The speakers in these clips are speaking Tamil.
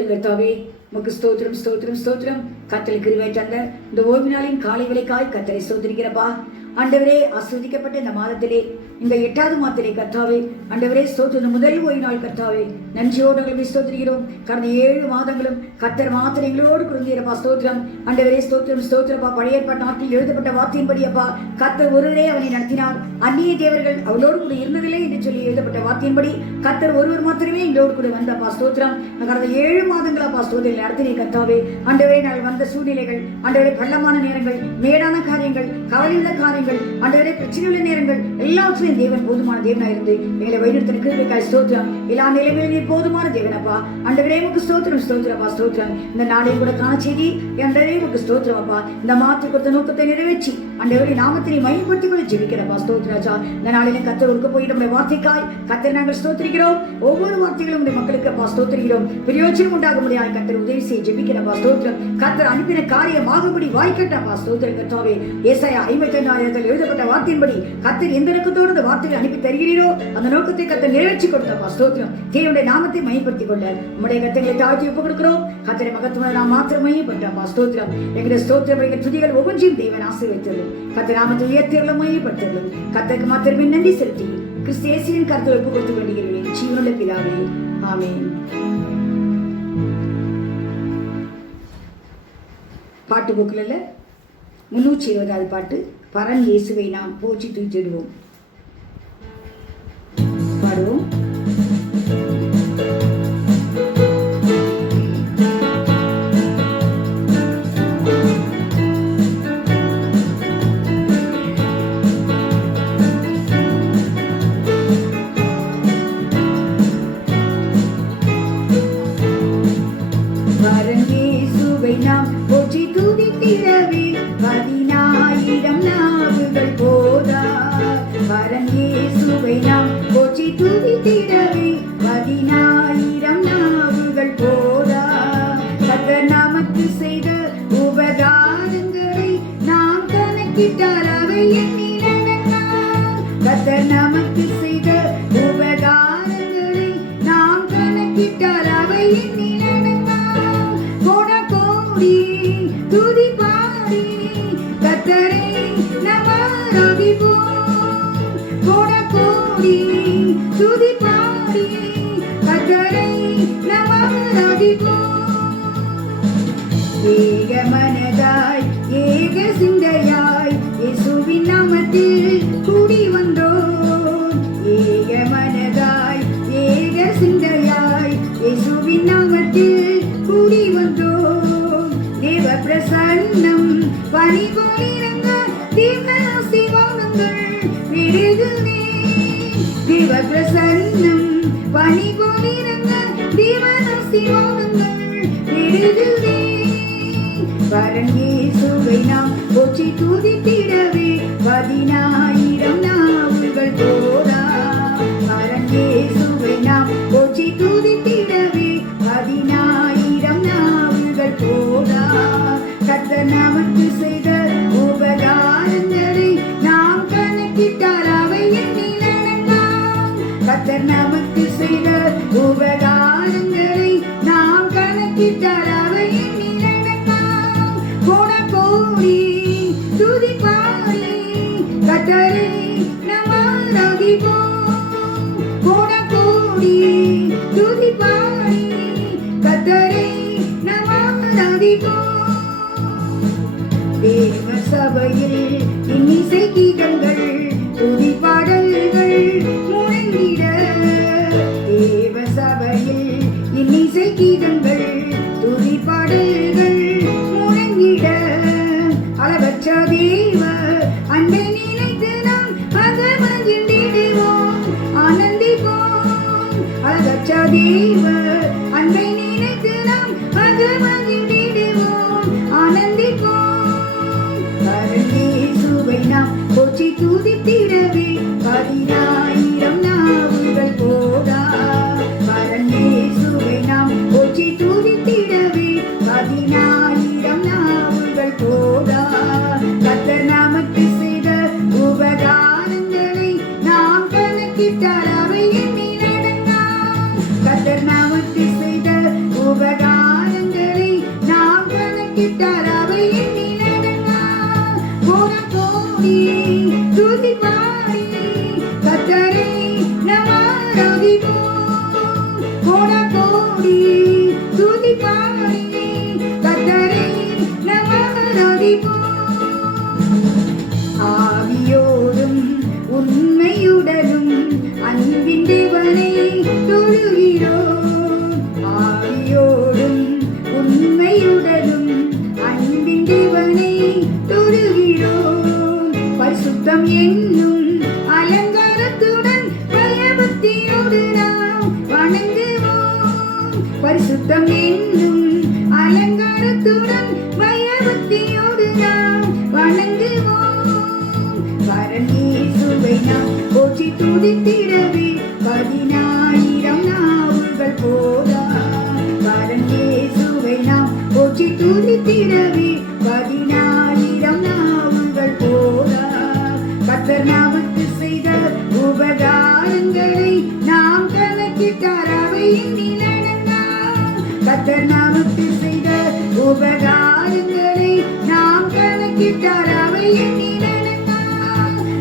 ஸ்தோத்திரம் கர்த்தாவே, உமக்கு ஸ்தோத்திரம் ஸ்தோத்திரம் ஸ்தோத்திரம். கர்த்தருக்கு கிருபை தந்த இந்த ஓய்வு நாளின் காலை வேளைக்காய் கர்த்தரை ஸ்தோத்திரிக்கிறப்பா. ஆண்டவரே, ஆஸ்வதிக்கப்பட்ட இந்த மாதத்திலே, இந்த 8வது மாதத்திலே கர்த்தாவே, ஆண்டவரே ஸ்தோத்திரம். முதல் ஓய்வு நாள் கர்த்தாவே, நன்றியோடு நாங்கள் ஸ்தோத்திரிக்கிறோம். கடந்த 7 மாதங்களும் கர்த்தர் மாத்திரம் எங்களோடு குருந்தீரப்பா. ஸ்தோத்திரம் ஆண்டவரே, ஸ்தோத்திரம் ஸ்தோத்திரப்பா. பழைய ஏற்பாட்டு நாட்டில் எழுதப்பட்ட வார்த்தையின்படி அப்பா, கர்த்தர் ஒருவரே அவனை நடத்தினார், அந்நிய தேவர்கள் அவளோடு கூட இருந்ததில்லை என்று சொல்லி எழுதப்பட்ட வார்த்தையின்படி கர்த்தர் ஒருவர் மாத்திரமே எங்களோடு கூட வந்தப்பா. ஸ்தோத்திரம். கடந்த 7 மாதங்களாப்பா ஸ்தோத்திரம் நடத்தினே கர்த்தாவே. ஆண்டவரே, நாங்கள் வந்த சூழ்நிலைகள், ஆண்டவரே பள்ளமான நேரங்கள், மேடான காரியங்கள், கவலையுள்ள காரியங்கள், ஆண்டவரே பிரச்சனையுள்ள நேரங்கள் எல்லாவற்றையும் தேவன் போதுமான தேவனாயிருந்து எங்களை வழிநடத்தின கிருபைக்காய் ஸ்தோத்திரம். எல்லா நிலைகளிலும் போதுமான தேவனப்பா. ஆண்டவரே, உமக்கு ஸ்தோத்திரம் ஸ்தோத்திரப்பா. ஸ்தோத்திரம். இந்த நாளையும் கூட காண செய்தி ஆண்டவரே, உமக்கு ஸ்தோத்திரப்பா. இந்த மாத்து கொடுத்த நோக்கத்தை நிறைவேற்றி ஆண்டவரே நாமத்தினை மையப்படுத்திக் கொண்டு ஜெபிக்கிறப்பா. ஸ்தோத்திராஜா. இந்த நாளில கர்த்தர் ஒடுக்க போய் நம்முடைய வார்த்தைக்காய் கர்த்தர் நாங்கள் ஸ்தோத்திரிக்கிறோம். ஒவ்வொரு வார்த்தைகளும் இந்த மக்களுக்கு அப்பா ஸ்தோத்திரிக்கிறோம். பிரயோஜனம் உண்டாக முடியாது கர்த்தர் உதவி செய்ய ஜெபிக்கிறப்பா. ஸ்தோத்திரம். கர்த்தர் அனுப்பின காரியமாகும்படி வாய்க்கட்டப்பா. ஸ்தோத்திரம் கர்த்தாவே. ஏசாயா 55 எழுதப்பட்ட வார்த்தையின்படி கர்த்தர் எந்த நோக்கத்தோடு இந்த வார்த்தையை அனுப்பி தருகிறீரோ அந்த நோக்கத்தை கர்த்தர் நிறைவேற்றி கொடுத்தப்பா. ஸ்தோத்திரம். தேவனுடைய நாமத்தை மையப்படுத்திக் கொள்ள உம்முடைய கர்த்தர்களை தாழ்த்தி ஒப்புக் கொடுக்கிறோம். கர்த்தரை மகத்துவம் நாம் மாத்திரம் மையப்பட்டப்பா. ஸ்தோத்திரம். எங்களுடைய ஸ்தோத்திரம் எங்கள் துதிகள் ஒவ்வொன்றையும் தேவன் ஆசீர்வதித்தது. கர்த்தர் நாமத்தை உயர்த்தியவர்களை மையப்படுத்தது. கர்த்தருக்கு மாத்திரமே நன்றி செலுத்தி கிறிஸ்து இயேசுவின் கர்த்தரை ஒப்புக் கொடுத்து வேண்டுகிறேன் ஜீவனுள்ள பிதாவே, ஆமென். பாட்டு புக்கில் 320வது பாட்டு, பரன் இயேசுவை நாம் போற்றி தூக்கிடுவோம். பாடுவோம். பரன் இயேசுவை நாம் போற்றி துதித்திடவே 10,000 நாவுகள் போதா. பரன் இயேசுவை நாம் போற்றி துதித்திடவே 10,000 நாவுகள் போதா. கர்த்தர் நமக்கு செய்த உபகாரங்களை நாம் கணக்கிட்டால் அவை எண்ணிலடங்காம். கர்த்தர் நமக்கு செய்த உபகாரங்களை நாம் கணக்கிட்டால் அவை எண்ணிலடங்காம். கோடி துதி பாடி கர்த்தரை நாம் ஆராதிப்போம். கோடி துதி பாடி கர்த்தரை நாம் ஆராதிப்போம். ஏக மனதாய் ஏக சிந்தையாய் இயேசுவின் நாமத்தில் கூடி வந்தோம். ஏக மனதாய் ஏக சிந்தையாய் இயேசுவின் நாமத்தில் கூடி வந்தோம். தேவ பிரசன்னம் பனி போலிருங்க தீர்க்க ஆசீர்வாதங்கள் பெருகுவே. தேவ பிரசன்னம் பனி போலிருங்க தீர்க்க ஆசீர்வாதங்கள் பெருகுவே. பரன் இயேசுவை நாம் போற்றி துதித்திடவே 10,000 நாவுகள் போதா. பரன் இயேசுவை நாம் போற்றி துதித்திடவே 10,000 நாவுகள் போதா. கர்த்தர் நமக்கு செய்த உபகாரங்களை நாம் கணக்கிட்டால் அவை எண்ணிலடங்காம். கர்த்தர் நமக்கு செய்த உபகாரங்களை நாம் கணக்கிட்டால் அவை எண்ணிலடங்காம். கோடி துதி பாடி கர்த்தரை நாம் ஆராதிப்போம். கோடி துதி பாடி கர்த்தரை நாம் ஆராதிப்போம். தேவ சபையில் இன்னிசை கீதங்கள் துதி பாடல்கள் முழங்கிட. தேவ சபையில் இன்னிசை கீதங்கள் துதி பாடல்கள் முழங்கிட. அளவற்ற தேவ அன்பை நினைத்து நாம் அகமகிழ்ந்திடுவோம், ஆனந்திப்போம். அளவற்ற தேவ அன்பை நினைத்து நாம் அகமகிழ்ந்திடுவோம், ஆனந்திப்போம். பரன் இயேசுவை நாம் போற்றி போற்றி துதித்திடவே 10,000 நாவுகள் போதா. பரன் இயேசுவை நாம் போற்றி துதித்திடவே 10,000 நாவுகள் போதா. கர்த்தர் நமக்கு செய்த உபகாரங்களை நாம் கணக்கிட்டார் அவை எண்ணிலடங்கா. கர்த்தர் நமக்கு செய்த உபகாரங்களை நாம் கணக்கிட்டார் அவை எண்ணிலடங்கா.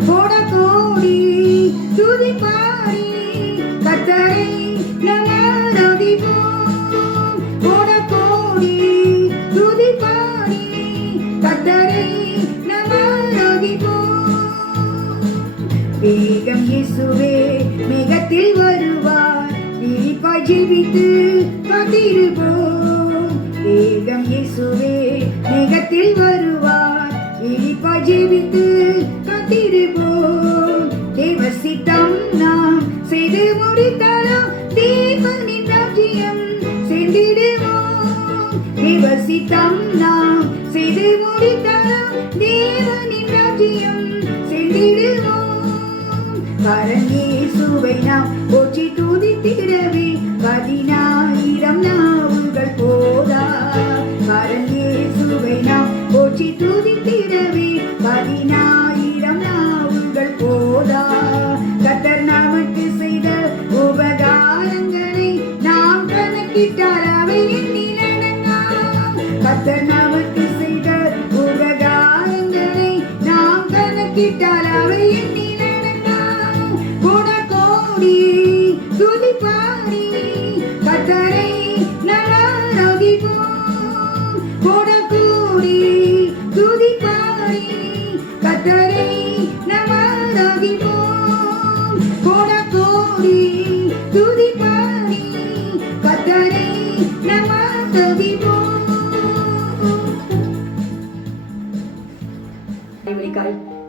கோட கோடி துதி பாடி கர்த்தரை நமதிப்போம். கோட கோடி துதி பாடி கர்த்தரை நமதிப்போம். வேகம் இயேசுவே மேகத்தில் வருவார், விழிப்பாய் ஜெபித்து காத்திருப்போம். வேகம் இயேசுவே மேகத்தில் வருவார், விழிப்பாய் ஜெபித்து காத்திருப்போம். தேவ சித்தம் நாம் செய்து முடித்தாலும் தேவனின் ராஜ்யம் சென்றிடுவோம். தேவ சித்தம் நாம் செய்து முடித்தாலும் தேவனின் ராஜ்யம் சென்றிடுவோம். பரன் இயேசுவை நாம் போற்றி துதித்திடவே 10,000 நாவுகள் போதா. பரன் இயேசுவை நாம் போற்றி துதித்திடவே 10,000 நாவுகள் போதா. கர்த்தர் நமக்கு செய்த உபகாரங்களை நாம் கணக்கிட்டார் அவை எண்ணிலடங்கா. கர்த்தர் நமக்கு செய்த உபகாரங்களை நாம் கணக்கிட்டார் அவை எண்ணிலடங்கா. துதி பாடி கர்த்தரை நமதிப்போம். கோட கூடி துதி பாடி கர்த்தரை நமதிப்போம். கோட கூடி துதி பாடி கர்த்தரை நமதிப்போம்.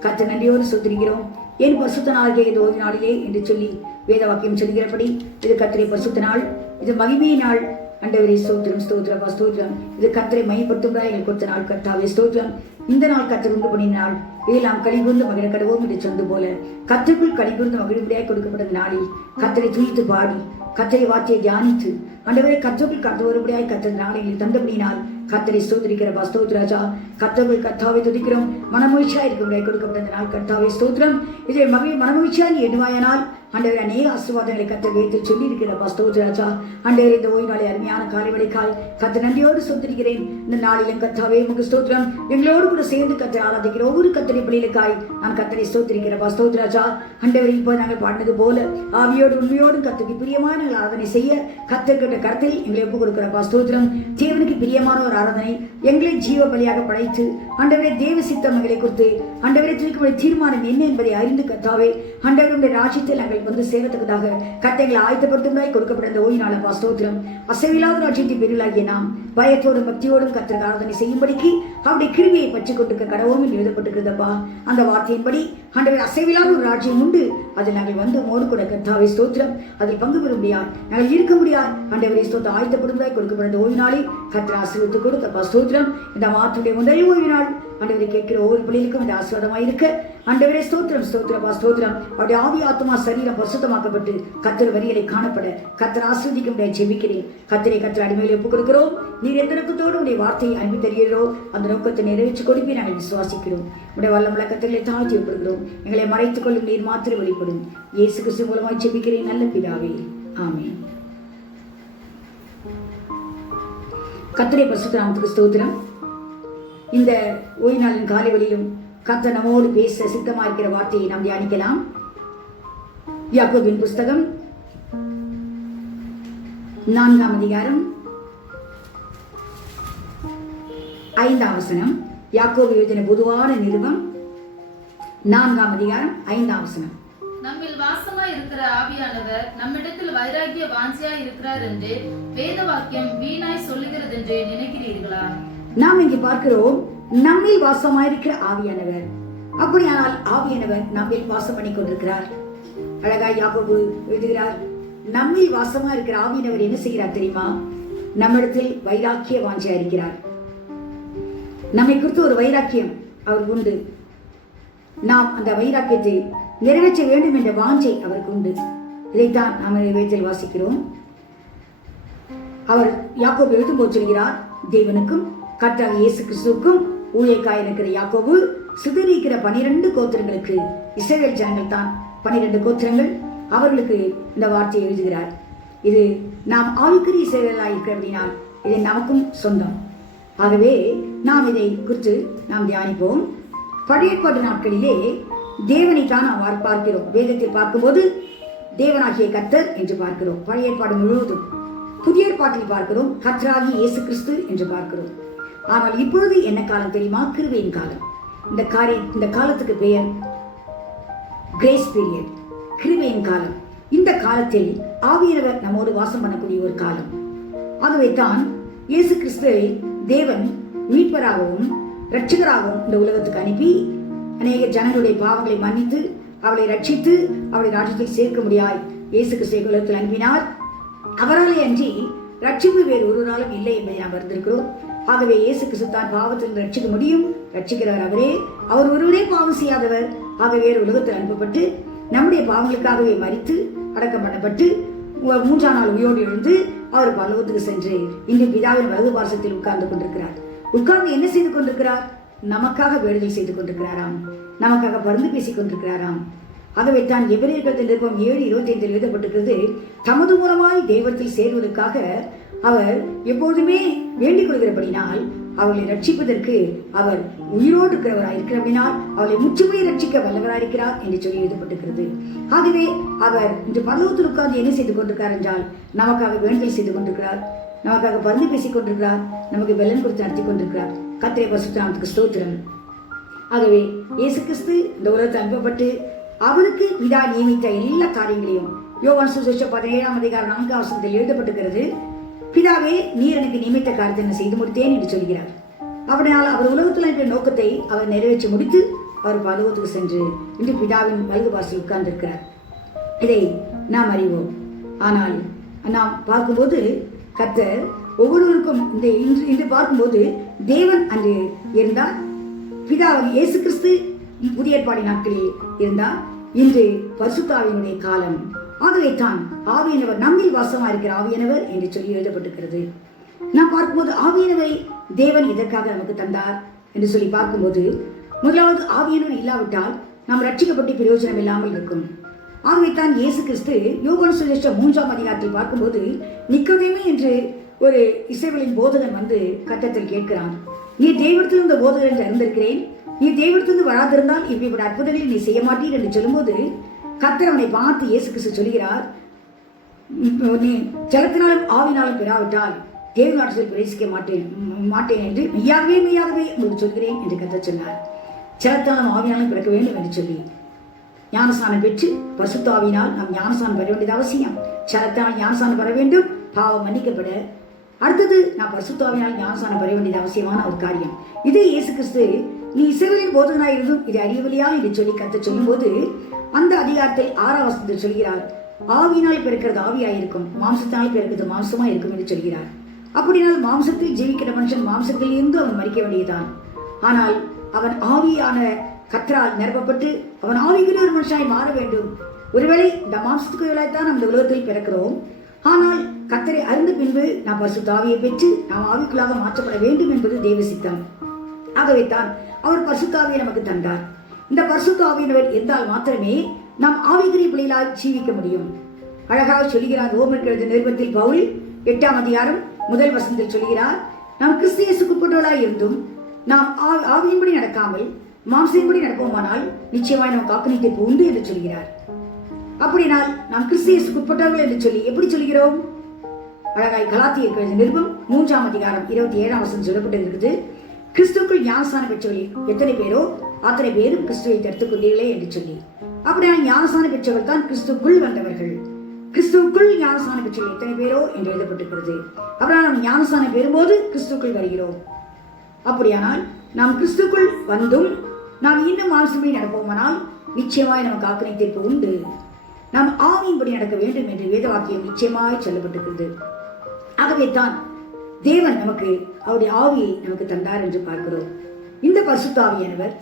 கர்த்தர் நன்றியோடு ஸ்தோத்திரிக்கிறோம். என் பரிசுத்த நாளிலே இந்த ஓய்வு நாளிலே என்று சொல்லி வேத வாக்கியம் சொல்கிறபடி இது கர்த்தரை பரிசுத்த நாள், இது மகிமை நாள். ஆண்டவரே ஸ்தோத்திரம் ஸ்தோத்திரம் ஸ்தோத்திரம். இது கர்த்தரை மையப்படுத்தும் எங்கள் கொடுத்த நாள் கர்த்தாவே ஸ்தோத்திரம். இந்த நாள் கர்த்தர் உண்டு பண்ணின நாள், இதில் நாம் கலிகூர்ந்து மகிழ கடவோம் என்று சொன்னது போல கர்த்தருக்குள் கலிகூர்ந்து மகிழும்படியாக கொடுக்கப்பட்ட நாளில் கர்த்தரை துதித்து பாடி கர்த்தரை வார்த்தையை தியானித்து ஆண்டவரை கர்த்தருக்குள் கடந்து வரும்படியாய் கர்த்தர் நாளில் தந்தபடினால் கர்த்தரை ஸ்தோத்திரிக்கிறப்பா ஸ்தோத்ராஜா. கர்த்தர்கள் கர்த்தாவை துதிக்கிறோம். மனமகிழ்ச்சியா இருக்கிற கொடுக்கப்பட்ட நாள் கர்த்தாவை ஸ்தோத்திரம். இதை மனமகிழ்ச்சியா நீ எண்ணுவாயனால் ஆண்டவரை அநேக ஆசீர்வாதங்களை கர்த்தர் வேதத்தில் சொல்லி இருக்கிறப்பா ஸ்தோத்ராஜா. ஆண்டவரை இந்த ஓய்வு நாளை அருமையான காலை வேளைக்காய் கர்த்தர் நன்றியோடு ஸ்தோத்திரிக்கிறேன். இந்த நாளிலும் கர்த்தாவே உமக்கு ஸ்தோத்திரம். எங்களோடு கூட சேர்ந்து கர்த்தர் ஆராதிக்கிற ஒவ்வொரு கர்த்தரை பிள்ளைகளுக்காய் நான் கர்த்தரை ஸ்தோத்திரிக்கிறப்பா ஸ்தோத்ராஜா. ஆண்டவரை இப்போ நாங்கள் பாடினது போல ஆவியோடு உண்மையோடும் கர்த்தருக்கு பிரியமான ஆராதனை செய்ய கர்த்தர்கிட்ட கருத்தில் எங்களை ஒப்புக் கொடுக்கிறப்பா ஸ்தோத்திரம். தேவனுக்கு பிரியமான ஒரு ஆராதனை எங்களை ஜீவ பலியாக படைத்து ஆண்டவரே தேவ சித்தம் எங்களை கொடுத்து ஆண்டவரை தீர்க்கக்கூடிய தீர்மானம் என்ன என்பதை அறிந்து கர்த்தாவே ஆண்டவருடைய ராஜ்யத்தில் நாங்கள் வந்து சேரத்தக்கதாக கர்த்தங்களை ஆயத்தப்படுத்துவதாய் கொடுக்கப்பட்ட இந்த ஓய்வு நாளப்பா ஸ்தோத்திரம். அசைவில்லாத ராஜ்யத்தின் பெரியலாகிய நாம் பயத்தோடும் பக்தியோடும் கர்த்தருக்கு ஆராதனை செய்யும்படிக்கு அவருடைய கிருபையை பற்றி கொண்டிருக்க கடவுள் என்று எழுதப்பட்டிருக்கிறதப்பா. அந்த வார்த்தையின்படி ஆண்டவர் அசைவில்லாத ஒரு ராஜ்யம் உண்டு, அதில் நாங்கள் வந்து மோடு கூட கர்த்தாவை ஸ்தோத்திரம் அதில் பங்கு பெற முடியாது, நாங்கள் இருக்க முடியாது. ஆண்டவரை ஸ்தோத்திரம் ஆயத்தப்படுவதாய் கொடுக்கப்பட்ட ஓய்வு நாளில் கர்த்தர் ஆசீர்வதித்து கொடுத்தப்பா ஸ்தோத்திரம். இந்த மாதத்துடைய முதல் ஓய்வு நாள் ஆண்டவரை கேட்கிற ஒவ்வொரு பிள்ளைகளுக்கும் இந்த ஆசீர்வாதமாக இருக்க ஆண்டவரே ஸ்தோத்திரம் ஸ்தோத்திரப்பா ஸ்தோத்திரம். அவருடைய ஆவி ஆத்மா சரீரம் பரிசுத்தமாக்கப்பட்டு கர்த்தர் வரிகளை காணப்பட கர்த்தர் ஆசீர்வதிக்க முடியாது ஜெபிக்கிறேன். கர்த்தரை அடிமையில ஒப்புக் கொடுக்கிறோம். நீர் எந்த நோக்கத்தோடு உடைய வார்த்தையை அனுப்பி தருகிறோ அந்த நோக்கத்தை நிறைவேற்றி கொடுப்பி நாங்கள் விசுவாசிக்கிறோம். உடைய வல்லமுள்ள கர்த்தர்களை தாழ்த்தி ஒப்புகிறோம். எங்களை மறைத்துக் கொள்ளும் நீர் மாத்திரம் வெளிப்படும். இயேசு கிறிஸ்து மூலமாய் ஜெபிக்கிறேன் நல்ல பிதாவே, ஆமென். கர்த்தரை பரிசுத்த நாமத்துக்கு ஸ்தோத்திரம். இந்த ஓய்வு நாளின் காலை வழியிலும் கர்த்தர் நம்மோடு பேச சித்தமா இருக்கிற வார்த்தையை நாம் தியானிக்கலாம். யாக்கோபின் புஸ்தகம் 4ஆம் அதிகாரம் 5ஆம் வசனம். யாக்கோபு எழுதின பொதுவான நிருபம் 4ஆம் அதிகாரம் 5ஆம் வசனம். நம்மில் வாசமாய் இருக்கிற ஆவியானவர் நம்மிடத்தில் வைராகிய வாஞ்சியாய் இருக்கிறார் என்று வேத வாக்கியம் வீணாய் சொல்லுகிறது என்று நினைக்கிறீர்களா? நாம் இங்கே பார்க்கிறோம், நம்மில் வாசமாயிருக்கிற ஆவியானவர். அப்படியானால் ஆவியானவர் நம்மில் வாசம் பண்ணி கொண்டிருக்கிறார். அழகாய் யாக்கோபு எழுதுகிறார், நம்மில் வாசமா இருக்கிற ஆவியானவர் என்ன செய்கிறார் தெரியுமா? நம்மிடத்தில் வைராக்கிய வாஞ்சியா இருக்கிறார். நம்மை குறித்து ஒரு வைராக்கியம் அவர் உண்டு. நாம் அந்த வைராக்கியத்தை நிறைவேற்ற வேண்டும் என்ற வாஞ்சை அவருக்கு உண்டு. இதைத்தான் நாம் வேதத்தில் வாசிக்கிறோம். அவர் யாக்கோபு எழுதும்போது சொல்கிறார், தேவனுக்கும் கர்த்தராகிய இயேசு கிறிஸ்துவுக்கும் ஊழியக்காய் இருக்கிற யாக்கோபு சிதறிக்கிற 12 கோத்திரங்களுக்கு, இஸ்ரவேல் ஜனங்கள் தான் 12 கோத்திரங்கள், அவர்களுக்கு இந்த வார்த்தையை எழுதுகிறார். இது நாம் ஆவிக்குரிய இஸ்ரவேலாய் இருக்கிறபடினால் இது நமக்கும் சொந்தம். ஆகவே நாம் இதை குறித்து நாம் தியானிப்போம். பழைய ஏற்பாட்டு நாட்களிலே தேவனை தான் நாம் பார்க்கிறோம். வேதத்தில் பார்க்கும்போது தேவனாகிய கர்த்தர் என்று பார்க்கிறோம், பழைய ஏற்பாடு முழுவதும். புதிய ஏற்பாட்டில் பார்க்கிறோம் கர்த்தராகிய இயேசு கிறிஸ்து என்று பார்க்கிறோம். ஆனால் இப்பொழுது என்ன காலம் தெரியுமா? கிருபையின் காலம். இந்த காலத்துக்கு பெயர் கிரேஸ் பீரியட், கிருபையின் காலம். இந்த காலத்தில் ஆவியானவர் நம்மோடு வாசம் பண்ணக்கூடிய ஒரு காலம். ஆகவே தான் இயேசு கிறிஸ்துவை தேவன் மீட்பராகவும் இரட்சகராகவும் இந்த உலகத்துக்கு அனுப்பி அநேக ஜனங்களுடைய பாவங்களை மன்னித்து அவளை ரட்சித்து அவளை ராஜ்யத்தில் சேர்க்க முடியாய் இயேசு கிறிஸ்துவை உலகத்தில் அனுப்பினார். அவராலே அன்றி ரட்சிப்பு வேறு ஒருவராலும் இல்லை என்பதை நாம் அறிந்திருக்கிறோம். ஆகவே இயேசு கிறிஸ்து தான் பாவத்தில் ரட்சிக்க முடியும், ரட்சிக்கிறவர் அவரே. அவர் ஒருவரே பாவம் செய்யாதவர். ஆகவே உலகத்தில் அனுப்பப்பட்டு நம்முடைய பாவங்களுக்காகவே மரித்து அடக்கம் பண்ணப்பட்டு 3ஆம் நாள் உயிரோடு எழுந்து அவர் பரலோகத்துக்கு சென்று இன்று பிதாவின் வலது பார்சத்தில் உட்கார்ந்து கொண்டிருக்கிறார். உட்கார்ந்து என்ன செய்து கொண்டிருக்கிறார்? நமக்காக வேண்டுதல் செய்து கொண்டிருக்கிறாராம், நமக்காக பரிந்து பேசிக் கொண்டிருக்கிறாராம். ஆகவே தான் எபிரேயர்கள் நிருபம் 7:25 எழுதப்பட்டிருக்கிறது, தமது மூலமாய் தெய்வத்தில் சேர்வதற்காக அவர் எப்போதுமே வேண்டிக் கொள்கிறபடினால் அவர்களை ரட்சிப்பதற்கு அவர் உயிரோடு இருக்கிறபடினால் அவளை முற்றுமையை ரட்சிக்க வல்லவராயிருக்கிறார் என்று சொல்லி எழுதப்பட்டிருக்கிறது. ஆகவே அவர் இன்று பரலோகத்தில் உட்கார்ந்து என்ன செய்து கொண்டிருக்கிறார் என்றால் நமக்காக வேண்டுதல் செய்து கொண்டிருக்கிறார், நமக்காக பரிந்து பேசிக் கொண்டிருக்கிறார், நமக்கு வெள்ளம் கொடுத்து நடத்தி கொண்டிருக்கிறார். கர்த்தருடைய பரிசுத்த நாமத்துக்கு ஸ்தோத்திரம். ஆகவே இயேசு கிறிஸ்து இந்த உலகத்தில் அனுப்பப்பட்டு அவருக்கு பிதா நியமித்த எல்லா காரியங்களையும் யோவான் சுவிசேஷம் 17ஆம் அதிகாரம் 4ஆம் வசனத்தில் எழுதப்பட்டிருக்கிறது. பிதாவே, நீர் எனக்கு நியமித்த காரியத்தை நான் செய்து முடித்தேன் என்று சொல்கிறார். அப்படினால் அவர் உலகத்தில் இருக்கிற நோக்கத்தை அவர் நிறைவேற்றி முடித்து அவர் பரலோகத்துக்கு சென்று இன்று பிதாவின் வலது பார்சலில் உட்கார்ந்திருக்கிறார். இதை நாம் அறிவோம். ஆனால் நாம் பார்க்கும்போது கர்த்தர் ஒவ்வொருவருக்கும் இன்று பார்க்கும்போது தேவன் அன்று இருந்தார், பிதாவாகிய இயேசு கிறிஸ்து புதிய ஏற்பாடு நாட்களில் இருந்தார். இன்று பரிசுத்த ஆவியினுடைய காலம். ஆகவே தான் ஆவியானவர் நம்மில் வாசமா இருக்கிற ஆவியானவர் என்று சொல்லி எழுதப்பட்டிருக்கிறது. நாம் பார்க்கும்போது ஆவியானவரை தேவன் எதற்காக நமக்கு தந்தார் என்று சொல்லி பார்க்கும்போது, முதலாவது ஆவியானவர் இல்லாவிட்டால் நாம் ரட்சிக்கப்பட்டு பிரயோஜனம் இல்லாமல் இருக்கும். ஆகவே தான் இயேசு கிறிஸ்து யோவான் சுவிசேஷம் 3ஆம் அதிகாரத்தில் பார்க்கும்போது நிக்கோதேமு என்று ஒரு இஸ்ரவேலின் போதகன் வந்து கர்த்தரிடத்தில் கேட்கிறான், நீ தேவனிடத்திலிருந்து போதகர் என்று அறிந்திருக்கிறேன், நீ தேவனிடத்திலிருந்து வராதிருந்தால் இப்படிப்பட்ட அற்புதங்களை நீ செய்ய மாட்டீர் என்று சொல்லும்போது கர்த்தர் அவனை பார்த்து இயேசு கிறிஸ்து சொல்கிறார், நீ ஜலத்தினாலும் ஆவினாலும் பெறாவிட்டால் தேவ நாட்டில் பிரவேசிக்க மாட்டேன் என்று மெய்யாகவே உங்களுக்கு சொல்கிறேன் என்று கர்த்தர் சொன்னார். ஜலத்தினாலும் ஆவினாலும் பிறக்க வேண்டும் என்று சொல்லி ஞானஸ்நானம் பெற்று பரிசுத்த ஆவியினால் நாம் ஞானஸ்நானம் பெற வேண்டியது அவசியம். ஜலத்தினால் ஞானஸ்நானம் பெற வேண்டும், பாவம் மன்னிக்கப்பட. அடுத்தது நாம் பரிசுத்த ஆவியினால் ஞானஸ்நானம் பெற வேண்டியது அவசியமான ஒரு காரியம். இதே இயேசு கிறிஸ்து நீ இஸ்ரவேலின் போதகனாய் இருந்தும் இது அறியவில்லையா என்று சொல்லி கர்த்தர் சொல்லும்போது அந்த அதிகாரத்தை 6ஆம் வசனத்தில் சொல்கிறார், ஆவியினால் பிறக்கிறது ஆவியாயிருக்கும், மாம்சத்தினால் பிறக்கிறது மாம்சமா இருக்கும் என்று சொல்கிறார். அப்படினால் மாம்சத்தில் ஜீவிக்கிற மனுஷன் மாம்சத்தில் இருந்து அவன் மறிக்க வேண்டியதுதான். ஆனால் அவன் ஆவியான கர்த்தரால் நிரப்பப்பட்டு அவன் ஆவிக்குரிய ஒரு மனுஷனாய் மாற வேண்டும். ஒருவேளை இந்த மாம்சத்துக்கு தான் நாம் இந்த உலகத்தில் பிறக்கிறோம். ஆனால் கர்த்தரை அறிந்த பின்பு நாம் பரிசுத்த ஆவியை பெற்று நாம் ஆவிக்குள்ளாக மாற்றப்பட வேண்டும் என்பது தேவ சித்தம். ஆகவே தான் அவர் பரிசுத்த ஆவியை நமக்கு தந்தார். இந்த பரிசுத்த ஆவியினவர் இருந்தால் மாத்திரமே நாம் ஆவிக்குரிய பிள்ளைகளால் ஜீவிக்க முடியும். அழகாக சொல்கிறார் ரோமருக்கு எழுதிய நிருபத்தில் பவுல் 8ஆம் அதிகாரம் 1 வசனத்தில் சொல்கிறார், நாம் கிறிஸ்து இயேசுக்குட்பட்டவர்களாய் இருந்தும் நாம் ஆவியின்படி நடக்காமல் மாம்சத்தின்படி நடப்போமானால் நிச்சயமாய் நமக்கு ஆக்கினைக்கு உண்டு என்று சொல்கிறார். அப்படினால் நாம் கிறிஸ்து இயேசுக்குட்பட்டவர்கள் என்று சொல்லி எப்படி சொல்கிறோம்? அழகாய் கலாத்தியருக்கு எழுதிய நிருபம் 3ஆம் அதிகாரம் 27ஆம் வசனம் சொல்லப்பட்டிருக்கிறது, கிறிஸ்துக்குள் ஞானஸ்நானம் பெற்றவர்கள் எத்தனை பேரோ அத்தனை பேரும் கிறிஸ்துவை தடுத்துக் கொண்டீர்களே என்று சொல்லி. அப்படியான ஞானஸ்நானம் பெற்றவர்கள் தான் கிறிஸ்துக்குள் வந்தவர்கள். கிறிஸ்துக்குள் ஞானஸ்நானம் பெற்றவர்கள் எத்தனை பேரோ என்று எழுதப்பட்டிருக்கிறது. அப்படினால் நாம் ஞானஸ்நானம் பெறும்போது கிறிஸ்துக்குள் வருகிறோம். அப்படியானால் நாம் கிறிஸ்துக்குள் வந்தும் நாம் இன்னும் மாம்சப்படி நடப்போமானால் நிச்சயமாய் நமக்கு ஆக்கினை தீர்ப்பு உண்டு. நாம் ஆவியின்படி நடக்க வேண்டும் என்று வேத வாக்கியம் நிச்சயமாய் சொல்லப்பட்டிருக்கிறது. ஆகவே தான் தேவன் நமக்கு அவருடைய ஆவியை நமக்கு தந்தார் என்று பார்க்கிறோம். இந்த பரிசுத்த ஆவியானவர்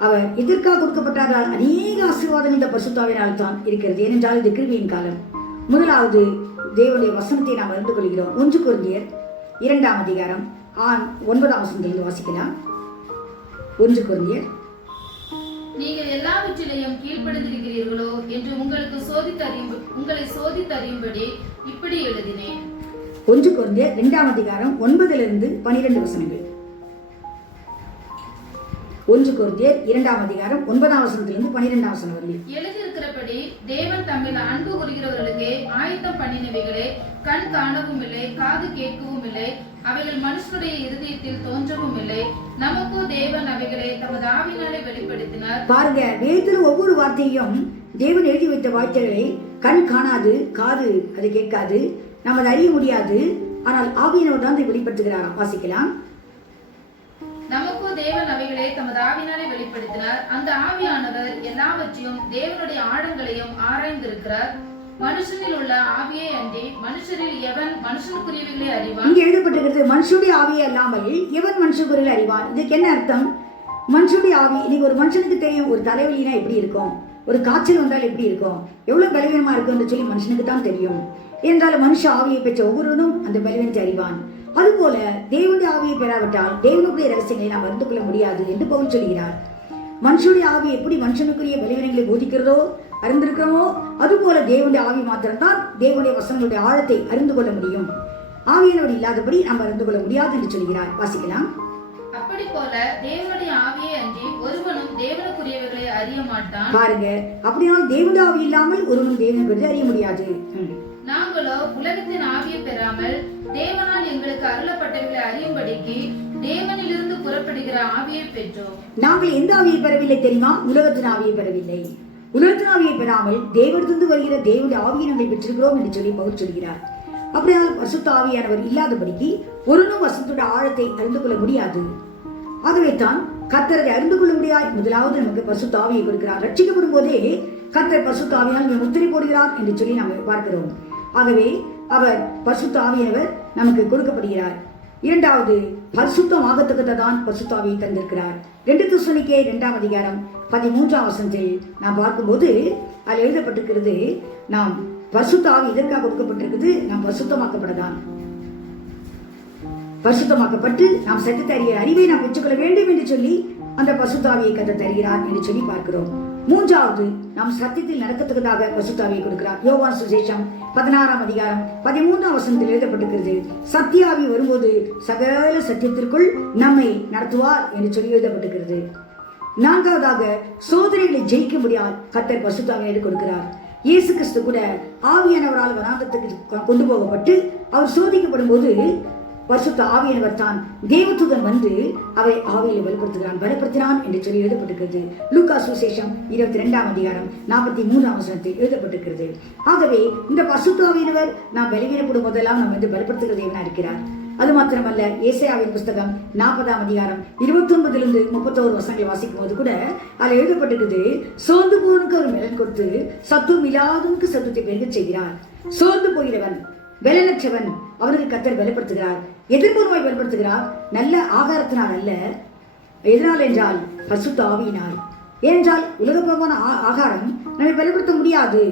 அவர் எதற்காக கொடுக்கப்பட்டார்கள்? அநேக ஆசீர்வாதங்கள் இந்த பரிசுத்தாவினால் தான் இருக்கிறது. ஏனென்றால் இது கிருபையின் காலம். முதலாவது தேவனுடைய வசனத்தை நாம் அறிந்து கொள்கிறோம். 1 கொரிந்தியர் 2ஆம் அதிகாரம் 9ஆம் வசனத்திலிருந்து வாசிக்கலாம். 1 கொரிந்தியர், நீங்கள் எல்லாவற்றிலையும் கீழ்ப்படுத்திருக்கிறீர்களோ என்று உங்களை சோதித்தறியும்படி இப்படி எழுதினேன். 1 கொரிந்தியர் 2ஆம் அதிகாரம் 9லிருந்து 12 வசனங்கள். 1 கொரிந்தியர் 2ஆம் அதிகாரம் 9ஆம் வசனத்திலிருந்து 12ஆம் வசனம் வரை எழுதியிருக்கிறபடி தேவன் தம்மில் அன்பு கூறுகிறவர்களுக்கு ஆயத்தம் பண்ணினவைகளே கண் காணவும் இல்லை, காது கேட்கவும் இல்லை, அவைகள் மனுஷனுடைய இருதயத்தில் தோன்றவும் இல்லை. நமக்கோ தேவன் அவைகளை தமது ஆவியினாலே வெளிப்படுத்தினார். பாருங்க, வேதத்தில் ஒவ்வொரு வார்த்தையும் தேவன் எழுதி வைத்த வார்த்தைகளை கண் காணாது, காது அது கேட்காது, நாம் அதை அறிய முடியாது. ஆனால் ஆவியினவர் தான் வெளிப்படுத்துகிறார். வாசிக்கலாம். நமக்கோ தேவன் அவைகளை தமது ஆவியினாலே வெளிப்படுத்தினார். அந்த ஆவியானவர் எல்லாவற்றையும் தேவனுடைய ஆழங்களையும் ஆராய்ந்திருக்கிறார். மனுஷனில் உள்ள ஆவியே அன்றி மனுஷரில் எவன் மனுஷனுக்குரியவைகளை அறிவான்? இங்கே எழுதப்பட்டிருக்கிறது, மனுஷனுடைய ஆவியே அல்லாமல் எவன் மனுஷனுக்குரியவை அறிவான். இதுக்கு என்ன அர்த்தம்? மனுஷனுடைய ஆவி, இன்னைக்கு ஒரு மனுஷனுக்கு தெரியும் ஒரு தலைவலினா எப்படி இருக்கும், ஒரு காய்ச்சல் வந்தால் எப்படி இருக்கும், எவ்வளவு பலவீனமா இருக்குன்னு சொல்லி மனுஷனுக்கு தான் தெரியும். என்றாலும் மனுஷ ஆவியை பெற்ற ஒவ்வொருவனும் அந்த பலவீனத்தை அறிவான். அதுபோல தேவனுடைய ஆவியை பெறாவிட்டால் தேவனுடைய ரகசியங்களை நாம் அறிந்து கொள்ள முடியாது என்று பவுல் சொல்கிறார். மனுஷனுடைய ஆவி எப்படி மனுஷனுக்குரிய பலவீனங்களை போதிக்கிறதோ அறிந்திருக்கிறோமோ அதுபோல தேவனுடைய ஆவி மாத்திரம்தான் தேவனுடைய வசனங்களுடைய ஆழத்தை அறிந்து கொள்ள முடியும். ஆவியினோடு இல்லாதபடி நாம் அறிந்து கொள்ள முடியாது என்று சொல்கிறார். வாசிக்கலாம். அப்படி போல தேவனுடைய ஆவியே அன்றி ஒருவனும் தேவனுக்குரியவைகளை அறிய மாட்டான். பாருங்க, அப்படியால் தேவனுடைய ஆவி இல்லாமல் ஒருவனும் தேவனை அறிய முடியாது. நாங்களோ உலகத்தின் ஆவியை பெறாமல் தேவனால் எங்களுக்கு அருளப்பட்டவைகளை அறியும்படிக்கு தேவனிலிருந்து புறப்படுகிற ஆவியை பெற்றோம். நாங்கள் எந்த ஆவியை பெறவில்லை தெரியுமா? உலகத்தின் ஆவியை பெறவில்லை. உலகத்தின் ஆவியை பெறாமல் தேவனிலிருந்து வருகிற தேவனுடைய ஆவியை நாங்கள் பெற்றிருக்கிறோம் என்று சொல்லி பவுல் சொல்கிறார். அப்படியால் பரிசுத்த ஆவியானவர் இல்லாதபடிக்கு ஒருவனும் வசனத்துடைய ஆழத்தை அறிந்து கொள்ள முடியாது. ஆகவே தான் கர்த்தரை அறிந்து கொள்ள முடியாது. முதலாவது நமக்கு பரிசுத்த ஆவியை கொடுக்கிறார். ரட்சிக்கப்படும் போதே கர்த்தர் பரிசுத்த ஆவியால் முத்திரை போடுகிறார் என்று சொல்லி நாம் பார்க்கிறோம். ஆகவே அவர் பரிசுத்த ஆவியானவர் நமக்கு கொடுக்கப்படுகிறார். இரண்டாவது, பரிசுத்தமாகத்தக்கதான் பரிசுத்த ஆவியை தந்திருக்கிறார். 2 தெசலோனிக்கேயர் 2ஆம் அதிகாரம் 13ஆம் வசனத்தில் நாம் பார்க்கும்போது அதில் எழுதப்பட்டிருக்கிறது, நாம் பரிசுத்த ஆவி இதற்காக கொடுக்கப்பட்டிருக்குது, நாம் பரிசுத்தமாக்கப்படதான். பரிசுத்தமாக்கப்பட்டு நாம் சத்தியத்தை அறிய அறிவை நாம் பெற்றுக்கொள்ள வேண்டும் என்று சொல்லி அந்த பரிசுத்த ஆவியை கர்த்தர் தருகிறார் என்று சொல்லி பார்க்கிறோம். மூன்றாவது, நாம் சத்தியத்தில் நடக்கத்தக்கதாக பரிசுத்த ஆவியை கொடுக்கிறார். யோவான் சுவிசேஷம் 16ஆம் அதிகாரம் 13ஆம் வசனத்தில் எழுதப்பட்டிருக்கிறது, சத்திய ஆவி வரும்போது சகல சத்தியத்திற்குள் நம்மை நடத்துவார் என்று சொல்லி எழுதப்பட்டிருக்கிறது. நான்காவதாக, சோதனைகளை ஜெயிக்க முடியாது கர்த்தர் பரிசுத்த ஆவியை கொடுக்கிறார். இயேசு கிறிஸ்து கூட ஆவியானவரால் வனாந்தரத்துக்கு கொண்டு போகப்பட்டு அவர் சோதிக்கப்படும் போது பரிசுத்த ஆவியானவர் தான் தேவதூதன் வந்து அவை ஆவியை பலப்படுத்தினான் என்று சொல்லி எழுதப்பட்டிருக்கிறது. லூக்கா சுவிசேஷம் 22ஆம் அதிகாரம் 43ஆம் வசனத்தில் எழுதப்பட்டிருக்கிறது. ஆகவே இந்த பரிசுத்த ஆவியானவர் நாம் பலவீனப்படும் போதெல்லாம் நாம் வந்து பலப்படுத்துகிறது என்ன இருக்கிறார். அது மாத்திரமல்ல, ஏசாயாவின் புஸ்தகம் 40ஆம் அதிகாரம் 29லிருந்து 31 வசனங்களை வாசிக்கும் போது கூட அதில் எழுதப்பட்டிருக்கிறது, சோர்ந்து போவனுக்கு அவர் பலன் கொடுத்து சத்துவம் இல்லாதவனுக்கு சத்துவத்தை பெருகச் செய்கிறார். சோர்ந்து போகிறவன் பலனற்றவன் அவனுக்கு கர்த்தர் பலப்படுத்துகிறார். எதிர்பூர்வமாய் பலப்படுத்துகிறார். நல்ல ஆகாரத்தினால் அல்ல. எதனால் என்றால் பரிசுத்த ஆவியினால். ஏனென்றால் உலகபூர்வமான ஆகாரம் நம்மை பலப்படுத்த முடியாது.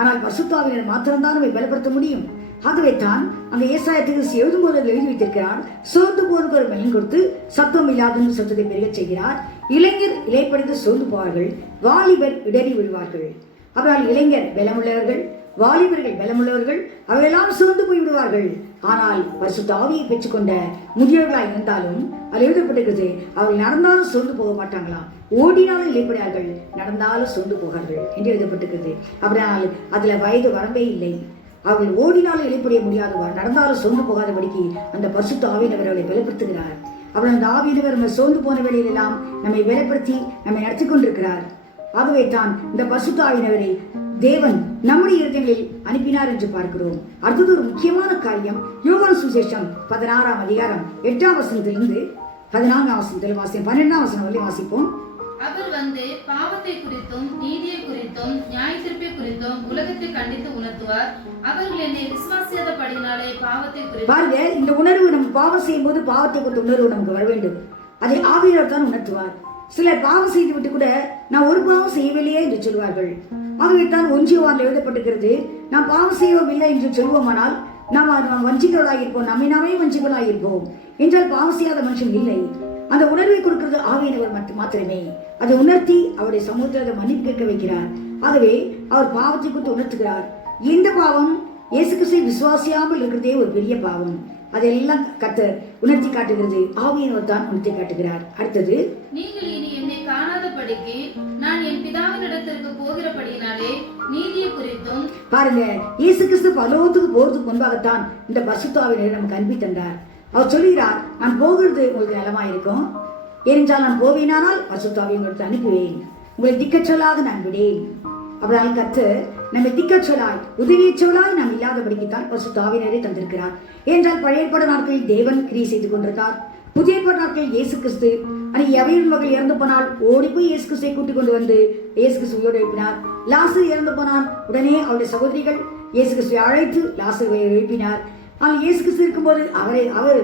ஆனால் பரிசுத்த ஆவியினால் மாத்திரம்தான் நம்மை பலப்படுத்த முடியும். ஆகவே தான் அந்த ஏசாயா தீர்க்கதரிசி எழுதும் போது எழுதி வைத்திருக்கிறார், சோர்ந்து போவதற்கு ஒரு பலன் கொடுத்து சத்துவம் இல்லாத சத்துவத்தை பெருகச் செய்கிறார். இளைஞர் இலைப்படைந்து சோர்ந்து போவார்கள், வாலிபர் இடறி விடுவார்கள். அவரால் இளைஞர் பலமுள்ளவர்கள், வாலிபர்கள் பலமுள்ளவர்கள், அவர்களெல்லாம் சோர்ந்து போய் விடுவார்கள். ஆனால் பரிசுத்த ஆவியை பெற்றுக்கொண்ட முதியவர்களாய் இருந்தாலும் அது எழுதப்பட்டிருக்கிறது, அவர்கள் நடந்தாலும் சோர்ந்து போக மாட்டாங்களாம், ஓடினாலும் இலைப்படையார்கள், நடந்தாலும் சோர்ந்து போகார்கள் என்று எழுதப்பட்டிருக்கிறது. அப்படினால் அதுல வயது வரம்பே இல்லை. அவர்கள் ஓடினாலும் இலைப்படைய முடியாதவர், நடந்தாலும் சோர்ந்து போகாதபடிக்கு அந்த பரிசுத்த ஆவியானவர் அவர்களை பலப்படுத்துகிறார். அவர் அந்த ஆவியானவர் நம்ம சோர்ந்து போன வேளையிலெல்லாம் நம்மை பலப்படுத்தி நம்மை நடத்தி கொண்டிருக்கிறார். ஆகவே தான் இந்த பரிசுத்த ஆவியானவரை தேவன் நம்முடைய இருதயங்களில் அனுப்பினார் என்று பார்க்கிறோம். அடுத்தது ஒரு முக்கியமான காரியம், யோவான் சுவிசேஷம் 16ஆம் அதிகாரம் 8ஆம் வசனத்திலிருந்து 14ஆம் வசனத்தில் வாசிப்போம். 12ஆம் வசனம் வரை வாசிப்போம். அவர் வந்து பாவத்தை குறித்தும் நீதியை குறித்தும் நியாயத்தீர்ப்பை குறித்தும் உலகத்தை கண்டித்து உணர்த்துவார். அவர்கள் என்னை விசுவாசியாதபடியினாலே பாவத்தை குறித்து. பாருங்க, இந்த உணர்வு நம்ம பாவம் செய்யும் போது பாவத்தை குறித்த உணர்வு நமக்கு வர வேண்டும். அதை ஆவியானவர் தான் உணர்த்துவார். சிலர் பாவம் செய்து விட்டு கூட நான் ஒரு பாவம் செய்யவில்லையே என்று சொல்வார்கள். ஆகவே தான் 1 யோவானில் எழுதப்பட்டிருக்கிறது, நாம் பாவம் செய்யவில்லை என்று சொல்வோமானால் நாம் வஞ்சிகளாயிருப்போம், நம்மை நாமே வஞ்சிகளாயிருப்போம் என்றால் பாவம் செய்யாத மனுஷன் இல்லை. அந்த உணர்வை கொடுக்கிறது ஆவியானவர் மாத்திரமே. அதை உணர்த்தி அவருடைய சமூகத்தில் மன்னிப்பு கேட்க வைக்கிறார். ஆகவே அவர் பாவத்தை குறித்து உணர்த்துகிறார். இந்த பாவம் இயேசு கிறிஸ்துவை விசுவாசியாமல் இருக்கிறதே ஒரு பெரிய பாவம். அதெல்லாம் கர்த்தர் உணர்த்தி காட்டுகிறது. ஆவியானவர் தான் உணர்த்தி காட்டுகிறார். அடுத்தது, நீங்கள் இனி என்னை காணாதபடிக்கு நான் என் பிதாவின் இடத்திற்கு போகிறபடியினாலே நீதியை குறித்தும். பாருங்க, இயேசு கிறிஸ்து பரலோகத்துக்கு போறதுக்கு முன்பாகத்தான் இந்த பரிசுத்த ஆவியானவர் நமக்கு அன்பி தந்தார். அவர் சொல்கிறார், நான் போகிறது உங்களுக்கு நலமா இருக்கும், ஏனென்றால் நான் போவேனானால் பரிசுத்த ஆவியை உங்களுக்கு அனுப்புவேன், உங்களை திக்கச்சொல்லாக நான் விடேன். அவரால் கர்த்தர் நம்மை திக்கச்சொல்லாய் உதவியச்சொல்லாய் நாம் இல்லாதபடிக்குத்தான் பரிசுத்த ஆவியானவரை தந்திருக்கிறார். ஏனென்றால் பழைய ஏற்பாடு நாட்களில் தேவன் கிரியை செய்து கொண்டிருந்தார். புதிய ஏற்பாடு நாட்களில் இயேசு கிறிஸ்து எவையின் மகள் இறந்து போனால் ஓடி போய் இயேசு கிறிஸ்துவை கூட்டிக் கொண்டு வந்து இயேசு கிறிஸ்துவோடு எழுப்பினார். லாசரு இறந்து போனால் உடனே அவருடைய சகோதரிகள் இயேசு கிறிஸ்துவை அழைத்து லாசருவை எழுப்பினார். ஆனால் இயேசு கிறிஸ்து இருக்கும்போது அவர்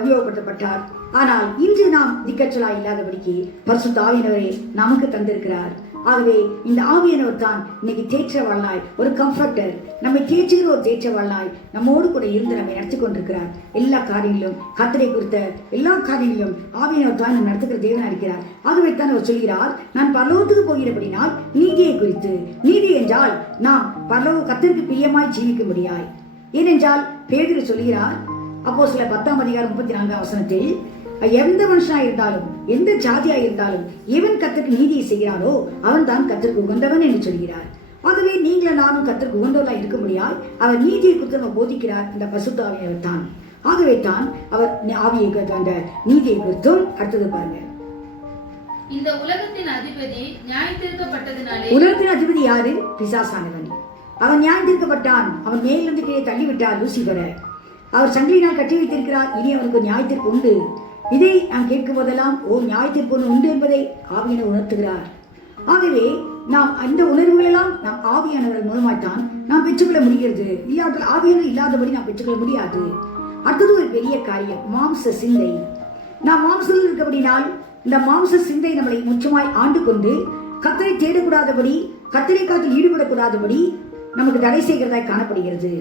உபயோகப்படுத்தப்பட்டார். ஆனால் இன்று நாம் திக்கச்சொல்லாய் இல்லாதபடிக்கு பரிசுத்த ஆவியானவரை நமக்கு தந்திருக்கிறார். ஆகவே இந்த ஆவியானவர் தான் இன்னைக்கு தேற்றவாளனாய், ஒரு கம்ஃபர்டர், நம்மை தேற்றுகிற ஒரு தேற்றவாளனாய் நம்மோடு கூட இருந்து நம்மை நடத்தி கொண்டிருக்கிறார். எல்லா காரியங்களிலும் கர்த்தரை குறித்த எல்லா காரியங்களிலும் ஆவியானவர் தான் நடத்துகிற தேவனா இருக்கிறார். ஆகவே தான் அவர் சொல்கிறார், நான் பரலோகத்துக்கு போகிறபடினால் நீதியை குறித்து. நீதி என்றால் நாம் பரலோக கர்த்தருக்கு பிரியமாய் ஜீவிக்க முடியாது. ஏனென்றால் பேதுரு சொல்கிறார், அப்போஸ்தலர் 10:34 எந்த மனுஷனா இருந்தாலும் எந்த ஜாதியா இருந்தாலும் எவன் கர்த்தருக்கு நீதியை செய்கிறாரோ அவன் தான் கர்த்தருக்கு உகந்தவன் என்று சொல்கிறார். ஆகவே நீங்களும் நானும் கர்த்தருக்கு உகந்தவர்களா இருக்க முடியாது. அவர் நீதியை குறித்து நம்ம போதிக்கிறார் இந்த பரிசுத்த ஆவியானவர் தான். ஆகவே தான் அவர் ஆவியை அந்த நீதியை குறித்தும். அடுத்தது பாருங்க, இந்த உலகத்தின் அதிபதி நியாயத்தீர்க்கப்பட்டதினாலே. உலகத்தின் அதிபதி யாரு? பிசாசானவன். அவன் நியாயத்தீர்க்கப்பட்டான். அவன் மேலிருந்து கீழே தள்ளிவிட்டார் லூசிபரை. அவர் சங்கிலினால் கட்டி வைத்திருக்கிறார். இனி அவனுக்கு நியாயத்தீர்ப்பு உண்டு. இதை நாம் கேட்கும் போதெல்லாம் நியாயத்தீர்ப்பு உண்டு என்பதை ஆவியானவர் உணர்த்துகிறார். ஆகவே நாம் அந்த உணர்வுகள் எல்லாம் நாம் ஆவியானவர்கள் மூலமாய்த்தான் நாம் பெற்றுக்கொள்ள முடிகிறது. ஆவியானவர் இல்லாதபடி நாம் பெற்றுக்கொள்ள முடியாது. அடுத்தது ஒரு பெரிய காரியம், மாம்ச சிந்தை. நாம் மாம்சத்தில் இருக்கபடினால் இந்த மாம்ச சிந்தை நம்மளை முற்றமாய் ஆண்டு கொண்டு கர்த்தரை தேடக்கூடாதபடி, கர்த்தரை காத்தில் ஈடுபடக்கூடாதபடி நமக்கு தடை செய்கிறதாய் காணப்படுகிறது.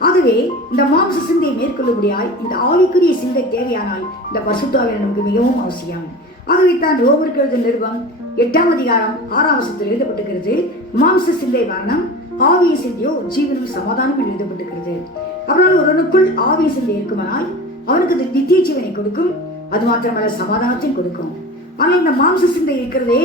ஆகவே இந்த மாம்ச சிந்தையை மேற்கொள்ளும்படியாய் இந்த ஆவிக்குரிய சிந்தை தேவையானால் இந்த பரிசுத்த ஆவியானவர் நமக்கு மிகவும் அவசியம். ஆகவே தான் ரோமருக்கு எழுதிய நிருபம் 8:6 எழுதப்பட்டிருக்கிறது, மாம்ச சிந்தை மரணம், ஆவிய சிந்தையோ ஜீவனும் சமாதானம் என்று எழுதப்பட்டிருக்கிறது. அவனால் ஒருவனுக்குள் ஆவிய சிந்தை இருக்குமானால் அவனுக்கு அது நித்திய ஜீவனை கொடுக்கும், அது மாத்திரமல்ல சமாதானத்தையும் கொடுக்கும். ஆனால் இந்த மாம்ச சிந்தை இருக்கிறதே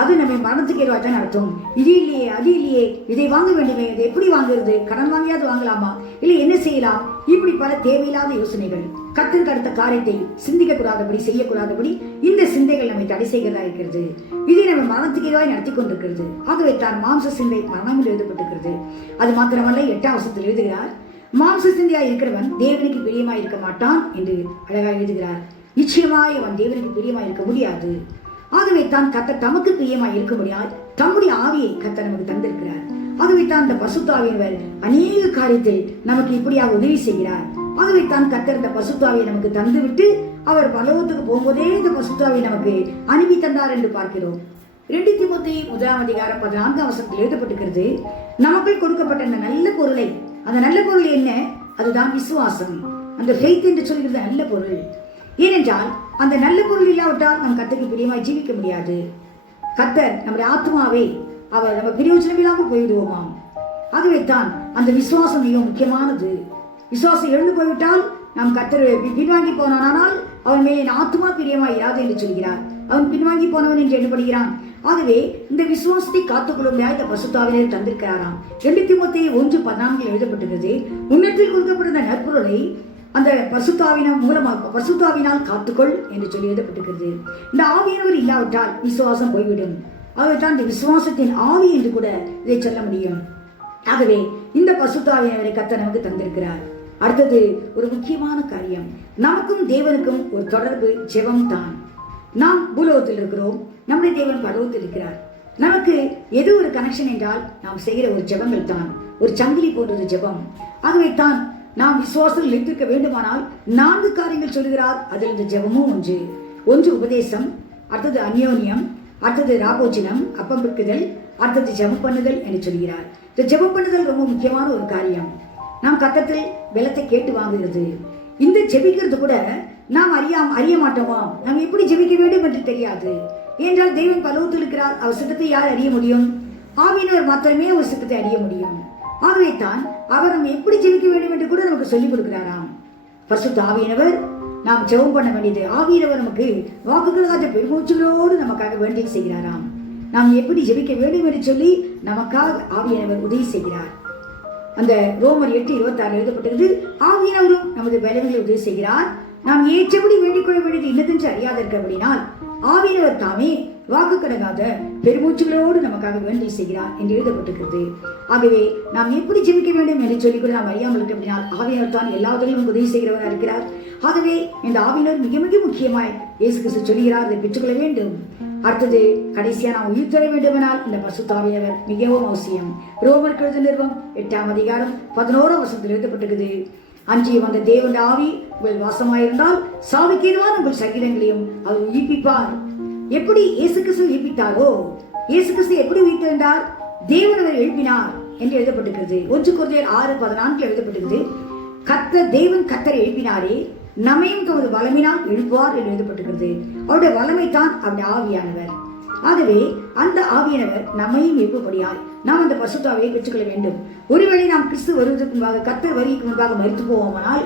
அது நம்ம மரணத்துக்கு ஏதுவாக நடத்தும். இது இல்லையே, அது இல்லையே, இதை வாங்க வேண்டுமே, இதை எப்படி வாங்குறது, கடன் வாங்கியாவது வாங்கலாமா, இல்லை என்ன செய்யலாம், இப்படி பல தேவையில்லாத யோசனைகள், கர்த்தருக்கு அடுத்த காரியத்தை சிந்திக்க கூடாதபடி செய்யக்கூடாதபடி இந்த சிந்தைகள் நம்மை தடை செய்கிறதா இருக்கிறது. இதை நம்ம மரணத்துக்கு ஏதுவாக நடத்தி கொண்டிருக்கிறது. ஆகவே தான் மாம்ச சிந்தை மரணம் எழுதப்பட்டிருக்கிறது. அது மாத்திரமல்ல 8 எழுதுகிறார், மாம்ச சிந்தையா இருக்கிறவன் தேவனுக்கு பிரியமாய் இருக்க மாட்டான் என்று அழகாக எழுதுகிறார். நிச்சயமாய் அவன் தேவனுக்கு பிரியமாய் இருக்க முடியாது. ஆகவே தான் கர்த்தர் தமக்கு பிரியமாய் இருக்க முடியாது, தம்முடைய ஆவியை கர்த்தர் நமக்கு தந்திருக்கிறார். ஆகவே தான் இந்த பரிசுத்த ஆவியானவர் அநேக காரியத்தில் நமக்கு இப்படியாக உதவி செய்கிறார். ஆகவே தான் கர்த்தர் இந்த பரிசுத்த ஆவியை நமக்கு தந்துவிட்டு அவர் பரலோகத்துக்கு போகும்போதே இந்த பரிசுத்த ஆவியை நமக்கு அனுப்பி தந்தார் என்று பார்க்கிறோம். 2 தீமோத்தேயு 1:14 எழுதப்பட்டிருக்கிறது, நமக்குள் கொடுக்கப்பட்ட அந்த நல்ல பொருளை, அந்த நல்ல பொருள் என்ன? அதுதான் விசுவாசம். அந்த ஃபெய்த் என்று சொல்கிறது நல்ல பொருள். ஏனென்றால் அந்த நல்ல பொருள் இல்லாவிட்டால் நம் கர்த்தருக்கு பிரியமாய் ஜீவிக்க முடியாது. கர்த்தர் நம்முடைய ஆத்மாவை அவர் நம்ம பிரயோஜனம் இல்லாமல் போய்விடுவோமாம். ஆகவே தான் அந்த விசுவாசம் மிகவும் முக்கியமானது. விசுவாசம் எழுந்து போய்விட்டால் நாம் கர்த்தரை பின்வாங்கி போனானால் அவன் மேலே என் ஆத்மா பிரியமாய் இராது என்று சொல்கிறார். அவன் பின்வாங்கி போனவன் என்று எண்ணப்படுகிறான். ஆகவே இந்த விசுவாசத்தை காத்துக்கொள்ளும்படியாக இந்த பரிசுத்த ஆவியானவர் தந்திருக்கிறாராம். 2 தீமோத்தேயு 1:14 எழுதப்பட்டிருக்கிறது, உன்னிடத்தில் கொடுக்கப்பட்ட நற்பொருளை அந்த பரிசுத்தாவினால் மூலமாக பரிசுத்தாவினால் காத்துக்கொள் என்று சொல்லி எழுதப்பட்டிருக்கிறது. இந்த ஆவியானவர் இல்லாவிட்டால் விசுவாசம் போய்விடும். ஆகவேதான் இந்த விசுவாசத்தின் ஆவி என்று கூட இதை சொல்ல முடியும். ஆகவே இந்த பரிசுத்தாவியானவரை கர்த்தர் நமக்கு தந்திருக்கிறார். அடுத்தது ஒரு முக்கியமான காரியம், நமக்கும் தேவனுக்கும் ஒரு தொடர்பு ஜெபம் தான். நாம் பூலோகத்தில் இருக்கிறோம், நம்முடைய தேவன் பரலோகத்தில் இருக்கிறார். நமக்கு எது ஒரு கனெக்ஷன் என்றால் நாம் செய்கிற ஒரு ஜெபங்கள் தான். ஒரு சங்கிலி போன்றது ஜெபம். ஆகவே தான் நாம் விசுவாசத்தில் நிலைத்திருக்க வேண்டுமானால் 4 காரியங்கள் சொல்கிறார். அதில் இந்த ஜெபமும் ஒன்று உபதேசம், அடுத்தது அந்யோன்யம், அடுத்தது ராபோஜனம், அப்பம் பிற்குதல், அடுத்தது ஜெபம் பண்ணுதல் என்று சொல்கிறார். இந்த ஜெபம் பண்ணுதல் ரொம்ப முக்கியமான ஒரு காரியம். நாம் கத்தத்தில் வெள்ளத்தை கேட்டு வாங்குகிறது. இந்த ஜெபிக்கிறது கூட நாம் அறிய மாட்டோமா? நாம் எப்படி ஜெபிக்க வேண்டும் என்று தெரியாது. ஏனென்றால் தெய்வம் பரலோகத்தில் இருக்கிறார். அவர் சித்தத்தை யார் அறிய முடியும்? ஆவியினர் மாத்திரமே ஒரு சித்தத்தை அறிய முடியும். ஆகவே தான் அவர் நம்ம எப்படி ஜெபிக்க வேண்டும் என்று கூட நமக்கு சொல்லிக் கொடுக்கிறாராம். பரிசுத்த ஆவியானவர் நாம் ஜெபம் பண்ண வேண்டியது. ஆவியானவர் நமக்கு வாக்குகளாக பெருமூச்சுகளோடு நமக்காக வேண்டிய செய்கிறாராம். நாம் எப்படி ஜெபிக்க வேண்டும் என்று சொல்லி நமக்காக ஆவியானவர் உதவி செய்கிறார். அந்த ரோமர் 8:26 எழுதப்பட்டிருக்கிறது, ஆவியானவரும் நமது பலவீனங்களை உதவி செய்கிறார். நாம் ஏற்றபடி வேண்டிக் கொள்ள வேண்டியது இன்னதென்று அறியாது இருக்கிறபடினால் ஆவியானவர் தாமே வாக்கு கடங்காத பெருமூச்சுகளோடு நமக்காக வேண்டிய செய்கிறார் என்று எழுதப்பட்டிருக்கிறது. ஆகவே நாம் எப்படி ஜெபிக்க வேண்டும் என்று சொல்லிக் கூட நாம் அறியாமல் இருக்க அப்படினால் ஆவியானவர் தான் எல்லாவற்றையும் உதவி செய்கிறவராக இருக்கிறார். ஆகவே இந்த ஆவியானவர் மிக மிக முக்கியமாய் இயேசு கிறிஸ்து சொல்கிறார், அதை பெற்றுக்கொள்ள வேண்டும். அடுத்தது கடைசியா நாம் உயிர் தர வேண்டுமென்றால் இந்த பரிசுத்த ஆவியானவர் மிகவும் அவசியம். ரோமர் கழுத நிறுவம் 8ஆம் அதிகாரம் 11ஆம் வசனத்தில் எழுதப்பட்டிருக்கிறது, அன்றியும் அந்த தேவனுடைய ஆவி உங்கள் வாசமாயிருந்தால் சாவுக்கேதுவான உங்கள் சரீரங்களையும் அவர் உயிர்ப்பிப்பார். எப்படி இயேசு கிறிஸ்து உயிர்ப்பித்தாரோ, இயேசு கிறிஸ்து எப்படி உயிர்த்தென்றார்? தேவன் அவர் எழுப்பினார் என்று எழுதப்பட்டிருக்கிறது. 1 கொரிந்தியர் 6:14 எழுதப்பட்டிருக்கிறது, தேவன் கர்த்தரை எழுப்பினாரே, நம்மையும் தமது வல்லமையினால் எழுப்புவார் என்று எழுதப்பட்டிருக்கிறது. அவருடைய வல்லமை தான் அவருடைய ஆவியானவர். ஆகவே அந்த ஆவியானவர் நம்மையும் எழுப்பும்படியாய் நாம் அந்த பரிசுத்த ஆவியை பெற்றுக்கொள்ள வேண்டும். ஒருவேளை நாம் கிறிஸ்து வருவதற்கு முன்பாக, கர்த்தர் வருகைக்கு முன்பாக மரித்து போவோமானால்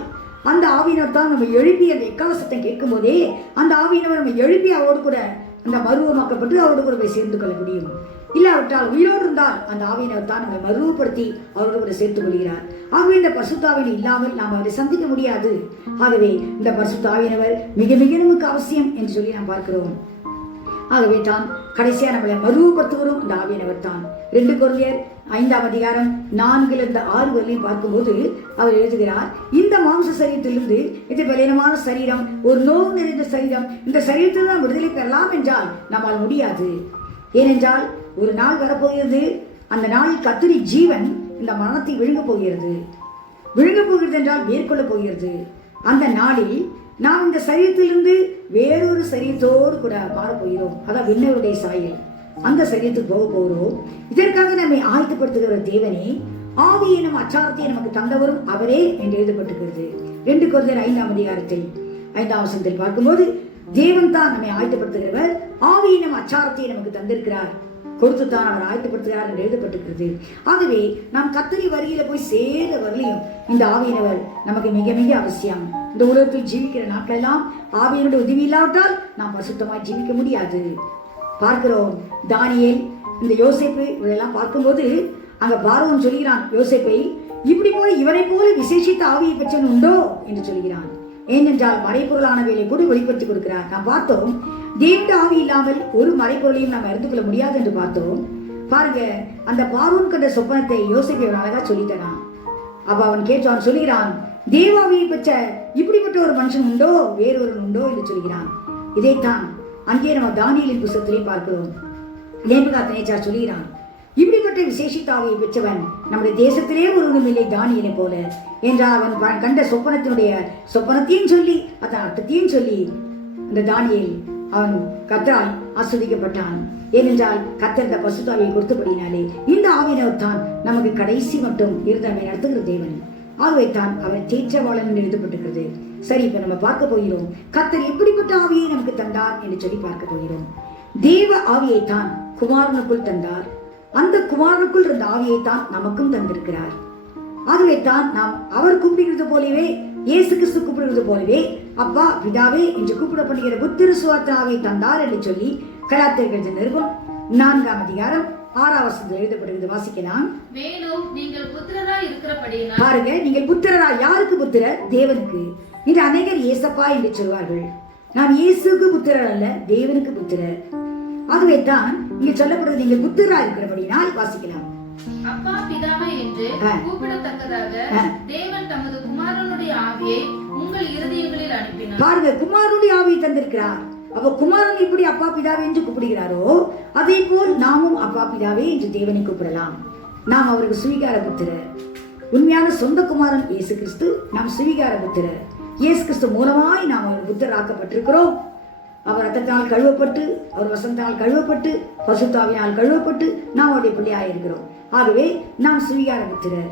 அந்த ஆவியினர் தான் நம்ம எழுப்பி அந்த எக்கால சத்தம் கேட்கும் போதே அந்த ஆவியினர் நம்ம எழுப்பி அவரோடு கூட அந்த மருவமாக்கப்பட்டு அவரோடு கூட போய் சேர்ந்து கொள்ள முடியும். இல்லாவிட்டால் உயிரோடு இருந்தால் அந்த ஆவியினர் தான் நம்மை மருவப்படுத்தி அவரோடு கூட சேர்த்துக் கொள்கிறார். ஆகவே இந்த பரிசுத்த ஆவியினர் இல்லாமல் நாம் அவரை சந்திக்க முடியாது. ஆகவே இந்த பரிசுத்த ஆவியினர் மிக மிக நமக்கு அவசியம் என்று சொல்லி நாம் பார்க்கிறோம். ஆகவே தான் கடைசியா நம்மளை மருவப்படுத்துவரும் இந்த ஆவியானவர் தான். 2 கொரிந்தியர் 5ஆம் அதிகாரம் 4-6 வரையும் பார்க்கும்போது அவர் எழுதுகிறார், இந்த மாம்ச சரீரத்திலிருந்து இது பலவீனமான சரீரம், ஒரு நோவு நிறைந்த சரீரம், இந்த சரீரத்தில் தான் விடுதலை பெறலாம் என்றால் நம்மால் முடியாது. ஏனென்றால் ஒரு நாள் வரப்போகிறது, அந்த நாளில் கர்த்தரி ஜீவன் இந்த மரணத்தை விழுங்க போகிறது என்றால் மேற்கொள்ள போகிறது. அந்த நாளில் நாம் இந்த சரீரத்திலிருந்து வேறொரு சரீரத்தோடு கூட மாறப்போகிறோம். அதான் விண்ணவருடைய சாயல், அந்த சரீரத்துக்கு போக போகிறோம். இதற்காக நம்மை ஆயத்தப்படுத்துகிற தேவனே, ஆவியை நம் அச்சாரத்தை நமக்கு தந்தவரும் அவரே என்று எழுதப்பட்டிருக்கிறது. 2 கொரிந்தியர் 5ஆம் அதிகாரத்தில் 5ஆம் வசனத்தில் பார்க்கும்போது தேவன் தான் நம்மை ஆயத்தப்படுத்துகிறவர், ஆவியை நம் அச்சாரத்தை நமக்கு தந்திருக்கிறார், கொடுத்துத்தான் அவர் ஆயத்தப்படுத்துகிறார் என்று எழுதப்பட்டிருக்கிறது. ஆகவே நாம் கர்த்தரி வருகையில போய் சேர வரலையும் இந்த ஆவியினவர் நமக்கு மிக மிக அவசியம். இந்த உலகத்தில் ஜீவிக்கிற நாட்கள் எல்லாம் ஆவியினுடைய உதவி இல்லாவிட்டால் நாம் பரிசுத்தமாய் ஜீவிக்க முடியாது. பார்க்கிறோம், தானியேல், இந்த யோசேப்பு இதெல்லாம் பார்க்கும்போது அங்க பார்வோன் சொல்கிறான், யோசேப்பை இப்படி போய் இவனை போல விசேஷித்த ஆவியை பெற்றவன் உண்டோ என்று சொல்கிறான். ஏனென்றால் மறைப்பொருளானவைகளை கூட வெளிப்படுத்தி கொடுக்கிறார். நாம் பார்த்தோம், தேவனுடைய ஆவி இல்லாமல் ஒரு மறைப்பொருளையும் நாம் அறிந்து கொள்ள முடியாது என்று பார்த்தோம். பாருங்க, அந்த பார்வோன் கண்ட சொப்பனத்தை யோசேப்பு அழகா சொல்லித்தரான். அப்ப அவன் சொல்கிறான், தேவாவியை பெற்ற இப்படிப்பட்ட ஒரு மனுஷன் உண்டோ, வேறொரு உண்டோ என்று சொல்கிறான். இதைத்தான் அங்கே நம்ம தானியேலின் புத்தகத்திலே பார்க்கிறோம். நேபுகாத்நேச்சார் சொல்கிறான், இப்படிப்பட்ட விசேஷித்த ஆவியை பெற்றவன் நம்முடைய தேசத்திலே ஒருவனும் இல்லை தானியேலை போல என்றால் அவன் கண்ட சொப்பனத்தையும் சொல்லி அதன் அர்த்தத்தையும் சொல்லி இந்த தானியேல் அவன் கர்த்தரால் ஆஸ்வதிக்கப்பட்டான். ஏனென்றால் கர்த்தர் இந்த பரிசுத்த ஆவியை கொடுத்தபடினாலே இந்த ஆவியினர் தான் நமக்கு கடைசி மட்டும் இருந்தமை நடத்துகிற தேவன். ஆகவே தான் அவன் தேற்றவாளன் என்று எழுதப்பட்டிருக்கிறது. சரி, இப்ப நம்ம பார்க்க போகிறோம் கர்த்தர் எப்படிப்பட்ட ஆவியை நமக்கு தந்தார் என்று சொல்லி பார்க்க போகிறோம். தேவ ஆவியை தான் குமாரனுக்குள் தந்தார். அந்த குமாரனுக்குள் இருந்த ஆவியை தான் நமக்கும் தந்திருக்கிறார். ஆகவே தான் நாம் அவர் கூப்பிடுகிறது போலவே, இயேசு கிறிஸ்து கூப்பிடுகிறது போலவே அப்பா பிதாவே என்று கூப்பிடப்படுகிற புத்திர சுவார்த்த ஆவியை தந்தார் என்று சொல்லி கலாத்தியர்கள் நிருபம் 4ஆம் அதிகாரம் 6ஆம் வசனத்தில் எழுதப்படுகிறது. வாசிக்கலாம். மேலும் நீங்கள் புத்திரராய் இருக்கிறபடியினால், பாருங்க, நீங்கள் புத்திரராய், யாருக்கு புத்திரர்? தேவனுக்கு. இன்று அநேகர் இயேசப்பா என்று சொல்வார்கள். நாம் இயேசுக்கு புத்திரர் அல்ல, தேவனுக்கு புத்திரர். ஆகவே தான் இங்க சொல்லப்படுவது நீங்கள் புத்திரராய் இருக்கிறபடினால். வாசிக்கலாம். அப்பா பிதாவே என்று கூப்பிடத்தக்கதாக தேவன் தமது குமாரனுடைய ஆவியை உங்கள் இருதயங்களில் அனுப்பினார். பாருங்க, குமாரனுடைய ஆவியை தந்திருக்கிறார். அப்ப குமாரன் எப்படி அப்பா பிதாவே என்று கூப்பிடுகிறாரோ அதே போல் நாமும் அப்பா பிதாவே என்று தேவனை கூப்பிடலாம். நாம் அவருக்கு சுவீகார புத்திரர். உண்மையான சொந்த குமாரன் இயேசு கிறிஸ்து, நாம் சுவீகார புத்திரர். இயேசு கிறிஸ்து மூலமாய் நாம் அவர் புத்திரராக்கப்பட்டிருக்கிறோம். அவர் ரத்தத்தினால் கழுவப்பட்டு, அவர் வசனத்தினால் கழுவப்பட்டு, பசுத்தாவினால் கழுவப்பட்டு நாம் அவருடைய பிள்ளையாக இருக்கிறோம். ஆகவே நாம் சுவீகார புத்திரர்.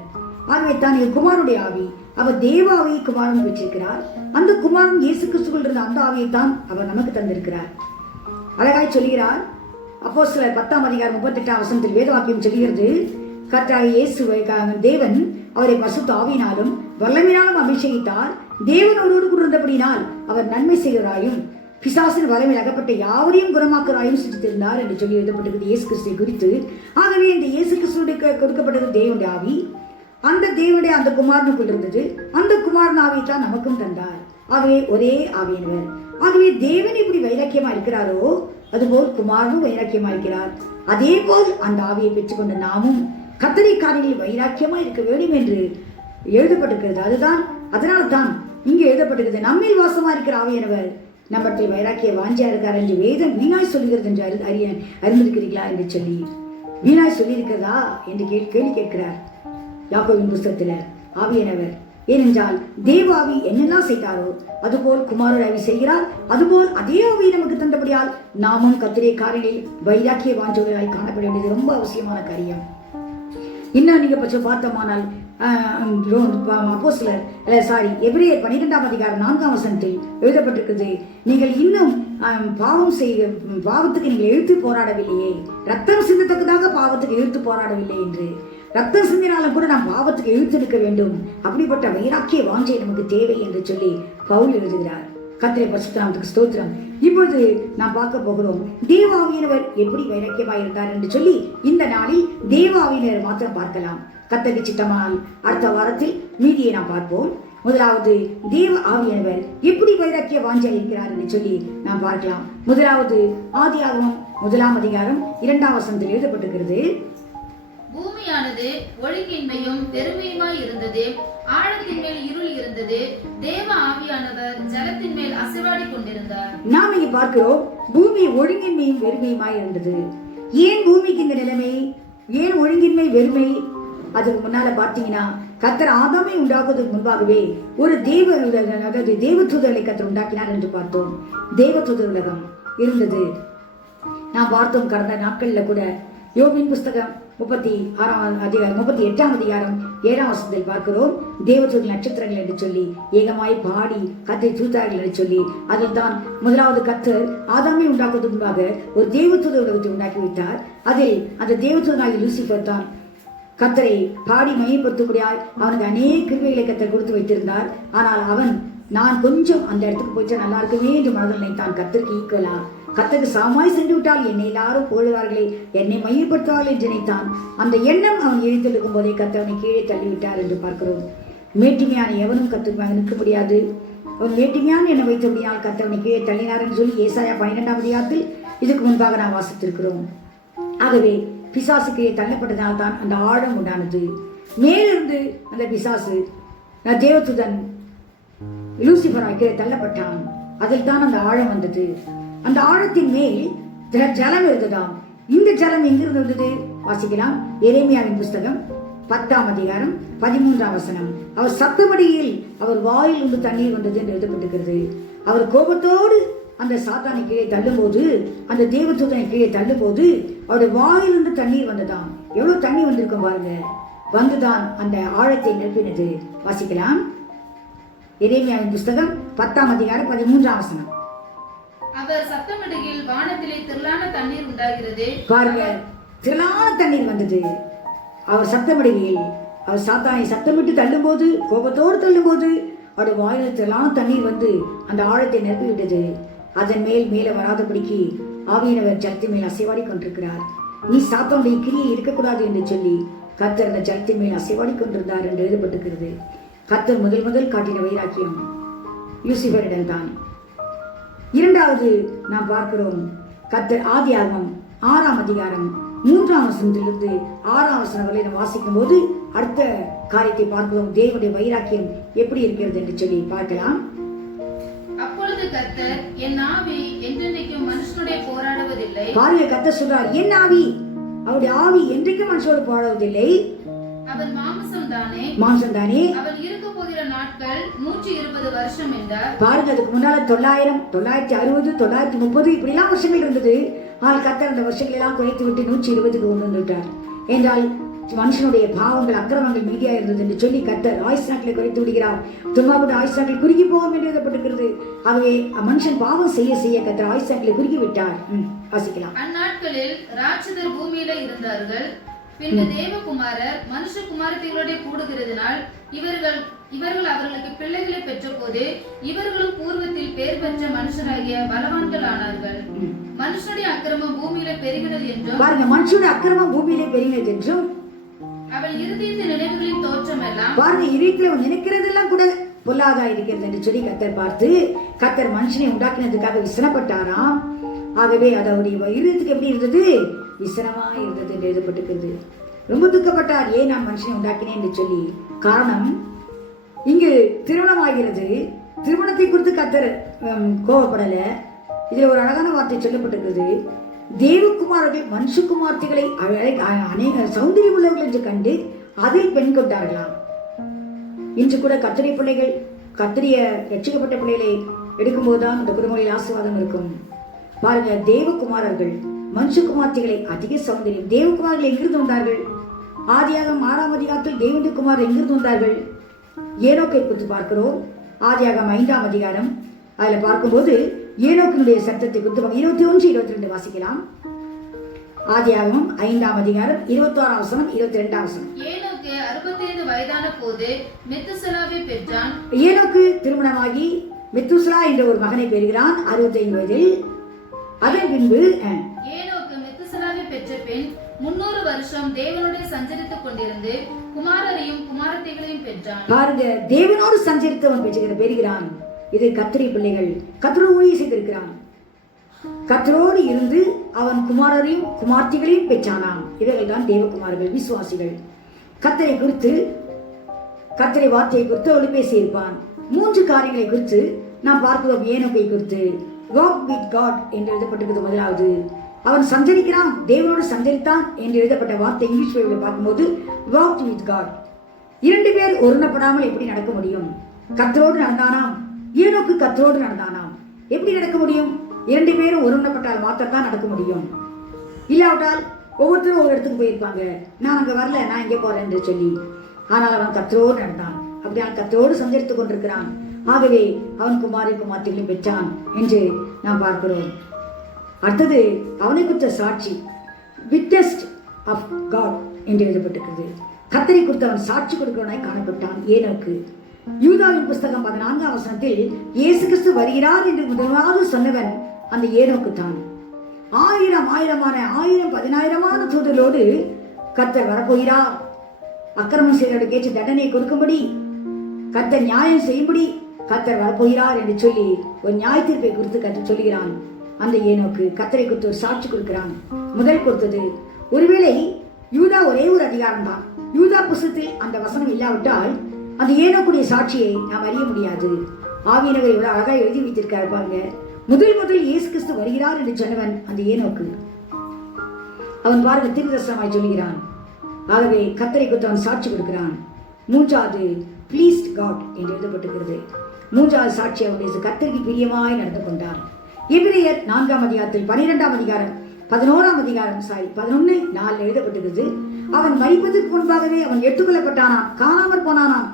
ஆகவே தான் குமாரனுடைய ஆவி, அவர் தேவாவை குமாரன் பெற்றிருக்கிறார். அந்த குமாரன் இயேசு கிறிஸ்துவில் இருந்த அந்த ஆவியை தான் அவர் நமக்கு தந்திருக்கிறார். அழகாய் சொல்கிறார் அப்போஸ்தலர் 10ஆம் அதிகாரம் 38ஆம் வசனத்தில் வேதவாக்கியம் சொல்கிறது, கர்த்தராகிய இயேசுவை தேவன் அவரை பரிசுத்த ஆவியினாலும் வல்லமையினாலும் அபிஷேகித்தார். தேவன் அவரோடு கூட இருந்தபடியினால் அவர் நன்மை செய்கிறாயும் பிசாசின் வல்லமையில் அகப்பட்ட யாவரையும் குணமாக்குறாயும் சிரித்திருந்தார் என்று சொல்லி எழுதப்பட்டது இயேசு கிறிஸ்துவை குறித்து. ஆகவே இந்த இயேசு கிறிஸ்துவுடைய கொடுக்கப்பட்டது தேவனுடைய ஆவி. அந்த தேவனுடைய அந்த குமாரனுக்குள் இருந்தது. அந்த குமாரன் ஆவியை தான் நமக்கும் தந்தார். ஆகவே ஒரே ஆவியினர். ஆகவே தேவன் இப்படி வைராக்கியமா இருக்கிறாரோ அதுபோல் குமாரனும் வைராக்கியமா இருக்கிறார். அதே போல் அந்த ஆவியை பெற்றுக்கொண்ட நாமும் கர்த்தருடைய காரியங்களில் வைராக்கியமா இருக்க வேண்டும் என்று எழுதப்பட்டிருக்கிறது. அதனால தான் இங்கே எழுதப்பட்டிருக்கிறது, நம்மில் வாசமா இருக்கிற ஆவியானவர் நம்மத்தில் வைராக்கிய வாஞ்சியா இருக்கார் என்று வேதம் வீணாய் சொல்லுகிறது என்று அறிந்திருக்கிறீர்களா என்று சொல்லி, வீணாய் சொல்லியிருக்கிறதா என்று கேள்வி கேட்கிறார் யாக்கோபின் புஸ்தகத்துல ஆவியானவர். ஏனென்றால் தேவாவி என்னெல்லாம் செய்தாரோ அதுபோல் குமாரர் ஆவி செய்கிறார். அதுபோல் அதே ஆவியை நமக்கு தந்தபடியால் நாமும் கர்த்தருடைய காரியங்களில் வைராக்கிய வாஞ்சவர்களாய் காணப்பட வேண்டியது ரொம்ப அவசியமான காரியம். இன்னும் நீங்க பற்றி பார்த்தோமானால் எபிரேயர் 12ஆம் அதிகாரம் 4ஆம் வசனத்தில் எழுதப்பட்டிருக்கிறது, நீங்கள் இன்னும் பாவத்துக்கு நீங்கள் எழுத்து போராடவில்லையே, ரத்தம் சிந்தத்தக்கதாக பாவத்துக்கு எழுத்து போராடவில்லை என்று. ரத்தம் சிந்தினாலும் கூட நாம் பாவத்துக்கு எழுத்திருக்க வேண்டும். அப்படிப்பட்ட வைராக்கிய வாஞ்சை நமக்கு தேவை என்று சொல்லி பவுல் எழுதுகிறார். கர்த்தருடைய பரிசுத்த நாமத்துக்கு ஸ்தோத்திரம். இப்பொழுது நாம் பார்க்க போகிறோம் தேவாவியினர் எப்படி வைராக்கியமாய் இருந்தார் என்று சொல்லி. இந்த நாளில் தேவாவியினர் மாத்திரம் பார்க்கலாம். கர்த்தருக்கு சித்தமானால் அடுத்த வாரத்தில் மீதியை நாம் பார்ப்போம். முதலாவது தேவ ஆவியானவர் எப்படி வைராக்கிய வாஞ்சை இருக்கிறார் என்று சொல்லி நாம் பார்க்கலாம். முதலாவது ஆதியாகமம் 1ஆம் அதிகாரம் 2ஆம் வசனத்தில் எழுதப்பட்டிருக்கிறது, பூமியானது ஒழுங்கின்மையும் பெருமையுமாய் இருந்தது, ஆழத்தின் மேல் இருள் இருந்தது, தேவ ஆவியானவர் ஜலத்தின் மேல் அசைவாடி கொண்டிருந்தார். நாம் இங்க பார்க்கிறோம், பூமி ஒழுங்கின்மையும் வெறுமையுமாய் இருந்தது. ஏன் பூமிக்கு இந்த நிலைமை, ஏன் ஒழுங்கின்மை வெறுமை? அதுக்கு முன்னால பார்த்தீங்கன்னா கர்த்தர் ஆதாமை உண்டாக்குவதற்கு முன்பாகவே ஒரு தேவதூதர்களை கர்த்தர் உண்டாக்கினார் என்று பார்த்தோம். தேவதூதர் உலகம் இருந்தது. நாம் பார்த்தோம் கடந்த நாட்கள்ல கூட யோபின் புஸ்தகம் 38ஆம் அதிகாரம் 7ஆம் வசனத்தில் பார்க்கிறோம், தேவதூதர் நட்சத்திரங்கள் என்று சொல்லி ஏகமாய் பாடி கர்த்தரை தூத்தார்கள் என்று சொல்லி. அதில் தான் முதலாவது கர்த்தர் ஆதாமை உண்டாக்குவதற்கு முன்பாக ஒரு தேவதூதர் உலகத்தை உண்டாக்கி வைத்தார். அதில் அந்த தேவதூதனாகிய லூசிபர் தான் கர்த்தரை பாடி மையப்படுத்தக்கூடியாய் அவனுக்கு அநேக கிருபைகளை கர்த்தர் கொடுத்து வைத்திருந்தார். ஆனால் அவன் நான் கொஞ்சம் அந்த இடத்துக்கு போயிட்டா நல்லா இருக்குமே என்று மனதில் நினைத்தான். கர்த்தருக்கு ஈக்குவலா, கர்த்தருக்கு சமமாய் சென்று விட்டால் என்னை எல்லாரும் புகழுவார்களே, என்னை மையப்படுத்துவார்கள் என்று நினைத்தான். அந்த எண்ணம் அவன் எழுந்திருக்கும் போதே கர்த்தர் அவனை கீழே தள்ளிவிட்டார் என்று பார்க்கிறோம். மேட்டிமையான எவனும் கர்த்தருக்கு நிற்க முடியாது. அவன் மேட்டிமையான என்னை வைத்தபடியால் கர்த்தர் அவனை கீழே தள்ளினார் என்று சொல்லி ஏசாயா 12ஆம் அதிகாரத்தில் இதுக்கு முன்பாக நாம் வாசித்திருக்கிறோம். ஆகவே பிசாசுக்கு தள்ளப்பட்டதால் தான் அந்த ஆழம் உண்டானது. மேலிருந்து அந்த பிசாசு தேவதூதன் லூசிபராய் தள்ளப்பட்டான். அதில் தான் அந்த ஆழம் வந்தது. அந்த ஆழத்தின் மேல் ஜலம் இருந்ததாம். இந்த ஜலம் எங்கிருந்து வந்தது வாசிக்கலாம். எரேமியாவின் புஸ்தகம் 10ஆம் அதிகாரம் 13ஆம் வசனம். அவர் சத்தமடியில் அவர் வாயில் இருந்து தண்ணீர் வந்தது என்று எழுதப்பட்டிருக்கிறது. அவர் கோபத்தோடு அந்த சாத்தானை கீழே தள்ளும் போது, அந்த தேவதூதனை கீழே தள்ளும் போது அவருடைய வாயிலிருந்து தண்ணீர் வந்ததாம். எவ்வளவு தண்ணி வந்திருக்கும் பாருங்க. வந்துதான் அந்த ஆழத்தை நிரப்பினது. வாசிக்கலாம். எரேமியாவின் புஸ்தகம் 10ஆம் அதிகாரம் 13ஆம் வசனம். அவர் சத்தமிடுகையில் வானத்திலே திரளான தண்ணீர் உண்டாகிறது. பாருங்க, திரளான தண்ணீர் வந்தது. அவர் சத்தமிடுகையில், அவர் சாத்தானை சத்தமிட்டு தள்ளும் போது, கோபத்தோடு தள்ளும் போது அவருடைய வாயில் திரளான தண்ணீர் வந்து அந்த ஆழத்தை நிரப்பி விட்டது. அதன் மேலே வராதபடிக்கு ஆவியானவர் ஜலத்தின் மேல் அசைவாடி கொண்டிருக்கிறார். நீ சாத்தானுடைய கிரியை இருக்கக்கூடாது என்று சொல்லி கர்த்தர் அந்த ஜலத்தின் மேல் அசைவாடி கொண்டிருந்தார் என்று எழுதப்பட்டிருக்கிறது. கர்த்தர் முதல் காட்டின வைராக்கியம் லூசிபரிடம் தான். இரண்டாவது நாம் பார்க்கிறோம், கர்த்தர் ஆதியாகமம் 6ஆம் அதிகாரம் 3ஆம் வசனத்திலிருந்து 6ஆம் வசனம் வரை நாம் வாசிக்கும் போது அடுத்த காரியத்தை பார்க்கிறோம். தேவனுடைய வைராக்கியம் எப்படி இருக்கிறது என்று சொல்லி பார்க்கலாம். அப்பொழுது கர்த்தர், என் ஆவி என்றென்றைக்கும் மனுஷனுடைய போராடுவதில்லை. பாருங்க, கர்த்தர் சொல்றார், என் ஆவி, அவருடைய ஆவி என்றைக்கும் மனுஷனோடு போராடுவதில்லை. அவன் மாம்சம் தானே. அவன் இருக்க போகிற நாட்கள் 120 வருஷம் என்றார். பாருங்க, அதுக்கு முன்னால 900, 960, 930 இப்படி எல்லாம் வருஷங்கள் இருந்தது. ஆனால் கர்த்தர் அந்த வருஷங்கள் எல்லாம் குறைத்து விட்டு 120க்கு கொண்டு வந்துட்டார். என்றால் மனுஷனுடைய பாவங்கள் அக்கிரமங்கள் மீதியா இருந்தது என்று சொல்லி கர்த்தர் ஆயுசு நாட்களை குறைத்து விடுகிறார். துன்மார்க்கருடைய ஆயுசு நாட்கள் குறுகி போகும் என்று எழுதப்பட்டிருக்கிறது. ஆகவே மனுஷன் பாவம் செய்ய செய்ய கர்த்தர் ஆயுசு நாட்களை குறுக்கி விட்டார். வாசிக்கலாம். அந்நாட்களில் ராட்சதர் பூமியில இருந்தார்கள். பின்பு தேவகுமாரர் மனுஷகுமாரத்திகளோட கூடுகிறதுனால் இவர்கள் அவர்களுக்கு பிள்ளைகளை பெற்ற போது இவர்களும் பூர்வத்தில் பேர் பெற்ற மனுஷராகிய பலவான்கள் ஆனார்கள். மனுஷனுடைய அக்கிரமம் பூமியில பெருகினது என்றும், பாருங்க, மனுஷனுடைய அக்கிரமம் பூமியிலே பெருகினது என்றும், அவள் இருதயத்தின் நினைவுகளின் தோற்றம் எல்லாம், பாருங்க, இருதயத்துல நினைக்கிறதெல்லாம் கூட பொல்லாதா இருக்கிறது என்று சொல்லி கர்த்தர் பார்த்து கர்த்தர் மனுஷனை உண்டாக்கினதுக்காக விசனப்பட்டாராம். ஆகவே அதோடைய இருதயத்துக்கு எப்படி இருந்தது? விசனமா இருந்தது என்று எழுதப்பட்டிருக்கிறது. ரொம்ப துக்கப்பட்டார், ஏன் நான் மனுஷனை உண்டாக்கினேன் என்று சொல்லி. காரணம், இங்கு திருமணம் ஆகிறது. திருமணத்தை குறித்து கர்த்தர் கோபப்படல. இதுல ஒரு அழகான வார்த்தை சொல்லப்பட்டிருக்கிறது. தேவகுமாரர்கள் மனுஷகுமார்த்திகளை அநேக சௌந்தரியம் உள்ளவர்கள் என்று கண்டு அதில் பெண் கொண்டார்களாம். இன்று கூட கர்த்தருடைய பிள்ளைகள், கர்த்தருடைய ரட்சிக்கப்பட்ட பிள்ளைகளை எடுக்கும் போதுதான் அந்த குடும்பங்களில் ஆசீர்வாதம் இருக்கும். பாருங்க, தேவகுமாரர்கள் மனுஷகுமார்த்திகளை அதிக சௌந்தரியம். தேவகுமார்கள் எங்கிருந்து வந்தார்கள்? ஆதியாகமம் 6ஆம் அதிகாரத்தில் தேவனுடைய குமார் எங்கிருந்து வந்தார்கள்? ஏனோக்கை குறித்து பார்க்கிறோம். ஆதியாகமம் 5ஆம் அதிகாரம் அதுல பார்க்கும்போது ஏனோக்கினுடைய சத்தத்தை குறித்து 21, 22 வாசிக்கலாம். ஆதியாகமம் 5ஆம் அதிகாரம் 21ஆம் வசனம், 22ஆம் வசனம். ஏனோக்கு 65 வயதான போது மெத்துசலாவை பெற்றான். ஏனோக்கு திருமணமாகி மெத்துசலா என்ற ஒரு மகனை பெறுகிறான் 65 வயதில். அதன் பின்பு ஏனோக்கு மெத்துசலாவை பெற்ற பின் 300 வருஷம் தேவனோடு சஞ்சரித்துக் கொண்டிருந்து குமாரரையும் குமாரத்திகளையும் பெற்றான். பாருங்க, தேவனோடு சஞ்சரித்தவன் பெறுகிறான். இது கர்த்தருடைய பிள்ளைகள். கர்த்தரோடு ஊழியம் செய்திருக்கிறான். கர்த்தரோடு இருந்து அவன் குமாரரையும் குமார்த்திகளையும் பெற்றானாம். இவர்கள் தான் தேவகுமாரர்கள், விசுவாசிகள். கர்த்தரை குறித்து, கர்த்தரை வார்த்தையை குறித்து அவள் பேசியிருப்பான். 3 காரியங்களை குறித்து நாம் பார்க்கிறோம். ஏனோக்கை குறித்து வாக் வித் காட் என்று எழுதப்பட்டிருக்கிறது. முதலாவது, அவன் சஞ்சரிக்கிறான், தேவனோடு சஞ்சரித்தான் என்று எழுதப்பட்ட வார்த்தை இங்கிலீஷ் பைபிளில் பார்க்கும்போது வாக் வித் காட். 2 பேர் ஒருணப்படாமல் எப்படி நடக்க முடியும்? கர்த்தரோடு நடந்தானாம், ஏனோக்கு கர்த்தரோடு நடந்தானாம். எப்படி நடக்க முடியும்? 2 பேரும் ஒருணப்பட்டால் மாத்திரம் தான் நடக்க முடியும். இல்லாவிட்டால் ஒவ்வொருத்தரும் ஒரு இடத்துக்கு போயிருப்பாங்க. நான் அங்க வரல, நான் இங்கே போறேன் என்று சொல்லி. ஆனால் அவன் கர்த்தரோடு நடந்தான். அப்படியான கர்த்தரோடு சஞ்சரித்துக் கொண்டிருக்கிறான். ஆகவே அவன் குமாரி குமார்த்திகளையும் பெற்றான் என்று நாம் பார்க்கிறோம். அடுத்தது, அவனை குறித்த சாட்சி விட்னஸ் ஆஃப் காட் என்று எழுதப்பட்டிருக்கிறது. கர்த்தரை குறித்து அவன் சாட்சி கொடுக்கிறவனாய் காணப்பட்டான் ஏனோக்கு. யூதாவின் புஸ்தகம் 14ஆம் வசனத்தில் இயேசு கிறிஸ்து வருகிறார் என்று முதலாவது சொன்னவன் அந்த ஏனோக்கு தான். 1000 10,000 தூதர்களோடு கர்த்தர் வரப்போகிறார், அக்கிரமம் செய்தவர்களுக்கு ஏற்ற தண்டனை கொடுக்கும்படி, கர்த்தர் நியாயம் செய்யும்படி கர்த்தர் வரப்போகிறார் என்று சொல்லி ஒரு நியாய தீர்ப்பை குறித்து கர்த்தர் சொல்கிறான். அந்த ஏனோக்கு கர்த்தரை குறித்து ஒரு சாட்சி கொடுக்கிறான். முதல் கொடுத்தது, ஒருவேளை யூதா ஒரே ஒரு அதிகாரம் தான். யூதா புஸ்தகத்தில் அந்த வசனம் இல்லாவிட்டால் அந்த ஏனோக்குடைய சாட்சியை நாம் அறிய முடியாது. ஆவியானவர் எவ்வளவு அழகா எழுதி வைத்திருக்காரு பாருங்க. முதல் இயேசு கிறிஸ்து வருகிறார் என்று சொன்னவன் அந்த ஏனோக்கு. அவன் பாருங்க தீர்க்கதரிசனமாய் சொல்கிறான். ஆகவே கர்த்தரை குறித்து அவன் சாட்சி கொடுக்கிறான். 3வது, ப்ளீஸ்ட் காட் என்று எழுதப்பட்டிருக்கிறது. 3வது சாட்சி, அவனுடைய கர்த்தருக்கு பிரியமாய் நடந்து கொண்டான். எபிரேயர் 4ஆம் அதிகாரத்தில் 12ஆம் அதிகாரம் 11ஆம் அதிகாரம் 11:4 எழுதப்பட்டிருக்கிறது. அவன் மரிப்பதற்கு முன்பாகவே அவன் எடுத்துக்கொள்ளப்பட்டானாம், காணாமற் போனானாம்.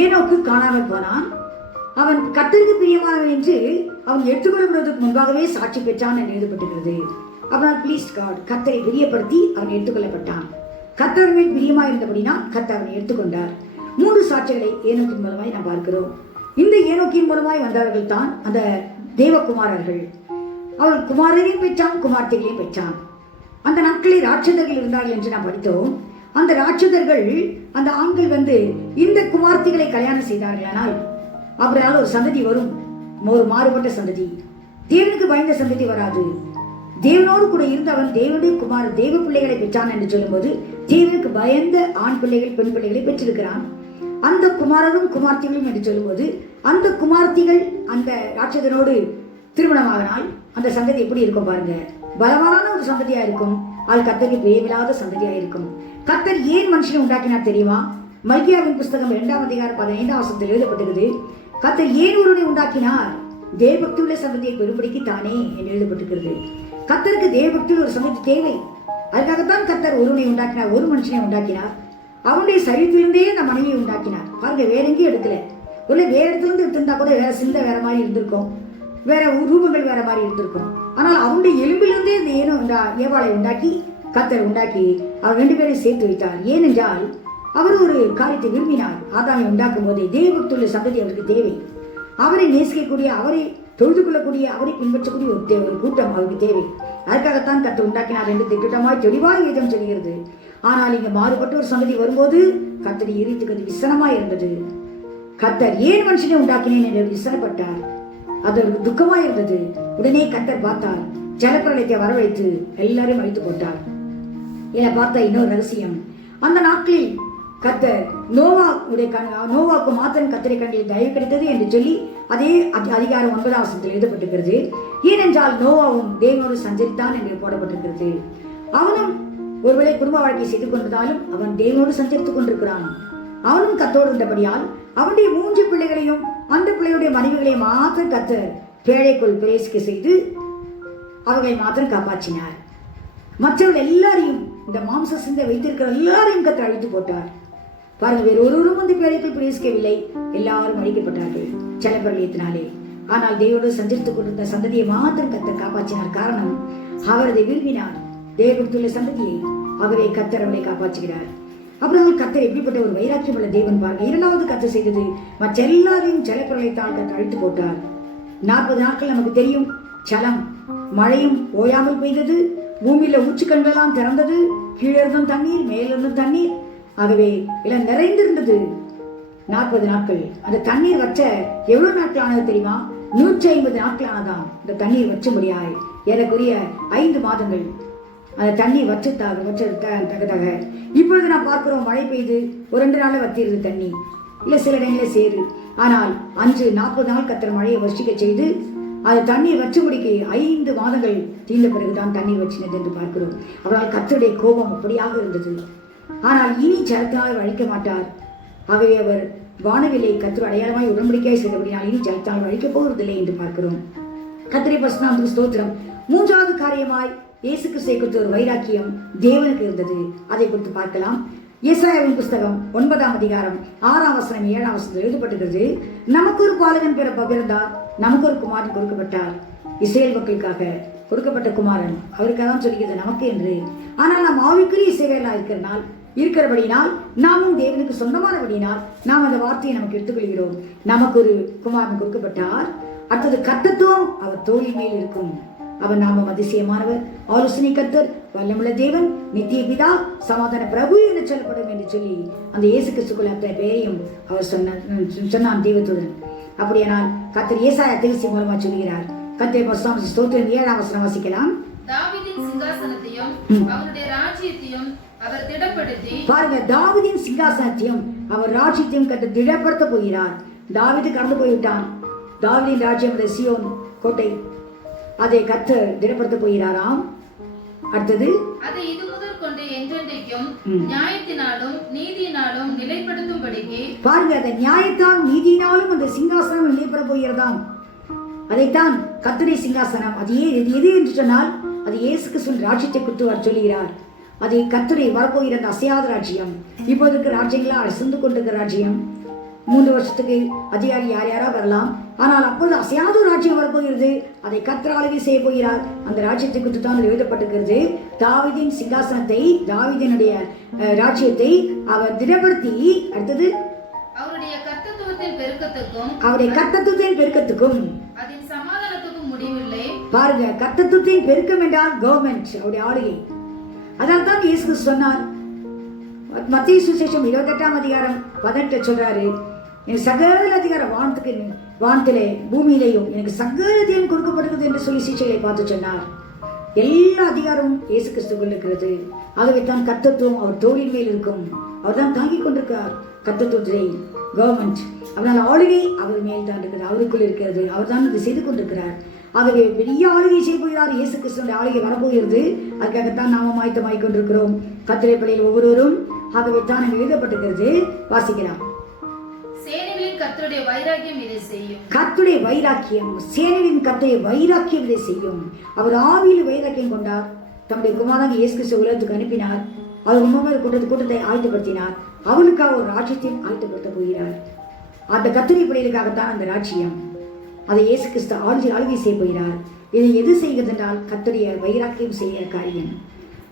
ஏனோக்கு காணாமல் போனான். அவன் கர்த்தருக்கு பிரியமானவன் என்று அவன் எடுத்துக்கொள்ளப்படுவதற்கு முன்பாகவே சாட்சி பெற்றான் என்று எழுதப்பட்டிருக்கிறது. அவனால் ப்ளீஸ்ட் காட், கர்த்தரை பிரியப்படுத்தி அவன் எடுத்துக்கொள்ளப்பட்டான். கர்த்தர் மேல் பிரியமா இருந்தபடினா கர்த்தர் அவனை எடுத்துக்கொண்டார். 3 சாட்சிகளை ஏனோக்கின் மூலமாய் நாம் பார்க்கிறோம். இந்த ஏனோக்கின் மூலமாய் வந்தவர்கள் தான் அந்த தேவகுமாரர்கள். அவள் குமாரரையும் பெற்றான், குமார்த்திகளையும் பெற்றான். அந்த நாட்களில் ராட்சதர்கள் இருந்தார்கள் என்று நாம் படித்தோம். அந்த ராட்சதர்கள், அந்த ஆண்கள் இந்த குமார்த்திகளை கல்யாணம் செய்தார்களானால் அவரால் ஒரு சந்ததி வரும், ஒரு மாறுபட்ட சந்ததி. தேவனுக்கு பயந்த சந்ததி வராது. தேவனோடு கூட இருந்தவன் தேவனுடைய குமார் தேவ பிள்ளைகளை பெற்றான் என்று சொல்லும்போது தேவனுக்கு பயந்த ஆண் பிள்ளைகள் பெண் பிள்ளைகளை பெற்றிருக்கிறான். அந்த குமாரரும் குமார்த்திகளும் என்று சொல்லும்போது அந்த குமார்த்திகள் அந்த ராட்சதனோடு திருமணமாகனால் அந்த சந்ததி எப்படி இருக்கும் பாருங்க. பலமான ஒரு சந்ததியா இருக்கும். அது கர்த்தருக்கு பிரியமில்லாத சந்ததியா இருக்கும். கர்த்தர் ஏன் மனுஷனை உண்டாக்கினார் தெரியுமா? மல்கியாவின் புஸ்தகம் 2ஆம் அதிகாரம் 15ஆம் வசனத்தில் எழுதப்பட்டிருக்குது, கர்த்தர் ஏன் ஒருவனை உண்டாக்கினார்? தேவபக்தி உள்ள சந்ததியை பெறும்படிக்கு தானே என்று எழுதப்பட்டிருக்கிறது. கர்த்தருக்கு தேவபக்தியில் ஒரு சந்ததி தேவை. அதுக்காகத்தான் கர்த்தர் ஒருவனை உண்டாக்கினார், ஒரு மனுஷனை உண்டாக்கினார். அவனுடைய சரீரத்திலிருந்தே அந்த மனைவியை உண்டாக்கினார். பாருங்க, வேற எங்கேயும் எடுக்கல. ஒரு வேற இடத்துல இருந்து எடுத்திருந்தா கூட வேற சிந்தை வேற மாதிரி இருந்திருக்கும், வேற ரூபங்கள் வேற மாதிரி இருந்திருக்கும். ஆனால் அவனுடைய எலும்பிலிருந்தே இந்த ஏவாளை உண்டாக்கி கர்த்தர் உண்டாக்கி அவர் 2 பேரையும் சேர்த்து வைத்தார். ஏனென்றால் அவர் ஒரு காரியத்தை விரும்பினார். ஆதாமை உண்டாக்கும் போதே தேவபக்தியுள்ள சந்ததி அவருக்கு தேவை. அவரை நேசிக்கக்கூடிய, அவரை தொழுது கொள்ளக்கூடிய, அவரை பின்பற்றக்கூடிய ஒரு கூட்டம் அவருக்கு தேவை. அதற்காகத்தான் கர்த்தர் உண்டாக்கினார் என்று திட்டமாய் தெளிவாய் வேதம் சொல்கிறது. ஆனால் இங்க மாறுபட்ட ஒரு சந்ததி வரும்போது கர்த்தர் இருத்துக்கு அது விசனமாய் இருந்தது. கர்த்தர் ஏன் மனுஷனை உண்டாக்கினேன் என்று விசனப்பட்டார். அது ஒரு துக்கமாய் இருந்தது. உடனே கர்த்தர் பார்த்தார், ஜலப்பிரளயத்தை வரவழைத்து எல்லாரையும் அழித்து போட்டார். என பார்த்தா இன்னொரு ரகசியம், அந்த நாட்களில் கர்த்தர் நோவாக்கு மாத்திரம் கர்த்தரை கண்ணில் தயவு கிடைத்தது என்று சொல்லி அதே அதிகாரம் 9ஆம் வசனத்தில் எழுதப்பட்டிருக்கிறது. ஏனென்றால் நோவாவும் தேவனோடு சஞ்சரித்தான் என்று போடப்பட்டிருக்கிறது. அவனும் ஒருவேளை குடும்ப வாழ்க்கை செய்து கொண்டதாலும் அவன் தேவனோடு சஞ்சரித்துக் கொண்டிருக்கிறான். அவனும் கர்த்தரோடு இருந்தபடியால் அவனுடைய 3 பிள்ளைகளையும் அந்த பிள்ளையுடைய மனைவிகளை மாத்திரம் கர்த்தர் பேழைக்குள் பிரவேசிக்க செய்து அவர்களை மாத்திரம் காப்பாற்றினார். மற்றவர்கள் எல்லாரையும், இந்த மாம்ச சிந்தை வைத்திருக்கிற எல்லாரையும் கர்த்தர் அழித்து போட்டார். பாருங்க, வேறு ஒருவரும் அந்த பேழைக்குள் பிரவேசிக்கவில்லை. எல்லாரும் அழிக்கப்பட்டார்கள் ஜலப்பிரளயத்தினாலே. ஆனால் தேவனோடு சஞ்சரித்துக் கொண்டிருந்த சந்ததியை மாத்திரம் கர்த்தர் காப்பாற்றினார். காரணம், அவர் அதை விரும்பினார். தேவபக்தியுள்ள சந்ததியை அவரை கர்த்தர் அவரை காப்பாற்றுகிறார். அப்புறம் கர்த்தர் எப்படிப்பட்ட ஒரு வைராக்கியம் உள்ள தேவன் பாருங்க. 2வது கர்த்தர் செய்தது, மற்ற எல்லாரையும் ஜலப்பிரளயத்தால் கர்த்தர் அழித்து போட்டார். 40 நாட்கள் நமக்கு தெரியும், ஜலம் மழையும் ஓயாமல் பெய்தது. பூமியில ஊற்றுக்கண்களெல்லாம் திறந்தது. கீழிருந்தும் தண்ணீர், மேலிருந்தும் தண்ணீர். ஆகவே எல்லாம் நிறைந்திருந்தது 40 நாட்கள். அந்த தண்ணீர் வச்ச எவ்வளவு நாட்கள் ஆனது தெரியுமா? 150 நாட்கள் ஆனதாம் இந்த தண்ணீர் வச்ச முடியாய். ஏறக்குரிய 5 மாதங்கள் அந்த தண்ணீர் வச்சதாக. இப்பொழுது நான் பார்க்கிறோம், மழை பெய்து ஒரு 2 நாள்ல வத்திருது தண்ணி, இல்ல சில இடங்கள சேரு. ஆனால் 40 நாள் கர்த்தர் மழையை வர்ஷிக்க செய்து அது தண்ணீர் வச்சுபடிக்கு 5 மாதங்கள் தீர்ந்த பிறகுதான் தண்ணீர் வச்சினது என்று பார்க்கிறோம். அவரால் கர்த்தருடைய கோபம் அப்படியாக இருந்தது. ஆனால் இனி ஜலத்தால் அழிக்க மாட்டார். ஆகவே அவர் வானவிலை கர்த்தர் அடையாளமாய் உடன்படிக்கையாய் செய்தபடினால் இனி ஜலத்தால் அழிக்கப் போவதில்லை என்று பார்க்கிறோம். கர்த்தருடைய பரிசுத்த ஸ்தோத்திரம். 3வது காரியமாய் இயேசு கிறிஸ்துவை குறித்த ஒரு வைராக்கியம் தேவனுக்கு இருந்தது. அதை குறித்து பார்க்கலாம். ஏசாயாவின் புஸ்தகம் 9ஆம் அதிகாரம் 6ஆம் வசனம் 7ஆம் வசனத்தில் எழுதப்பட்டிருக்கிறது, நமக்கு ஒரு பாலகன் பிறந்தார், நமக்கு ஒரு குமாரன் கொடுக்கப்பட்டார். இஸ்ரவேல் மக்களுக்காக கொடுக்கப்பட்ட குமாரன், அவருக்காக தான் சொல்கிறது நமக்கு என்று. ஆனால் நாம் ஆவிக்குரிய இஸ்ரவேலா இருக்கிறபடினால் நாமும் தேவனுக்கு சொந்தமானபடினால் நாம் அந்த வார்த்தையை நமக்கு எடுத்துக்கொள்கிறோம். நமக்கு ஒரு குமாரன் கொடுக்கப்பட்டார். அடுத்தது கர்த்தத்துவம் அவர் தோளின் மேல் இருக்கும். அவர் நாமம் அதிசயமானவர், ஆலோசனை கர்த்தர், வல்லமுள்ள தேவன், நித்திய பிதா, சமாதான பிரபு என்று சொல்லப்படும் என்று சொல்லி அந்த இயேசு கிறிஸ்துக்குள்ள அத்தனை பெயரையும் அவர் சொன்னான் தேவத்துடன். அப்படியானால் கர்த்தர் ஏசாயா தீர்க்கதரிசி மூலமா சொல்கிறார். கர்த்தர் ஸ்தோத்திரம் 7ஆம் வசனம் வாசிக்கலாம். தாவீதின் சிங்காசனத்தையும் அவருடைய ராஜ்யத்தையும் அவர் திடப்படுத்தி, பாருங்க, தாவீதின் சிங்காசனத்தையும் அவர் ராஜ்யத்தையும் கர்த்தர் திடப்படுத்த போகிறார். தாவீது கடந்து போய்விட்டான். தாவீதின் ராஜ்யம் சீயோன் கோட்டை, அதை கர்த்தர் திடப்படுத்த போகிறாராம். அடுத்தது, அதை இது முதல் கொண்டு என்றென்றைக்கும் நியாயத்தினாலும் நீதியினாலும் நிலைப்படுத்தும்படிக்கு, பாருங்க, அந்த நியாயத்தால் நீதியினாலும் அந்த சிங்காசனம் நிலைப்பட போகிறதாம். அதைத்தான் கர்த்தருடைய சிங்காசனம். அது எது என்று சொன்னால் அது இயேசு கிறிஸ்துவின் ராஜ்யத்தை குறித்து சொல்லுகிறார். அது கர்த்தருடைய வரப்போகிற அந்த அசையாத ராஜ்யம். இப்போது இருக்கிற ராஜ்யங்களா அசைந்து கொண்டிருக்கிற ராஜ்யம். 3 வருஷத்துக்கு அதிகாரி யாரா வரலாம். ஆனால் அப்போது அசையாத ஒரு ராஜ்யம் வரப்போகிறது. அதை கர்த்தர் ஆளுகை செய்ய போகிறார். அந்த ராஜ்யத்தை குறித்து தான் எழுதப்பட்டிருக்கிறது. தாவீதின் சிங்காசனத்தை, தாவீதினுடைய ராஜ்யத்தை அவர் திடப்படுத்தி, அடுத்தது அவருடைய கர்த்தத்துவத்தின் பெருக்கத்துக்கும், அவருடைய கர்த்தத்துவத்தின் பெருக்கத்துக்கும், அதன் சமாதானத்துக்கும் முடிவில்லை. பாருங்க, கர்த்தத்துவத்தின் பெருக்கம் என்றால் கவர்மெண்ட், அவருடைய ஆளுகை. அதனால தான் இயேசு சொன்னார், மத்தேயு சுவிசேஷம் 28ஆம் அதிகாரம் 18 சொல்றாரு, எனக்கு சகல அதிகாரம் வானத்திலே பூமியிலேயும் எனக்கு சகல அதிகாரம் கொடுக்கப்படுகிறது என்று சொல்லி சீஷர்களை பார்த்து சொன்னார். எல்லா அதிகாரமும் இயேசு கிறிஸ்துக்குள் இருக்கிறது. ஆகவே தான் கர்த்தத்துவம் அவர் தோளின் மேல் இருக்கும். அவர் தான் தாங்கிக் கொண்டிருக்கிறார் கர்த்தத்துவத்தை, கவர்மெண்ட். அதனால் ஆளுகை அவர் மேல் தான் இருக்கிறது, அவருக்குள் இருக்கிறது. அவர் தான் இது செய்து கொண்டிருக்கிறார். ஆகவே பெரிய ஆளுகை செய்ய போகிறார். இயேசு கிறிஸ்துவின் ஆளுகை வரப்போகிறது. அதுக்காகத்தான் நாம ஆயத்தமாய் கொண்டிருக்கிறோம். கர்த்தருடைய பிள்ளைகள் ஒவ்வொருவரும். ஆகவே தான் அங்கு எழுதப்பட்டிருக்கிறது, வாசிக்கலாம். சேனைகளின் கர்த்தருடைய வைராக்கியம் இதை செய்யும். கர்த்தருடைய வைராக்கியம், சேனைகளின் கர்த்தருடைய வைராக்கியம் இதை செய்யும். அவர் ஆவியில் வைராக்கியம் கொண்டார். தம்முடைய குமாரனாகிய இயேசு கிறிஸ்துவை உலகத்துக்கு அனுப்பினார். அவர் உண்மையான கூட்டத்தை ஆயத்தப்படுத்தினார். அவனுக்காக ஒரு ராஜ்யத்தையும் ஆயத்தப்படுத்த போகிறார். அந்த கர்த்தருடைய பிள்ளைகளுக்காகத்தான் அந்த ராஜ்யம். அதை இயேசு கிறிஸ்து ஆளுகை செய்ய போகிறார். இதை எது செய்கிறது என்றால் கர்த்தருடைய வைராக்கியம் செய்கிற காரியம்.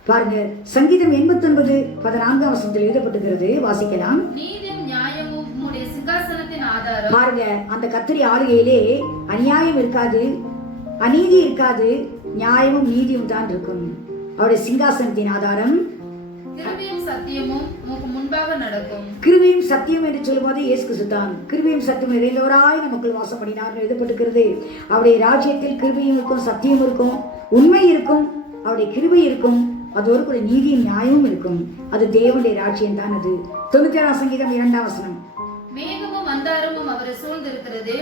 பாருங்க, சங்கீதம் 89:14 வசனத்தில் எழுதப்பட்டிருக்கிறது, வாசிக்கலாம். நீதியும் நியாயமும் உம்முடைய சிங்காசனத்தின் ஆதாரம். பாருங்க, அந்த கர்த்தருடைய ஆளுகையிலே அநியாயம் இருக்காது, அநீதி இருக்காது, நியாயமும் நீதியும் தான் இருக்கும். அவருடைய சிங்காசனத்தின் ஆதாரம் கிருபையும் சத்தியமும் உமக்கு முன்பாக நடக்கும். கிருபையும் சத்தியம் என்று சொல்லும்போது இயேசு கிறிஸ்து தான் கிருபையும் சத்தியம் நிறைந்தவராய் நமக்குள் வாசம் பண்ணினார் எழுதப்பட்டிருக்கிறது. அவருடைய ராஜ்யத்தில் கிருபையும் இருக்கும், சத்தியம் இருக்கும், உண்மை இருக்கும், அவருடைய கிருபை இருக்கும், அதோடு கூட நீதியும் நியாயமும் இருக்கும். அது தேவனுடைய ராஜ்யம் தான். அது 97 சங்கீதம் 2 வசனம். மேகமும் அந்தாரமும் அவரை சூழ்ந்திருக்கிறது,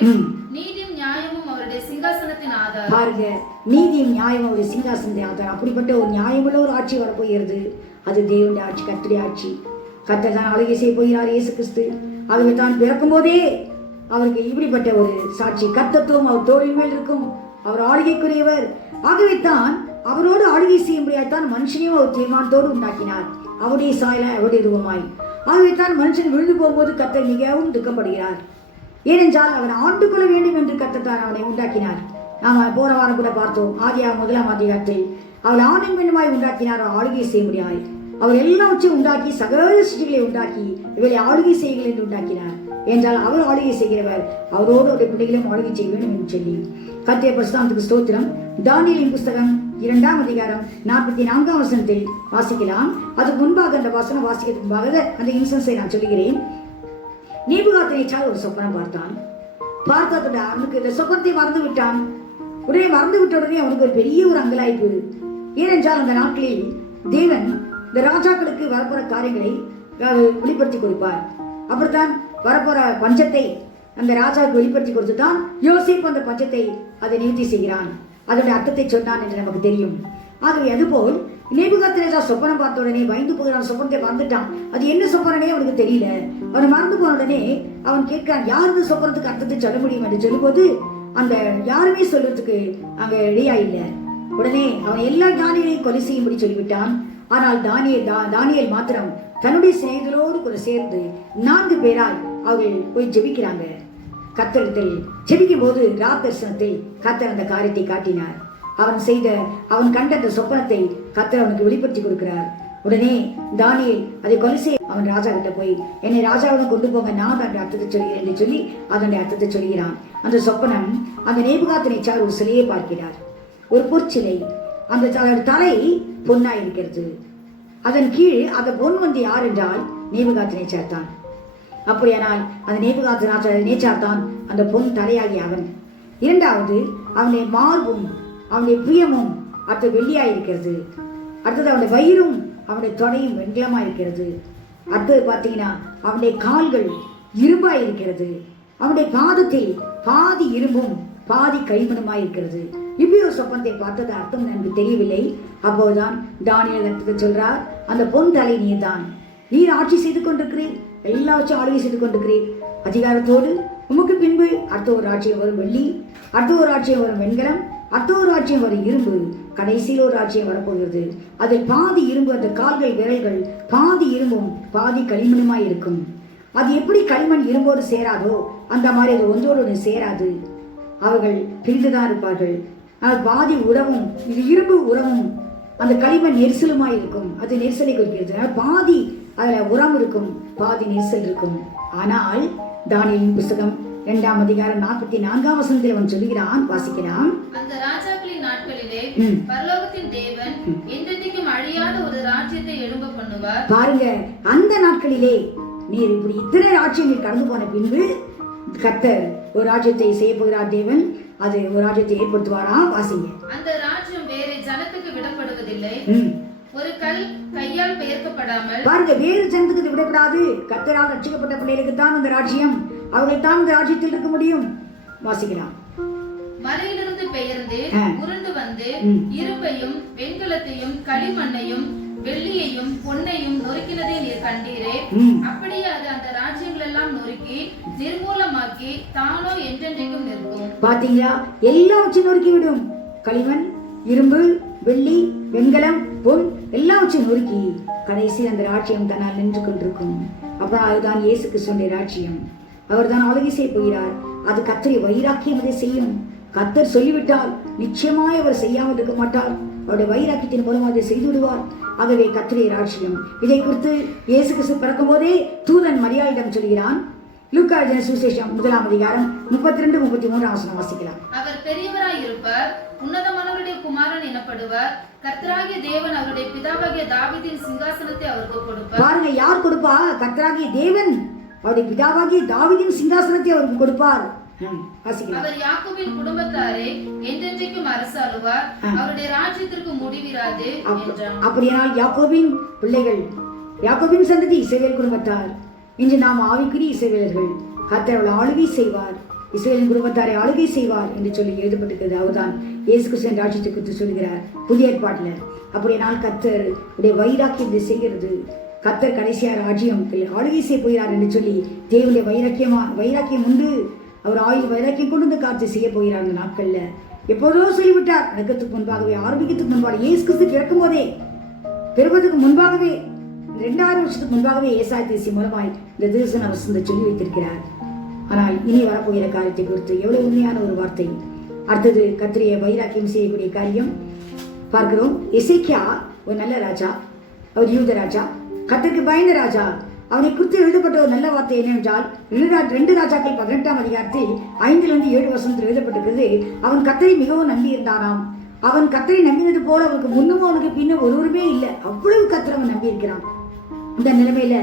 நீதியும் நியாயமும் அவருடைய சிங்காசனத்தின் ஆதாரம். பாருங்க, நீதியும் நியாயமும் அவருடைய சிங்காசனத்தின் ஆதாரம். அப்படிப்பட்ட ஒரு நியாயமுள்ள ஒரு ஆட்சி வரப்போகிறது. அது தேவனுடைய ஆட்சி, கர்த்தருடைய ஆட்சி. கர்த்தர் தான் ஆளுகை செய்ய போகிறார் இயேசு கிறிஸ்து. ஆகவே தான் பிறக்கும் போதே அவருக்கு இப்படிப்பட்ட ஒரு சாட்சி, கர்த்தத்துவம் அவர் தோளின் மேல் இருக்கும். அவர் ஆளுகைக்குரியவர். ஆகவே தான் அவரோடு ஆளுகை செய்யும்படியாய்த்தான் மனுஷனையும் அவர் தீர்மானத்தோடு உண்டாக்கினார், அவருடைய சாயலாய், அவருடைய ரூபமாய். ஆகவே தான் மனுஷன் விழுந்து போகும்போது கர்த்தர் மிகவும் துக்கப்படுகிறார். ஏனென்றால் அவன் ஆண்டு கொள்ள வேண்டும் என்று கர்த்தர் தான் அவனை உண்டாக்கினார். நாம போன வாரம் கூட பார்த்தோம், ஆதியாகமம் 1 அதிகாரத்தில் அவள் ஆணின் பெண்ணுமாய் உண்டாக்கினார், ஆளுகை செய்ய முடியாது. அவர் எல்லாவற்றையும் உண்டாக்கி சகல சிருஷ்டிகளை உண்டாக்கி இவளை ஆளுகை செய்யுங்கள் என்று உண்டாக்கினார். என்றால் அவர் ஆளுகை செய்கிறவர், அவரோடு அவருடைய பிள்ளைகளும் ஆளுகை செய்ய வேண்டும் என்று சொல்லி. கர்த்தருடைய பரிசுத்தத்துக்கு ஸ்தோத்திரம். தானியேலின் புஸ்தகம் 2 அதிகாரம் 44 வசனத்தில் வாசிக்கலாம். அதுக்கு முன்பாக அந்த வசனம் வாசிக்கிறதுக்கு முன்பாக அந்த இன்சன்ஸை நான் சொல்லுகிறேன். நேபுகாத்நேச்சார் ஒரு சொப்பனம் பார்த்தான். பார்த்ததுடன் அவனுக்கு இந்த சொப்பனத்தை மறந்து விட்டான். உடனே மறந்து விட்ட உடனே அவனுக்கு ஒரு பெரிய ஒரு அங்கலாய்ப்பு. ஏனென்றால் அந்த நாட்களில் தேவன் இந்த ராஜாக்களுக்கு வரப்போற காரியங்களை வெளிப்படுத்தி கொடுப்பார். அப்படித்தான் வரப்போற பஞ்சத்தை அந்த ராஜாவுக்கு வெளிப்படுத்தி கொடுத்துதான் யோசேப்பு அந்த பஞ்சத்தை அதை நிவர்த்தி செய்கிறான். அதோட அர்த்தத்தை சொன்னான் என்று நமக்கு தெரியும். ஆகவே அதுபோல் நேபுகாத்நேச்சார் சொப்பனம் பார்த்த உடனே பயந்து போகிறான். சொப்பனத்தை மறந்துட்டான். அது என்ன சொப்பனே அவனுக்கு தெரியல. அவன் மறந்து போன உடனே அவன் கேட்கிறான், யார் இந்த சொப்பனத்துக்கு அர்த்தத்தை சொல்ல முடியும் என்று சொல்லும்போது அந்த யாருமே சொல்றதுக்கு அங்க ரெடியா இல்லை. உடனே அவன் எல்லா ஞானிகளையும் கொலை செய்யும்படி சொல்லிவிட்டான். ஆனால் தானியேல் மாத்திரம் தன்னுடைய சிநேகிதரோடு கூட சேர்ந்து 4 பேரால் அவர்கள் போய் ஜெபிக்கிறாங்க. கர்த்தரிடத்தில் ஜெபிக்கும் போது ராத்தரிசனத்தில் கர்த்தர் அந்த காரியத்தை காட்டினார். அவன் கண்ட அந்த சொப்பனத்தை கர்த்தர் அவனுக்கு வெளிப்படுத்தி கொடுக்கிறார். உடனே தானியேல் அதை கொலை செய்ய அவன் ராஜா கிட்ட போய், என்னை ராஜாவுடன் கொண்டு போங்க, நான் அந்த அர்த்தத்தை சொல்கிறேன் என்று சொல்லி அதனுடைய அர்த்தத்தை சொல்கிறான். அந்த சொப்பனம், அந்த நேபுகாத்நேச்சார் ஒரு சிலையை பார்க்கிறார், ஒரு பொற்சிலை. அந்த தலை பொன்னாய் இருக்கிறது. அதன் கீழ் அந்த பொன் வந்து யார் என்றால் நேபுகாத்நேச்சார் தான். அப்படியானால் அந்த நேபுகாத்நேச்சார் தான் அந்த பொன் தலையாகி அவன். இரண்டாவது, அவனுடைய மார்பும் அவனுடைய பிரியமும் அடுத்த வெள்ளியாய் இருக்கிறது. அடுத்தது அவனுடைய வயிறும் அவனுடைய தொடையும் வெண்கலமா இருக்கிறது. அடுத்தது பார்த்தீங்கன்னா அவனுடைய கால்கள் இரும்பாய் இருக்கிறது. அவனுடைய பாதத்தில் பாதி இரும்பும் பாதி களிமண்ணுமாய் இருக்கிறது. இப்படி ஒரு சொப்பனத்தை பார்த்தது அர்த்தம் எனக்கு தெரியவில்லை. அப்போதுதான் தானியேல் அர்த்தத்தை சொல்றார், அந்த பொன் தலை நீர் தான், நீர் ஆட்சி செய்து கொண்டிருக்கிறீர், எல்லாவற்றையும் ஆளுகை செய்து கொண்டிருக்கிறீர் அதிகாரத்தோடு. உமக்கு பின்பு அடுத்த ஒரு ராஜ்யம் வரும் வெள்ளி, அடுத்த ஒரு ராஜ்யம் வரும் வெண்கலம், அடுத்த ஒரு ராஜ்யம் வரும் இரும்பு, கடைசியில் ஒரு ராஜ்யம் வரப்போகிறது. அதில் பாதி இரும்பு, அந்த கால்கள் விரல்கள் பாதி இரும்பும் பாதி களிமண்ணுமாய் இருக்கும். அது எப்படி களிமண் இரும்போடு சேராதோ அந்த மாதிரி அது ஒன்றோடு ஒன்று சேராது. அவர்கள் பிரிந்துதான் இருப்பார்கள். ஆனால் பாதி உறவும், இது இரும்பு உறவும் அந்த களிமண் நெரிசலுமாய் இருக்கும். அது நெரிசலை குறிக்கிறது. பாதி அதுல உரம் இருக்கும், பாதி நெரிசல் இருக்கும். ஆனால் தானியேலின் புஸ்தகம் 2 அதிகாரம் 44 வசனத்தில் அவன் சொல்லுகிறான், வாசிக்கிறான். அந்த ராஜாக்களின் நாட்களிலே பரலோகத்தின் தேவன் என்றென்றைக்கும் அழியாத ஒரு ராஜ்யத்தை எழும்ப பண்ணுவார். பாருங்க, அந்த நாட்களிலே நீர் இப்படி இத்தனை ராஜ்யங்கள் கடந்து போன பின்பு கர்த்தர் ஒரு ராஜ்யத்தை செய்ய போகிறார். தேவன் அது ஒரு ராஜ்யத்தை ஏற்படுத்துவாரா? வாசிங்க. அந்த ராஜ்யம் வேறு ஜனத்துக்கு விடப்படுவதில்லை, ஒரு கல் கையால் பெயர்க்கப்படாமல். பாருங்க, வேறு ஜனத்துக்கு விடப்படாது. கர்த்தரால் ரட்சிக்கப்பட்ட பிள்ளைகளுக்கு தான் அந்த ராஜ்யம். அவர்கள் தான் இந்த ராஜ்யத்தில் இருக்க முடியும். வாசிக்கலாம். மலையிலிருந்து பெயர்ந்து உருண்டு வந்து இரும்பையும் வெண்கலத்தையும் களிமண்ணையும் வெள்ளியையும் பொன்னையும் நொறுக்கினதை நீர் கண்டீரே, அப்படியே அது அந்த ராஜ்யங்கள் எல்லாம் நொறுக்கி நிர்மூலமாக்கி தானோ என்றென்றைக்கும் நிற்கும். பாத்தீங்களா, எல்லாவற்றையும் நொறுக்கி விடும். களிமண், இரும்பு, வெள்ளி, வெண்கலம், பொன் எல்லாவற்றையும் நொறுக்கி கடைசி அந்த ராஜ்யம் தன்னால் நின்று கொண்டிருக்கும். அப்ப அதுதான் இயேசு கிறிஸ்துவின் ராஜ்யம். அவர் தான் ஆளுகை செய்ய போகிறார். அது கர்த்தரை வைராக்கியம் அதை செய்யும். கர்த்தர் சொல்லிவிட்டால் நிச்சயமாய் அவர் செய்யாமல் இருக்க மாட்டார். அவருடைய வைராக்கியத்தின் மூலம் அதை செய்து விடுவார். ஆகவே கர்த்தருடைய ராஜ்யம். இதை குறித்து இயேசு கிறிஸ்து பிறக்கும் போதே தூதன் மரியாதையிடம் சொல்கிறான். லூக்கா எழுதின சுவிசேஷம் 1ஆம் அதிகாரம் 32-33 வசனம் வாசிக்கலாம். அவர் பெரியவராய் இருப்பார், உன்னதமானவருடைய குமாரன் எனப்படுவார். கர்த்தராகிய தேவன் அவருடைய பிதாவாகிய தாவீதின் சிங்காசனத்தை அவருக்கு கொடுப்பார். பாருங்க, யார் கொடுப்பா? கர்த்தராகிய தேவன் அவருடைய பிதாவாகிய தாவீதின் சிங்காசனத்தை அவருக்கு கொடுப்பார். அவர் யாக்கோபின் குடும்பத்தாரை என்றென்றைக்கும் அரசாளுவார், அவருடைய ராஜ்யத்திற்கு முடிவிராது என்றார். அப்படியானால் யாக்கோபின் பிள்ளைகள், யாக்கோபின் சந்ததி இஸ்ரவேல் குடும்பத்தார். இன்று நாம் ஆவிக்குரிய இஸ்ரவேலர்கள். கர்த்தர் அவள் ஆளுகை செய்வார், இஸ்ரவேலின் குடும்பத்தாரை ஆளுகை செய்வார் என்று சொல்லி எழுதப்பட்டிருக்கிறது. அவர்தான் இயேசு கிறிஸ்துவின் ராஜ்யத்தை குறித்து சொல்கிறார் புதிய ஏற்பாட்டுல. அப்படியானால் கர்த்தர் உடைய வைராக்கியத்தை செய்கிறது. கர்த்தர் கடைசியா ராஜ்யத்தில் ஆளுகை செய்ய போகிறார் என்று சொல்லி தேவனுடைய வைராக்கியம் உண்டு. அவர் ஆயுள் வைராக்கியம் கொண்டு வந்து காத்து செய்ய போகிறார். அந்த நாட்கள்ல எப்போதோ சொல்லிவிட்டார். நடக்கிறதுக்கு முன்பாகவே, ஆரம்பிக்கிறதுக்கு முன்பாக, இயேசு கிறிஸ்து பிறக்கும் போதே, பெறுவதற்கு முன்பாகவே, 2000 வருஷத்துக்கு முன்பாகவே ஏசாயா தீர்க்கதரிசி மூலமாய் இந்த தரிசன வசனத்தை சொல்லி வைத்திருக்கிறார். ஆனால் இனி வரப்போகிற காரியத்தை குறித்து எவ்வளவு உண்மையான ஒரு வார்த்தை. அடுத்தது கர்த்தருடைய வைராக்கியம் செய்யக்கூடிய காரியம் பார்க்கிறோம். எசேக்கியா ஒரு நல்ல ராஜா, அவர் யூத ராஜா, கர்த்தருக்கு பயந்த ராஜா. அவனை குறித்து எழுதப்பட்ட ஒரு நல்ல வார்த்தை என்னவென்றால் 2 ராஜாக்கள் 18ஆம் அதிகாரத்தில் 5-7 வசனத்தில் எழுதப்பட்டிருக்கிறது. அவன் கர்த்தரை மிகவும் நம்பி இருந்தானாம். அவன் கர்த்தரை நம்பினது போல அவனுக்கு முன்னும் அவனுக்கு பின்னும் ஒருவருமே இல்லை. அவ்வளவு கர்த்தர் அவன் நம்பி இருக்கிறான். இந்த நிலைமையில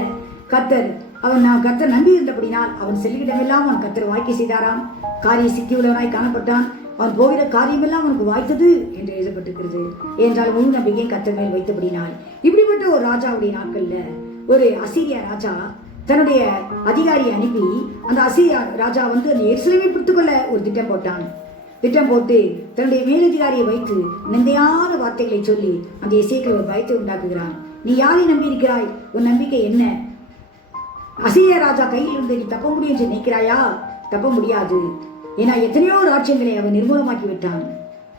கர்த்தர் நம்பி இருந்தபடினால் அவன் செல்லிடமெல்லாம் அவன் கர்த்தர் வாய்க்கை செய்தாராம். காரிய சித்தி உள்ளவனாய் காணப்பட்டான். அவன் போகிற காரியமெல்லாம் அவனுக்கு வாய்த்தது என்று எழுதப்பட்டிருக்கிறது. ஏனென்றால் முழு நம்பிக்கை கர்த்தர் மேல் வைத்தபடினால். இப்படிப்பட்ட ஒரு ராஜாவுடைய நாட்கள்ல ஒரு அசீரியா ராஜா தன்னுடைய அதிகாரியை அனுப்பி அந்த அசீரியா ராஜா வந்து அந்த எருசலேமை பிடித்துக்கொள்ள ஒரு திட்டம் போட்டான். திட்டம் போட்டு தன்னுடைய மேலதிகாரியை வைத்து நிந்தையான வார்த்தைகளை சொல்லி அந்த எசேக்கியேல் ஒரு பயத்தை உண்டாக்குகிறான். நீ யாரை நம்பி இருக்கிறாய்? உன் நம்பிக்கை என்ன? அசீரியா ராஜா கையில் இருந்து நீ தப்ப முடியும் என்று நினைக்கிறாயா? தப்ப முடியாது. ஏன்னா எத்தனையோ ராஜ்யங்களை அவன் நிர்மூலமாக்கி விட்டான்.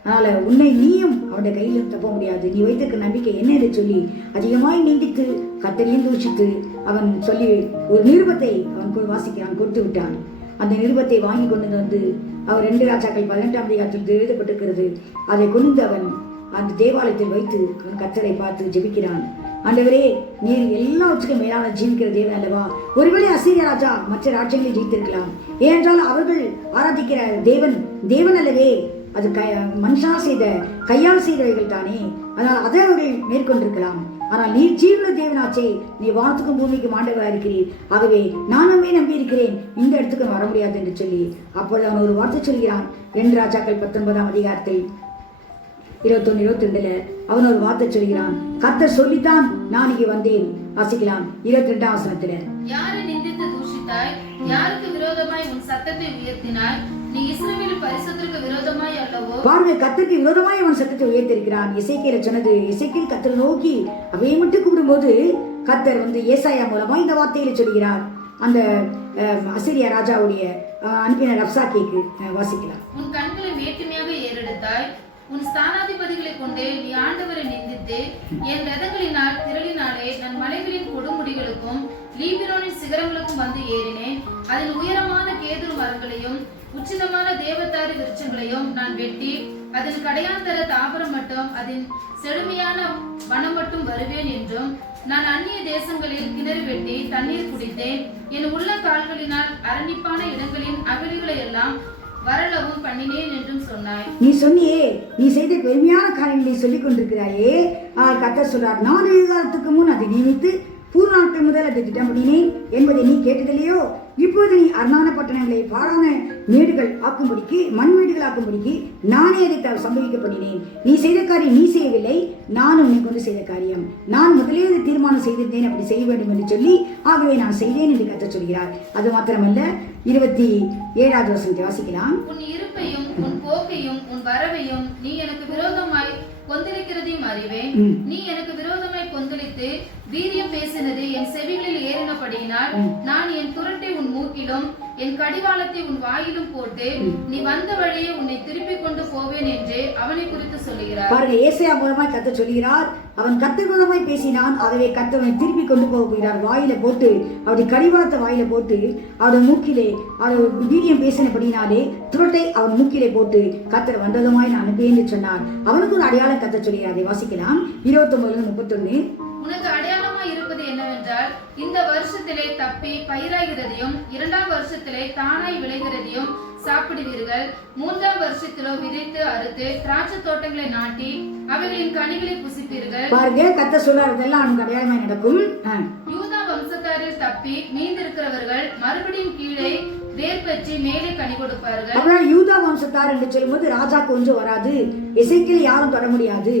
அதனால உன்னை நீயும் அவனுடைய கையிலும் தப்ப முடியாது. நீ வைத்திருக்க நம்பிக்கை என்ன என்று சொல்லி அதிகமாய் நிந்தித்து கர்த்தரையும் தூஷித்து அவன் சொல்லி ஒரு நிருபத்தை அவன் வாசிக்கிறான், கொடுத்து விட்டான். அந்த நிருபத்தை வாங்கி கொண்டு வந்து அவர் 2 ராஜாக்கள் 18ஆம் அதிகாரத்தில் எழுதப்பட்டிருக்கிறது. அதை கொண்டு அவன் அந்த தேவாலயத்தில் வைத்து அவன் கர்த்தரை பார்த்து ஜெபிக்கிறான். ஆண்டவரே, நீர் எல்லாவற்றுக்கும் மேலான ஜீவிக்கிற தேவன் அல்லவா? ஒருவேளை அசீரியா ராஜா மற்ற ராஜ்யங்களை ஜெயித்திருக்கலாம். ஏனென்றால் அவர்கள் ஆராதிக்கிற தேவன் அல்லவே, அது மனுஷனால் செய்த கையால் செய்தவைகள் தானே. அதனால் அதை அவர்கள் மேற்கொண்டிருக்கலாம். ஆனால் நீர் ஜீவன தேவனாச்சே, நீ வானத்துக்கும் பூமிக்கும் ஆண்டவராக இருக்கிறீர். ஆகவே நான் நம்பி இருக்கிறேன், இந்த இடத்துக்கு வர முடியாது என்று சொல்லி அப்பொழுது அவன் ஒரு வார்த்தை சொல்கிறான். 2 ராஜாக்கள் 19ஆம் அதிகாரத்தில் 21-22 அவன் ஒரு வார்த்தை சொல்கிறான். கர்த்தர் சொல்லித்தான் நான் இங்கே வந்தேன். வாசிக்கலாம் 22ஆம் வசனத்துல. யாரை நிந்தித்து தூஷித்தாய்? யாருக்கு விரோதமாய் உன் சத்தத்தை உயர்த்தினாய்? நீ இஸ்ரவேல் பரிசுத்தருக்கு விரோதமாய் அல்லவோ? பாருங்க, கர்த்தருக்கு விரோதமாய் அவன் சத்தத்தை உயர்த்திருக்கிறான். எசேக்கியேல் சொன்னது, எசேக்கியேல் கர்த்தரை நோக்கி அவையை மட்டும் கூப்பிடும்போது கர்த்தர் வந்து ஏசாயா மூலமா இந்த வார்த்தைகளை சொல்கிறார். அந்த அசீரியா ராஜாவுடைய அனுப்பின ரப்சாக்கேக்கு வாசிக்கலாம். உன் கண்களை மேட்டுமையாக ஏறெடுத்தாய், உன் ஸ்தானாதிபதிகளை கொண்டே நீ ஆண்டவரை நிந்தித்து, என் ரதங்களினால் திரளினாலே நான் மலைகளின் கொடுமுடிகளுக்கும் லீபனோனின் சிகரங்களுக்கும் வந்து ஏறினேன். அதில் உயரமான கேதுரு மரங்களையும் உச்சிதமான தேவதாரு விருட்சங்களையும் நான் வெட்டி, அதன் கடையாந்தர தாபரம் மட்டும் அதன் செழுமையான வனம் மட்டும் வருவேன் என்றும், நான் அந்நிய தேசங்களில் கிணறு வெட்டி தண்ணீர் குடித்தேன். என் உள்ள கால்களினால் அரணிப்பான இடங்களின் அகழிகளை எல்லாம் வரலவும் பண்ணினேன் என்றும் சொன்னாய். நீ சொன்னியே, நீ செய்த பெருமையான காரியங்களை சொல்லிக் கொண்டிருக்கிறாயே. கர்த்தர் சொல்றார், நான் காலத்துக்கு முன் அதை நியமித்து பூர்வ நாட்கள் முதல் அதை திட்டம் பண்ணினேன் என்பதை நீ கேட்டதில்லையோ? இப்போது நீ அரணான பட்டணங்களை பாழான மேடுகள் ஆக்கும்படிக்கு, மண் மேடுகள் ஆக்கும்படிக்கு நானே அதை சம்பவிக்க பண்ணினேன். நீ செய்த காரியம் நீ செய்யவில்லை, நான் உன்னை கொண்டு செய்த காரியம். நான் முதலே அதை தீர்மானம் செய்திருந்தேன், அப்படி செய்ய வேண்டும் என்று சொல்லி, ஆகவே நான் செய்தேன் என்று கர்த்தர் சொல்கிறார். அது மாத்திரமல்ல, 27ஆவது வசனத்தை வாசிக்கலாம். உன் இருப்பையும் உன் போக்கையும் உன் வரவையும் நீ எனக்கு விரோதமாய் கொந்தளிக்கிறதையும் அறிவேன். நீ எனக்கு விரோதமாய் கொந்தளித்து வீரியம் பேசினது என் செவிகளில் ஏறினபடியினால் நான் என் துரட்டை உன் மூக்கிலும் என் கடிவாளத்தை உன் வாயிலும் போட்டு நீ வந்த வழியே உன்னை திருப்பிக் கொண்டு போவேன் என்று அவனை குறித்து சொல்லுகிறார். பாருங்க, ஏசாயா மூலமாய் கர்த்தர் சொல்கிறார், அவன் கர்த்தர் மூலமாய் பேசினான், ஆகவே கர்த்தர் திருப்பி கொண்டு போகிறார். வாயில போட்டு அவருடைய கடிவாளத்தை வாயில போட்டு அவருடைய மூக்கிலே அவருடைய வீரியம் பேசினபடினாலே துரட்டை அவன் மூக்கிலே போட்டு கர்த்தர் வந்ததுமாய் நான் அனுப்பேன் சொன்னார். அவனுக்கு ஒரு அடையாளம் கர்த்தர் சொல்கிறார். அதை வாசிக்கலாம். 29-31. உனக்கு அடையாளமாய் இருப்பது என்னவென்றால், இந்த வருஷத்திலே தப்பி பயிராகிறதையும் 2ஆம் வருஷத்திலே தானாய் விளைகிறதையும் சாப்பிடுவீர்கள். 3ஆம் வருஷத்திலோ விதைத்து அறுத்து திராட்சை தோட்டங்களை நாட்டி அவைகளின் கனிகளை புசிப்பீர்கள். பாருங்க, கர்த்தர் சொல்றாரு, இதெல்லாம் அவனுக்கு அடையாளமாய் நடக்கும். யூதா வம்சத்தாரில் தப்பி மீந்திருக்கிறவர்கள் மறுபடியும் கீழே வேர் பற்றி மேலே கனி கொடுப்பார்கள். அப்புறம் யூதா வம்சத்தார் என்று சொல்லும்போது ராஜாக்கு ஒன்று வராது, எசேக்கியேல் யாரும் தொட முடியாது.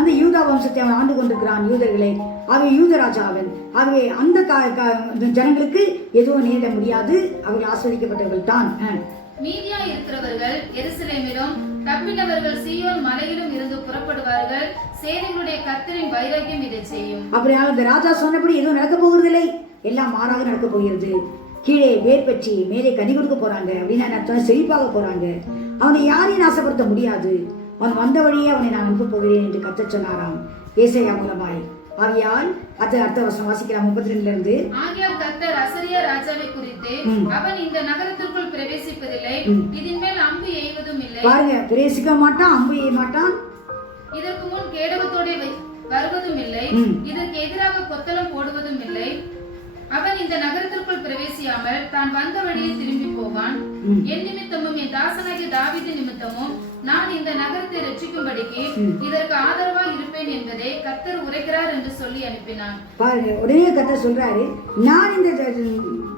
அந்த யூதா வம்சத்தை அவன் ஆண்டு கொண்டிருக்கிறான், யூதர்களை. ஆகவே யூத ராஜா அவன். ஆகவே அந்த ஜனங்களுக்கு எதுவும் நேரிட முடியாது, அவர்கள் ஆஸ்வதிக்கப்பட்டவர்கள் தான். மீதியா இருக்கிறவர்கள் எருசலேமிலும் தப்பினவர்கள் சீயோன் மலையிலும் இருந்து புறப்படுவார்கள். சேனைகளுடைய கர்த்தரின் வைராக்கியம் இதை செய்யும். அப்படியாக அந்த ராஜா சொன்னபடி எதுவும் நடக்க போகிறதில்லை, எல்லாம் மாறாக நடக்க போகிறது. கீழே வேர் பற்றி மேலே கனி கொடுக்க போறாங்க அப்படின்னு செழிப்பாக போறாங்க. அவனை யாரையும் நாசப்படுத்த முடியாது. அவன் வந்த வழியே அவனை நான் அனுப்ப போகிறேன் என்று கர்த்தர் சொன்னாராம் ஏசாயா மூலமாய். ஆகையால் அது அடுத்த வருஷம் வாசிக்கலாம் 32 ஆகையால் கர்த்தர் அசரியா ராஜாவை குறித்து, அவன் இந்த நகரத்திற்குள் பிரவேசிப்பதில்லை, இதன் மேல் அம்பு எய்வதும் இல்லை. பாருங்க, பிரவேசிக்க மாட்டான், அம்பு எய்ய மாட்டான். இதற்கு முன் கேடகத்தோட வருவதும் இல்லை, இதற்கு எதிராக கொத்தளம் போடுவதும் இல்லை. அவன் இந்த நகரத்திற்குள் பிரவேசியாமல் தான் வந்த வழியை திரும்பி போவான். என் நிமித்தமும் என் தாசனாகிய தாவீது நிமித்தமும் நான் இந்த நகரத்தை ரட்சிக்கும்படிக்கு இதற்கு ஆதரவா இருப்பேன் என்பதை கர்த்தர் உரைக்கிறார் என்று சொல்லி அனுப்பினான். பாருங்க, உடனே கர்த்தர் சொல்றாரு, நான் இந்த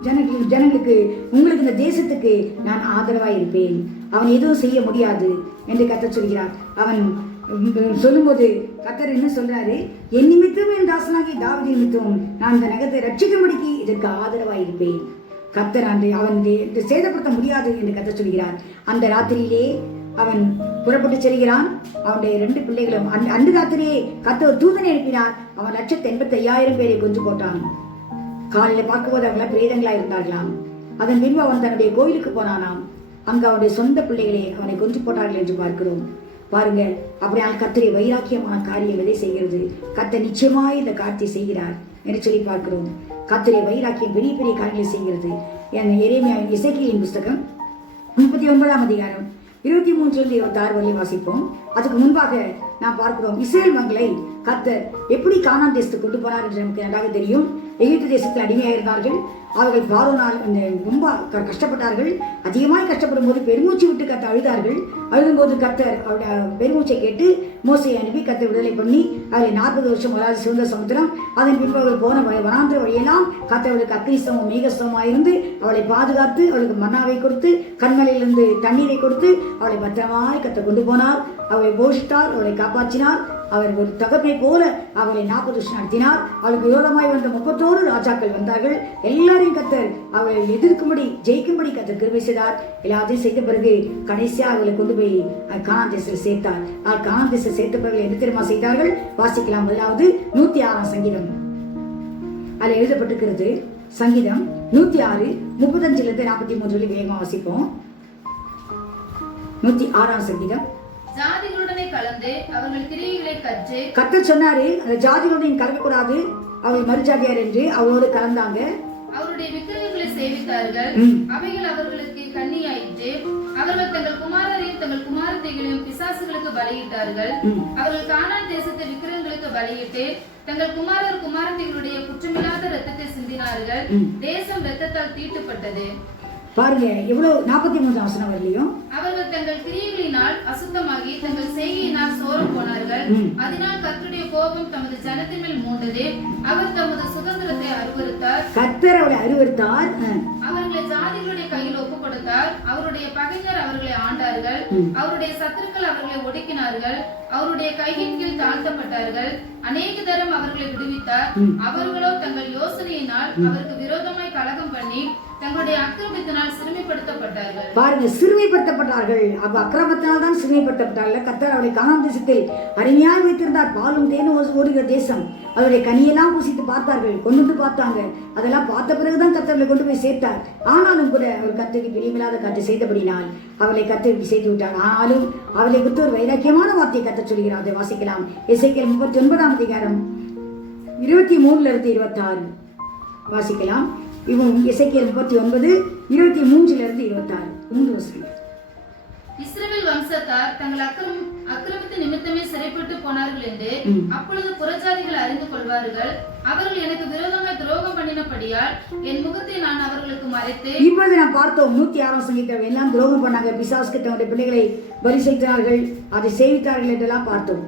ஜனங்களுக்கு உங்களுக்கு இந்த தேசத்துக்கு நான் ஆதரவா இருப்பேன், அவன் எதுவும் செய்ய முடியாது என்று கர்த்தர் சொல்கிறார். அவன் சொல்லும்போது கர்த்தர் என்ன சொல்றாரு, என் நிமித்தம் என் தாசனாகி தாவீது நிமித்தம் நான் இந்த நகரத்தை ரட்சிக்கும்படிக்கு இதற்கு ஆதரவாய் இருப்பேன். கர்த்தர் அவன் சேதப்படுத்த முடியாது என்று கர்த்தர் சொல்கிறார். அந்த ராத்திரியிலே அவன் புறப்பட்டு செல்கிறான். அவனுடைய 2 பிள்ளைகளும் அன்று ராத்திரியே கர்த்தர் தூதனை அனுப்பினார். அவன் 185,000 பேரை கொன்று போட்டான். காலையில பார்க்கும்போது அவங்கள பிரேதங்களா இருந்தார்களாம். அதன் பின்பு அவன் தன்னுடைய கோயிலுக்கு போனானாம். அங்கு அவனுடைய சொந்த பிள்ளைகளை அவனை கொன்று போட்டார்கள் என்று பார்க்கிறோம். பாருங்க, அப்படியால் கர்த்தரை வைராக்கியமான காரியம் எதை செய்கிறது? கர்த்தர் நிச்சயமாய் இந்த காரியத்தை செய்கிறார் என்று சொல்லி பார்க்கிறோம். கர்த்தரை வைராக்கியம் பெரிய பெரிய காரியங்களை செய்கிறது. எரேமியாவின் எசேக்கியேலின் புஸ்தகம் 39ஆம் அதிகாரம் 23-26 வரை வாசிப்போம். அதுக்கு முன்பாக நாம் பார்க்கிறோம், இஸ்ரேல் மக்களை கர்த்தர் எப்படி கானான் தேசத்துக்கு கொண்டு போனார் என்று நமக்கு நன்றாக தெரியும். எகிப்து தேசத்தில் அடிமையாக இருந்தார்கள். அவர்கள் பார்வோனால் ரொம்ப கஷ்டப்பட்டார்கள். அதிகமாய் கஷ்டப்படும் போது பெருமூச்சு விட்டு கர்த்தர் அழுதார்கள். அழுதும்போது கர்த்தர் அவருடைய பெருமூச்சை கேட்டு மோசையை அனுப்பி கர்த்தர் விடுதலை பண்ணி அவரை 40 வருஷம் வராது சிவந்த சமுத்திரம். அதன் பின்பு அவர்கள் போன வனாந்திர வழியெல்லாம் கர்த்தர் அவளுக்கு அக்னிஸ்தமும் மேகஸ்தமாயிருந்து அவளை பாதுகாத்து அவளுக்கு மன்னாவை கொடுத்து கண்மலையிலிருந்து தண்ணீரை கொடுத்து அவளை பத்திரமாய் கர்த்தர் கொண்டு போனார். அவளை போஷித்தார், அவளை காப்பாற்றினார். அவர் ஒரு தகப்பை போல அவளை 40 வருஷம் நடத்தினார். அவளுக்கு விரோதமாய் வந்த 31 ராஜாக்கள் வந்தார்கள். எல்லாரையும் கர்த்தர் அவளை எதிர்க்கும்படி ஜெயிக்கும்படி கர்த்தர் கிருபை செய்தார். எல்லாத்தையும் செய்த பிறகு கடைசியா அவளை கொண்டு போய் கானான் தேசத்தில் சேர்த்தார். கானான் தேசத்தில் சேர்த்த பிறகு என்ன தெரியுமா செய்தார்கள்? வாசிக்கலாம். முதலாவது 106ஆம் சங்கீதம் அதில் எழுதப்பட்டிருக்கிறது. சங்கீதம் 106 35-43 வேகமா வாசிப்போம். 106ஆம் சங்கீதம். ஜாதிகளுடனே கலந்து அவர்கள் கிரியைகளை கற்று, கர்த்தர் சொன்னாரு, அந்த ஜாதிகளுடன் கலக்கக்கூடாது, அவர்கள் மறுஜாதியார் என்று அவளோடு கலந்தாங்க. அவருடைய விக்கிரகங்களை சேவித்தார்கள், அவைகள் அவர்களுக்கு கண்ணியாயிற்று. அவர்கள் தங்கள் குமாரரையும் தங்கள் குமாரத்தைகளையும் பிசாசுகளுக்கு பலியிட்டார்கள். அவர்கள் கானான் தேசத்தை விக்கிரகங்களுக்கு பலியிட்டு தங்கள் குமாரர் குமாரத்தைகளுடைய குற்றமில்லாத இரத்தத்தை சிந்தினார்கள். தேசம் இரத்தத்தால் தீட்டுப்பட்டது. பாருங்க, எவ்வளவு 43ஆம் வசனம் வரலையும். அவர்கள் தங்கள் கிரியைகளினால் அசுத்தமாகி தங்கள் செய்கையினால் சோரம் போனார்கள். அதனால் கர்த்தருடைய கோபம் தமது ஜனத்தின் மேல் மூண்டது. அவர் தமது சுதந்திரத்தை அருவருத்தார். கர்த்தர் அவளை அருவருத்தார். அவர்களை ஜாதிகளுடைய கையில் ஒப்புக் கொடுத்தார். அவருடைய பகைஞர் அவர்களை ஆண்டார்கள். அவருடைய சத்துருக்கள் அவர்களை ஒடுக்கினார்கள். அவருடைய கையின் கீழ் தாழ்த்தப்பட்டார்கள். அநேக தரம் அவர்களை விடுவித்தார். அவர்களோ தங்கள் யோசனையினால் அவருக்கு விரோதமாய் கலகம் பண்ணி தங்கள் தங்களுடைய அக்கிரமத்தினால் சிறுமைப்படுத்தப்பட்டார்கள். பாருங்க, சிறுமைப்படுத்தப்பட்டார்கள். அப்ப அக்கிரமத்தினால் தான் சிறுமைப்படுத்தப்பட்டார்கள். கர்த்தர் அவருடைய கானான் தேசத்தில் அருமையாக வைத்திருந்தார். பாலும் தேனும் ஓடுகிற தேசம். அவருடைய கனியெல்லாம் புசித்து பார்த்தார்கள், கொண்டு பார்த்தாங்க. அதெல்லாம் பார்த்த பிறகுதான் கர்த்தர்களை கொண்டு போய் சேர்த்தார். ஆனாலும் கூட அவர் கர்த்தருக்கு பிரியமில்லாத காரியத்தை செய்தபடினால் அவளை கர்த்தருக்கு செய்து விட்டார். ஆனாலும் அவளை குறித்து ஒரு வைராக்கியமான வார்த்தையை கர்த்தர் சொல்கிறார். அதை வாசிக்கலாம். எசேக்கியேல் 39 அதிகாரம் 23 26 வாசிக்கலாம். எசேக்கியேல் 39 23 26 3 வசனம். இஸ்ரவேல் வம்சத்தார் தங்கள் அக்கிரமத்தின் நிமித்தமே சிறைப்பட்டு போனார்கள் என்று அப்பொழுது புறஜாதிகள் அறிந்து கொள்வார்கள். அவர்கள் எனக்கு விரோதமாய் துரோகம் பண்ணினபடியால் என் முகத்தை நான் அவர்களுக்கு மறைத்து. இப்பொழுது நாம் பார்த்தோம் 106 சங்கீதம் எல்லாம் துரோகம் பண்ணாங்க. பிசாசுக்கு தங்களுடைய பிள்ளைகளை பலி செய்தார்கள், அதை சேவித்தார்கள் என்றெல்லாம் பார்த்தோம்.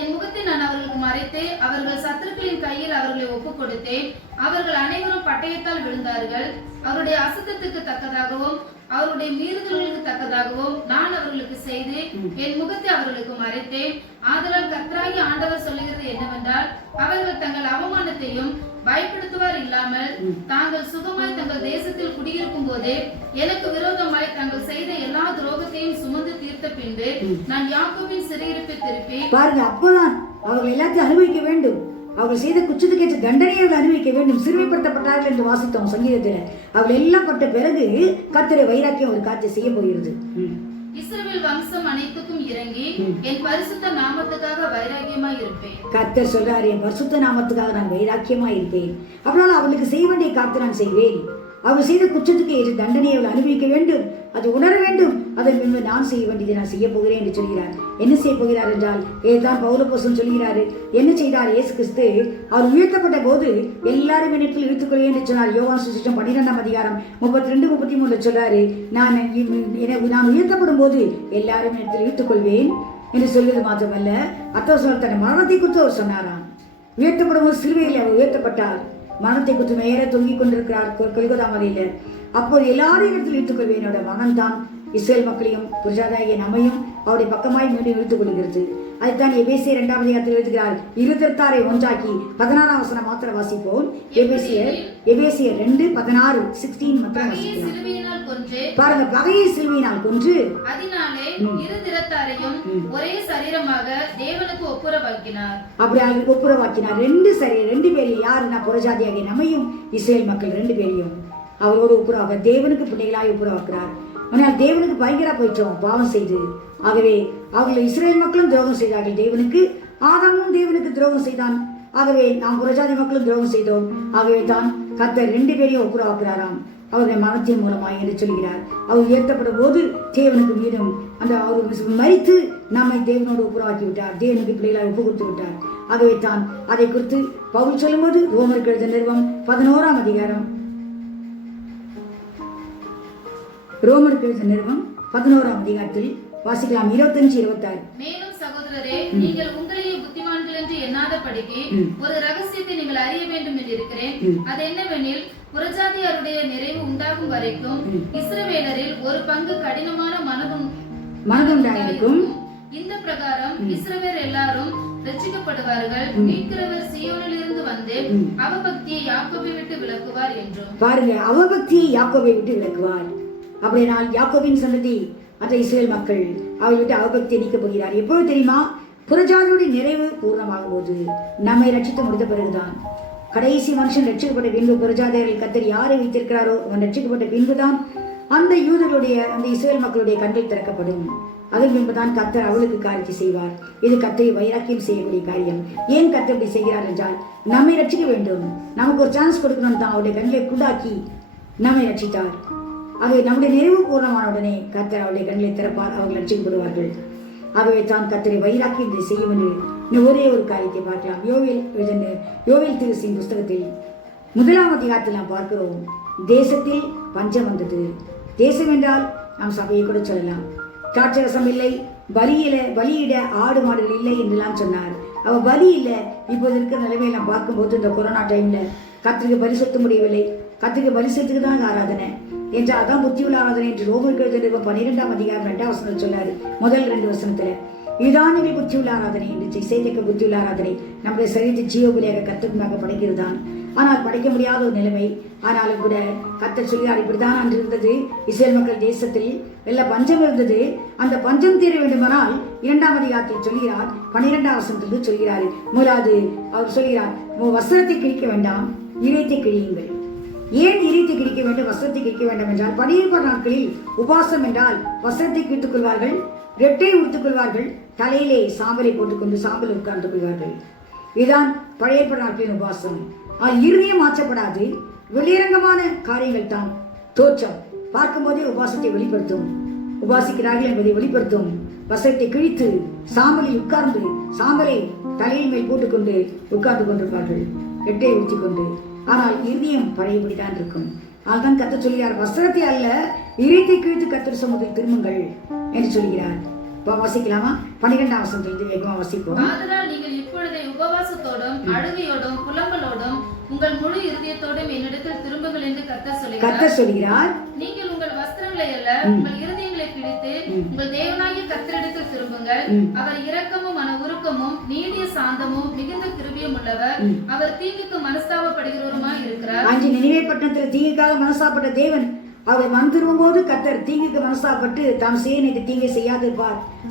என் முகத்தை நான் அவர்களுக்கு மறைத்து அவர்கள் சத்துருக்களின் கையில் அவர்களை ஒப்புக் கொடுத்தேன். அவர்கள் அனைவரும் பட்டயத்தால் விழுந்தார்கள். அவருடைய அசுத்தத்துக்கு தக்கதாகவும் அவருடைய மீறுதல்களுக்கு தக்கதாகவும் நான் அவர்களுக்கு செய்து என் முகத்தை அவர்களுக்கு மறைத்தேன். ஆதலால் கர்த்தராகிய ஆண்டவர் சொல்லுகிறது என்னவென்றால், அவர்கள் தங்கள் அவமானத்தையும் பயப்படுத்துவார் இல்லாமல் தாங்கள் சுகமாய் தங்கள் தேசத்தில் குடியிருக்கும் போதே எனக்கு விரோதமாய் தாங்கள் செய்த எல்லா துரோகத்தையும் சுமந்து தீர்த்த பின்பு நான் யாக்கோபின் சிறையிருப்பை திருப்பி. பாருங்க, அப்பதான் அவர்கள் எல்லாத்தையும் அனுபவிக்க வேண்டும். அவர்கள் செய்த குற்றத்துக்கேற்ற தண்டனையை அவர்கள் அனுபவிக்க வேண்டும். சிறுமைப்படுத்தப்பட்டார்கள் என்று வாசித்தோம் சங்கீதத்தில். அவர்கள் எல்லாம் பட்ட பிறகு கர்த்தரை வைராக்கியம் ஒரு காட்சி செய்ய போகிறது. இஸ்ரவேல் வம்சம் அனைத்துக்கும் இறங்கி என் பரிசுத்த நாமத்துக்காக வைராக்கியமாய் இருப்பேன். கர்த்தர் சொல்றாரு, என் பரிசுத்த நாமத்துக்காக நான் வைராக்கியமாய் இருப்பேன். அதனால அவளுக்கு செய்ய வேண்டிய காத்து நான் செய்வேன். அவர் செய்த குற்றத்துக்கு ஏற்ற தண்டனையை அவள் அனுபவிக்க வேண்டும், அது உணர வேண்டும். அதன் பின்பு நான் செய்ய வேண்டியதை நான் செய்ய போகிறேன் என்று சொல்கிறார். என்ன செய்ய போகிறார் என்றால், ஏதான் பவுலப்போஸ்தலன் சொல்கிறாரு. என்ன செய்தார் இயேசு கிறிஸ்து? அவர் உயர்த்தப்பட்ட போது எல்லாரும் என்னிடத்தில் இழுத்துக்கொள்வேன் என்று சொன்னார். யோவான் சுவிசேஷம் 12 அதிகாரம் 32 33 சொல்றாரு, நான் உயர்த்தப்படும் போது எல்லாரும் என்னிடத்தில் இழுத்துக்கொள்வேன் என்று சொல்வது மாத்திரமல்ல, அர்த்தம் சொல்ல தன் மரணத்தை குறித்து அவர் சொன்னாராம். உயர்த்தப்படும் போது சிலுவையில் அவர் உயர்த்தப்பட்டார். மரணத்தை குறித்து மேல தொங்கிக் கொண்டிருக்கிறார் கொல்கொதா மலையில. அப்போது எல்லாரும் இடத்தில் இழுத்துக்கொள்வேன். என்னோட மகன் தான் இஸ்ரேல் மக்களையும் புரஜாதாகிய நம்மையும் அவருடைய பக்கமாய் மீண்டும் இழுத்துக் கொள்கிறது. அதுதான் எபேசியர் 2 அதிகாரத்தில் எழுதுகிறார். 26 ஒன்றாக்கி 16 வசனம் மாத்திரம் வாசிப்போம். எபேசியர் 2 16 16 மாத்திரம் வாசிக்கலாம். பாருங்க, பகையை சிலுவையினால் கொன்று அதனாலே இரு திறத்தாரையும் ஒரே சரீரமாக தேவனுக்கு ஒப்புரவாக்கினார். அப்படி அவருக்கு ஒப்புரவாக்கினார். ரெண்டு பேரையும் யாருன்னா புரஜாதியாகிய நம்மையும் இஸ்ரேல் மக்கள் 2 பேரையும் அவரோடு ஒப்புரவாக தேவனுக்கு பிள்ளைகளாய் ஒப்புரவாக்குறார். ஆனால் தேவனுக்கு பயங்கரா போயிட்டோம் பாவம் செய்து. ஆகவே அவர்கள் இஸ்ரேல் மக்களும் துரோகம் செய்தார்கள் தேவனுக்கு. ஆதாமும் தேவனுக்கு துரோகம் செய்தான். ஆகவே நாம் புரஜாதி மக்களும் துரோகம் செய்தோம். ஆகவே தான் கர்த்தர் 2 பேரையும் ஒப்புரவாக்குறாராம் அவருடைய மரணத்தின் மூலமாய் என்று சொல்கிறார். அவர் உயர்த்தப்படும் போது தேவனுக்கு மீண்டும் அந்த அவர் மரித்து நம்மை தேவனோடு ஒப்புரவாக்கி விட்டார். தேவனுக்கு பிள்ளைகளாக ஒப்பு கொடுத்து விட்டார். ஆகவே தான் அதை குறித்து பவுல் சொல்லும் போது ரோமருக்கு எழுதின நிருபம் 11 அதிகாரம் 11 அதிகாரத்தில் வாசிக்கலாம். 25 26. மேலும் சகோதரரே, நீங்கள் உங்களையே புத்திமான்கள் என்று எண்ணாதபடிக்கு ஒரு ரகசியத்தை நீங்கள் அறிய வேண்டும் என்று இருக்கிறேன். அது என்னவெனில், புறஜாதியாருடைய நிறைவு உண்டாகும் வரைக்கும் இஸ்ரவேலரில் ஒரு பங்கு கடினமான மனதுண்டாயிருக்கும். இந்த பிரகாரம் இஸ்ரவேல் எல்லாரும் ரட்சிக்கப்படுவார்கள். மீட்கிறவர் சீயோனில் இருந்து வந்து அவபக்தியை யாக்கோபை விட்டு விலக்குவார் என்றும். பாருங்க, அவபக்தியை யாக்கோபை விட்டு விலக்குவார். அப்படினால் யாக்கோபின் சந்ததி அந்த இஸ்ரேல் மக்கள் அவரை விட்டு அவபக்தியை நீக்க போகிறார். எப்போது தெரியுமா? புறஜாதியுடைய நிறைவு பூர்ணமாகும் போது, நம்மை ரட்சித்து முடித்த பிறகுதான். கடைசி மனுஷன் ரட்சிக்கப்பட்ட பின்பு புறஜாதியர்கள் கர்த்தர் யாரை வைத்திருக்கிறாரோ அவன் ரட்சிக்கப்பட்ட பின்புதான் அந்த யூதர்களுடைய அந்த இஸ்ரேல் மக்களுடைய கண்கள் திறக்கப்படும். அதன் பின்புதான் கர்த்தர் அவளுக்கு காரியத்தை செய்வார். இது கர்த்தரை வைராக்கியம் செய்யக்கூடிய காரியம். ஏன் கர்த்தர் இப்படி செய்கிறார் என்றால், நம்மை ரட்சிக்க வேண்டும், நமக்கு ஒரு சான்ஸ் கொடுக்கணும் தான் அவருடைய கண்களை குண்டாக்கி நம்மை ரட்சித்தார். ஆகவே நம்முடைய நிறைவு பூர்ணமான உடனே கர்த்தர் அவருடைய கண்களை திறப்பார், அவர்கள் ரட்சிக்கப்படுவார்கள். ஆகவே தான் கர்த்தரை வைராக்கியம் இதை செய்யும் என்று ஒரே ஒரு காரியத்தை பார்க்கலாம். யோவேல் தீர்க்கதரிசியின் புஸ்தகத்தில் 1 அதிகாரத்தில் நாம் பார்க்கிறோம். தேசத்தில் பஞ்சம் வந்தது. தேசம் என்றால் நாம் சபையை கூட சொல்லலாம். திராட்சரசம் இல்லை, பலியிட ஆடு மாடுகள் இல்லை என்றெல்லாம் சொன்னார். அவ பலி இல்லை. இப்போது இருக்கிற நிலைமையை நாம் பார்க்கும்போது இந்த கொரோனா டைம்ல கர்த்தருக்கு பலி செலுத்த முடியவில்லை. கர்த்தருக்கு பலி செலுத்துக்கு தான் ஆராதனை என்று அதான் புத்தியுள்ள ஆராதனை என்று ரோமருக்கு எழுதின 12 அதிகாரம் 2 வசனம் சொன்னாரு. முதல் 2 வசனத்துல இதுதான் நீங்கள் புத்தியுள்ள ஆராதனை என்று இசைத்தக்க புத்தியுள்ள ஆராதனை. நம்முடைய சரீரத்தை ஜீவபலியாக கர்த்தருக்காக படைக்கிறது தான். ஆனால் படைக்க முடியாத ஒரு நிலைமை. ஆனாலும் கூட கர்த்தர் சொல்கிறார், இப்படிதான் அன்று இருந்தது இஸ்ரேல் மக்கள் தேசத்தில் எல்லாம் பஞ்சம் இருந்தது. அந்த பஞ்சம் தீர வேண்டுமானால் 2ஆம் அதிகாரத்தில் சொல்கிறார், 12ஆம் வசனத்திலிருந்து சொல்கிறார். முதலாவது அவர் சொல்கிறார், வஸ்திரத்தை கிழிக்க வேண்டாம், இறைத்தை கிழியுங்கள். ஏன் இறைத்தை கிழிக்க வேண்டும், வஸ்திரத்தை கிழிக்க வேண்டும் என்றால், 12 நாட்களில் உபாசம் என்றால் வஸ்திரத்தை கிழித்துக் கொள்வார்கள், ரெட்டை உடுத்துக் கொள்வார்கள், தலையிலே சாம்பலை போட்டுக்கொண்டு சாம்பல் உட்கார்ந்து கொள்வார்கள். இதுதான் பழைய நாட்களின் உபாசம். இருதயம் மாற்றப்படாது. வெளியரங்கமான காரியங்கள் தான் தோற்றம் பார்க்கும்போதே உபாசத்தை வெளிப்படுத்தும். உபாசிக்கிறார்கள் என்பதை வெளிப்படுத்தும். வஸ்திரத்தை கிழித்து சாம்பலில் உட்கார்ந்து சாம்பலை தலையின் மேல் போட்டுக்கொண்டு உட்கார்ந்து கொண்டிருப்பார்கள், ரெட்டை உடுத்திக் கொண்டு. ஆனால் இருதயம் பழையபடிதான் இருக்கும். அதுதான் கர்த்தர் சொல்கிறார், வஸ்திரத்தை அல்ல இறைத்தை கிழித்து கர்த்தர் சமூகத்தில் திரும்புங்கள் என்று சொல்கிறார். வாசிக்கலாமா? 12ஆம் வசனத்திலிருந்து வேகமா வாசிப்போம். ஆதலால் நீங்கள் இப்பொழுதே உபவாசத்தோடும் அழுகையோடும் புலம்பலோடும் உங்கள் முழு இருதயத்தோடும் என்னிடத்தில் திரும்புங்கள் என்று கர்த்தர் சொல்கிறார். நீங்கள் உங்கள் வஸ்திரங்களை அல்ல உங்கள் இருதயங்களை கிழித்து உங்கள் தேவனாகிய கர்த்தரிடத்தில் திரும்புங்கள். அவர் இரக்கமும் மன உருக்கமும் நீடிய சாந்தமும் மிகுந்த கிருபையும் உள்ளவர். அவர் தீங்குக்கு மனஸ்தாபப்படுகிறவருமாய் இருக்கிறார். நினிவே பட்டணத்தில் தீங்குக்காக மனஸ்தாபப்பட்ட தேவன் அவர் மனம் திரும்பும் போது கர்த்தர் தீங்குக்கு மனசாப்பட்டு தாம் செய்ய தீங்கை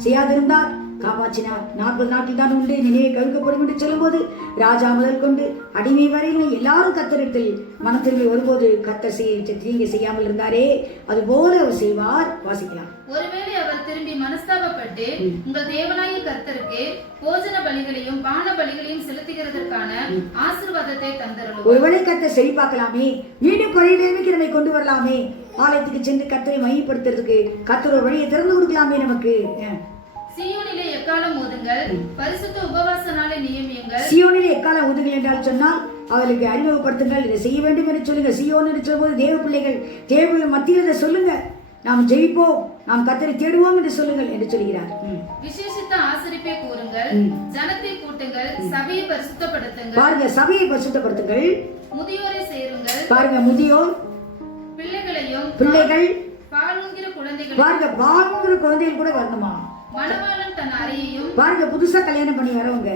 செய்யாதிருந்தார், காப்பாற்றினார். 40 நாட்கள் தான் உண்டு நினைவை கவிழ்க்கப்படும் என்று சொல்லும் போது ராஜா முதல் கொண்டு அடிமை வரையிலும் எல்லாரும் கர்த்தரிடத்தில் மனம் திரும்பி வரும்போது கர்த்தர் தீங்கை செய்யாமல் இருந்தாரே, அது போல அவர் செய்வார். வாசிக்கலாம். ஒருவேளை அவர் திரும்பி மனஸ்தாபப்பட்டு உங்கள் தேவனாகிய கர்த்தருக்கு போஜன பலிகளையும் பான பலிகளையும் செலுத்துகிறதற்கான ஆசீர்வாதத்தை தந்தருளும். ஒருவேளை கர்த்தர் செழிப்பாக்கலாமே, மீண்டும் பழைய நம்மை கொண்டு வரலாமே, ஆலயத்துக்கு சென்று கர்த்தரை மையப்படுத்துறதுக்கு கர்த்தர் ஒரு வழியை திறந்து கொடுக்கலாமே நமக்கு. சீயோனிலே எக்காலம் ஊதுங்கள், பரிசுத்த உபவாச நாளை நியமியுங்கள். சீயோனிலே எக்காலம் ஊதுங்கள் என்றால் சொன்னால் அவளுக்கு அறிமுகப்படுத்துங்கள், இதை செய்ய வேண்டும் என்று சொல்லுங்க. சீயோன் என்று சொல்லும்போது தேவ பிள்ளைகள் தேவ மத்தியில் சொல்லுங்க, நாம் ஜெயிப்போம், நாம் கர்த்தரை தேடுவோம் என்று சொல்லுங்கள் என்று சொல்கிறார். விசேஷித்த ஆசரிப்பை கூறுங்கள், ஜனத்தை கூட்டுங்கள், சபையை பரிசுத்தப்படுத்துங்கள். பாருங்க, சபையை பரிசுத்தப்படுத்துங்கள். முதியோரை சேருங்கள். பாருங்க, முதியோர் பிள்ளைகள் பாலுங்கிற குழந்தைகள். பாருங்க, பாலுங்கிற குழந்தைகள் கூட வரணுமா? மணவாளன் தன் அறையையும். பாருங்க, புதுசா கல்யாணம் பண்ணி வரவங்க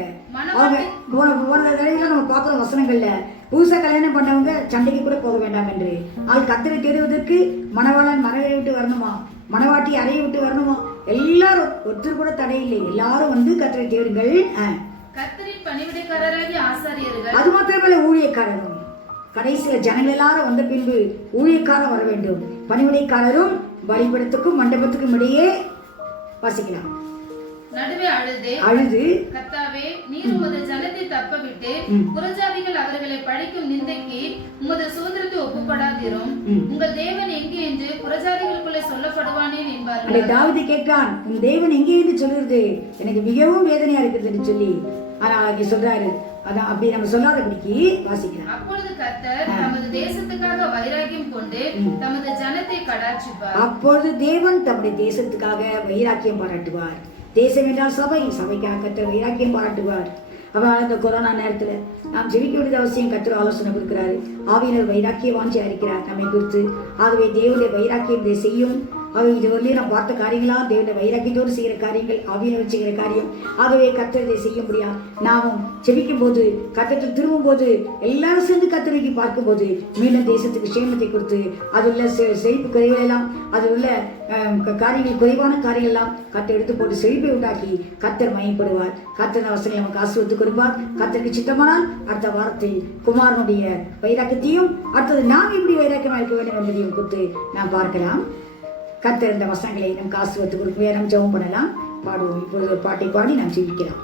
அவங்க போன தடவைலாம் நம்ம பார்க்கிறோம் வசனங்கள்ல, புதுசா கல்யாணம் பண்ணவங்க சண்டைக்கு கூட போக வேண்டாம் என்று. ஆள் கர்த்தரை தேடுவதற்கு மணவாளன் மனைவியை விட்டு வரணுமா, மணவாட்டி அறையை விட்டு வரணுமா? எல்லாரும் ஒருத்தர் கூட தடை இல்லை, எல்லாரும் வந்து கர்த்தரை தேடுங்கள். கர்த்தரின் பணிவிடைக்காரராகிய ஆசாரியர்கள், அது மாத்திரமல்ல ஊழியக்காரரும். கடைசியில ஜனங்கள் எல்லாரும் வந்த பின்பு ஊழியக்காரர் வர வேண்டும். பணிவிடைக்காரரும் பலிபீடத்துக்கும் மண்டபத்துக்கும் இடையே வாசிக்கலாம். நடுவே அழுது கர்த்தாவே, நீர் உமது ஜனத்தை தப்பவிட்டு புறஜாதிகள் அவர்களை பழிக்கும் நிந்தைக்கு உமது சுதந்திரத்தை ஒப்புப்படாதிரும். உங்கள் தேவன் எங்கே என்று புறஜாதிகளுக்குள்ளே சொல்லப்படுவானேன் என்பார்கள். தாவீது கேட்கிறான், உன் தேவன் எங்கே என்று சொல்றது எனக்கு மிகவும் வேதனையா இருக்குது என்று சொல்லி. ஆனா அங்கே சொல்றாரு, அதான் அப்படி நம்ம சொல்லாதபடிக்கு வாசிக்கலாம். அப்பொழுது கர்த்தர் தமது தேசத்துக்காக வைராக்கியம் கொண்டு தமது ஜனத்தை கடாட்சிப்பார். அப்பொழுது தேவன் தம்முடைய தேசத்துக்காக வைராக்கியம் பாராட்டுவார். தேசம் என்றால் சபை, சபைக்காக கர்த்தர் வைராக்கியம் பாராட்டுவார். அவள் இந்த கொரோனா நேரத்துல நாம் ஜெபிக்க வேண்டியது அவசியம். கர்த்தர் ஆலோசனை கொடுக்கிறாரு. ஆவியினர் வைராக்கிய வாஞ்சியா இருக்கிறார் நம்மை குறித்து. ஆகவே தேவனுடைய வைராக்கியம் இதை செய்யும். அவை இதுவரையிலும் நாம் பார்த்த காரியங்களா தேவனுடைய வைராக்கியத்தோடு செய்கிற காரியங்கள், ஆவியினர் செய்கிற காரியம். ஆகவே கர்த்தர் இதை செய்ய முடியாது. நாமும் ஜெபிக்கும் போது, கர்த்தர் திரும்பும் போது, எல்லாரும் சேர்ந்து கர்த்தரை பார்க்கும் போது மீண்டும் தேசத்துக்கு சேமத்தை கொடுத்து அதுள்ள செழிப்பு குறைகள் எல்லாம், அது உள்ள காரியங்கள், குறைவான காரியங்கள் எல்லாம் கர்த்தர் எடுத்து போட்டு செழிப்பை உண்டாக்கி கர்த்தர் மையப்படுவார். கர்த்தர் அவசரம் நமக்கு ஆசீர்வதித்து கொடுப்பார். கர்த்தருக்கு சித்தமானால் அடுத்த வாரத்தில் குமாரனுடைய வைராக்கியத்தையும், அடுத்தது நாம் எப்படி வைராக்கியமாக இருக்க வேண்டும் என்பதையும் கொடுத்து நாம் பார்க்கலாம். கர்த்தர் இந்த வசனங்களை நமக்கு ஆசீர்வதித்து கொடுக்க நாம் ஜெபம் பண்ணலாம், பாடுவோம். இப்பொழுது ஒரு பாட்டை பாடி நாம் ஜெபிக்கலாம்.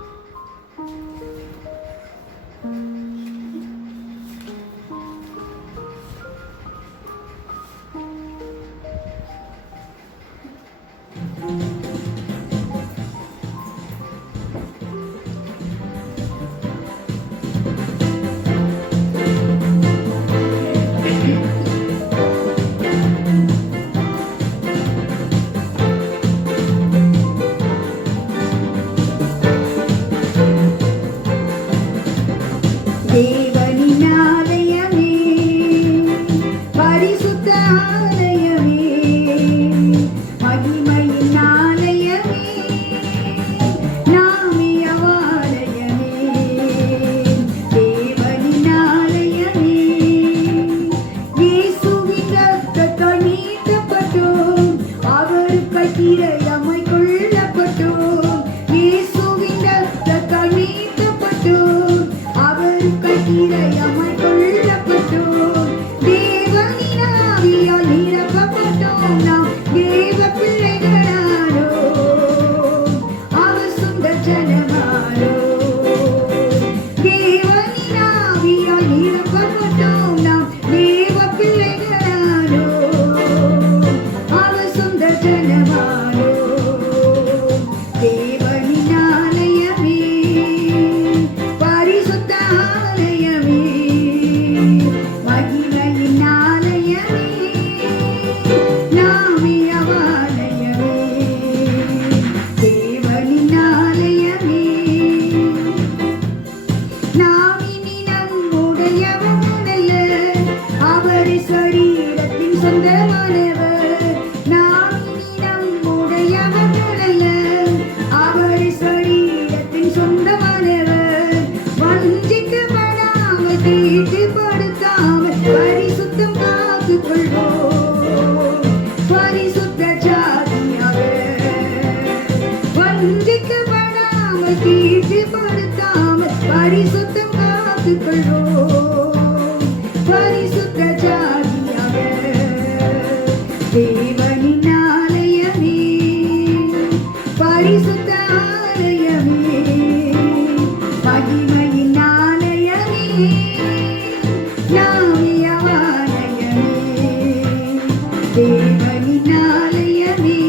தேவனின் ஆலயமே,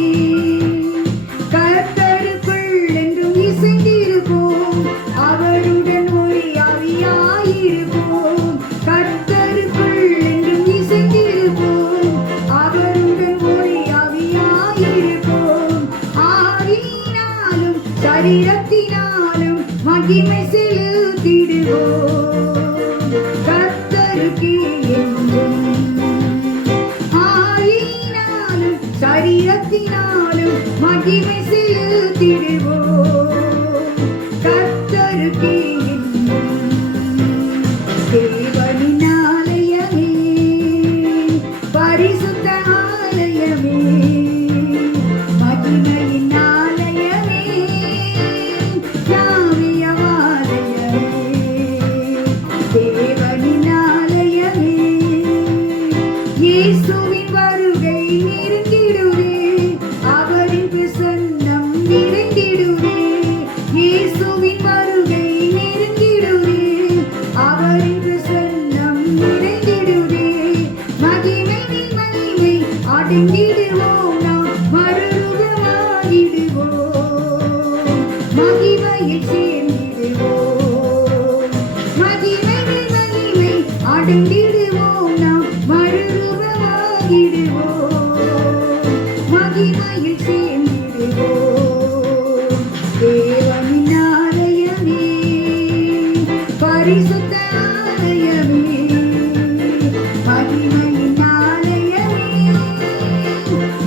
கர்த்தருக்குள் என்றும் இசைந்திருப்போம், அவருடன் ஒரே ஆவியாயிருப்போம். கர்த்தருக்குள் என்றும் இசைந்திருப்போம், அவருடன் ஒரே ஆவியாயிருப்போம். ஆவியினாலும் சரீரத்தினாலும் மகிமை செலுத்திடுவோம் கர்த்தருக்கே என்றும். ஆவியினாலும் சரீரத்தினாலும் மகிமை செலுத்திடுவோம் கர்த்தருக்கே என்றும். தேவனின் ஆலயமே, பரிசுத்த ஆலயமே, மகிமையின் ஆலயமே, யாவியவாலயமே. தேவனின் ஆலயமே, இயேசுவின் வருகை நெருங்கிடுவே, அவரின் பிரசன்னம் நிறைந்திடுவே. இயேசுவின் வருகை நெருங்கிடுவே, அவரின் பிரசன்னம் நிறைந்திடுவே. மகிமை மகிமை அடைந்திடுவோம், நாம் மறுரூபமாகிடுவோம், மகிமையில் சேர்ந்திடுவோம். மகிமை மகிமை அடைந்திடுவோம், நாம் மறுரூபமாகிடுவோம், மகிமையில் சேர்ந்திடுவோம். தேவனின் ஆலயமே, பரிசுத்த ஆலயமே, மகிமையின் ஆலயமே,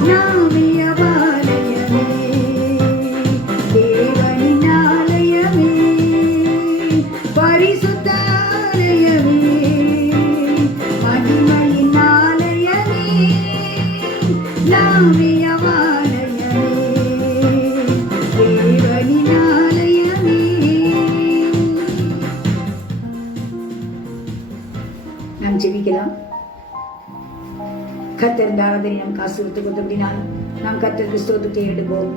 நாமியவாலயமே. தேவனின் ஆலயமே, பரிசுத்த ஆலயமே, மகிமையின் ஆலயமே, நாமியவாலயமே. தேவனின் ஆலயமே. நாம் ஜெபிக்கலாம். கர்த்தர் இந்த ஆராதனை நமக்கு ஆசீர்வதித்து கொடுத்தபடினால் நாம் கர்த்தருக்கு ஸ்தோத்திரத்தை எடுப்போம்.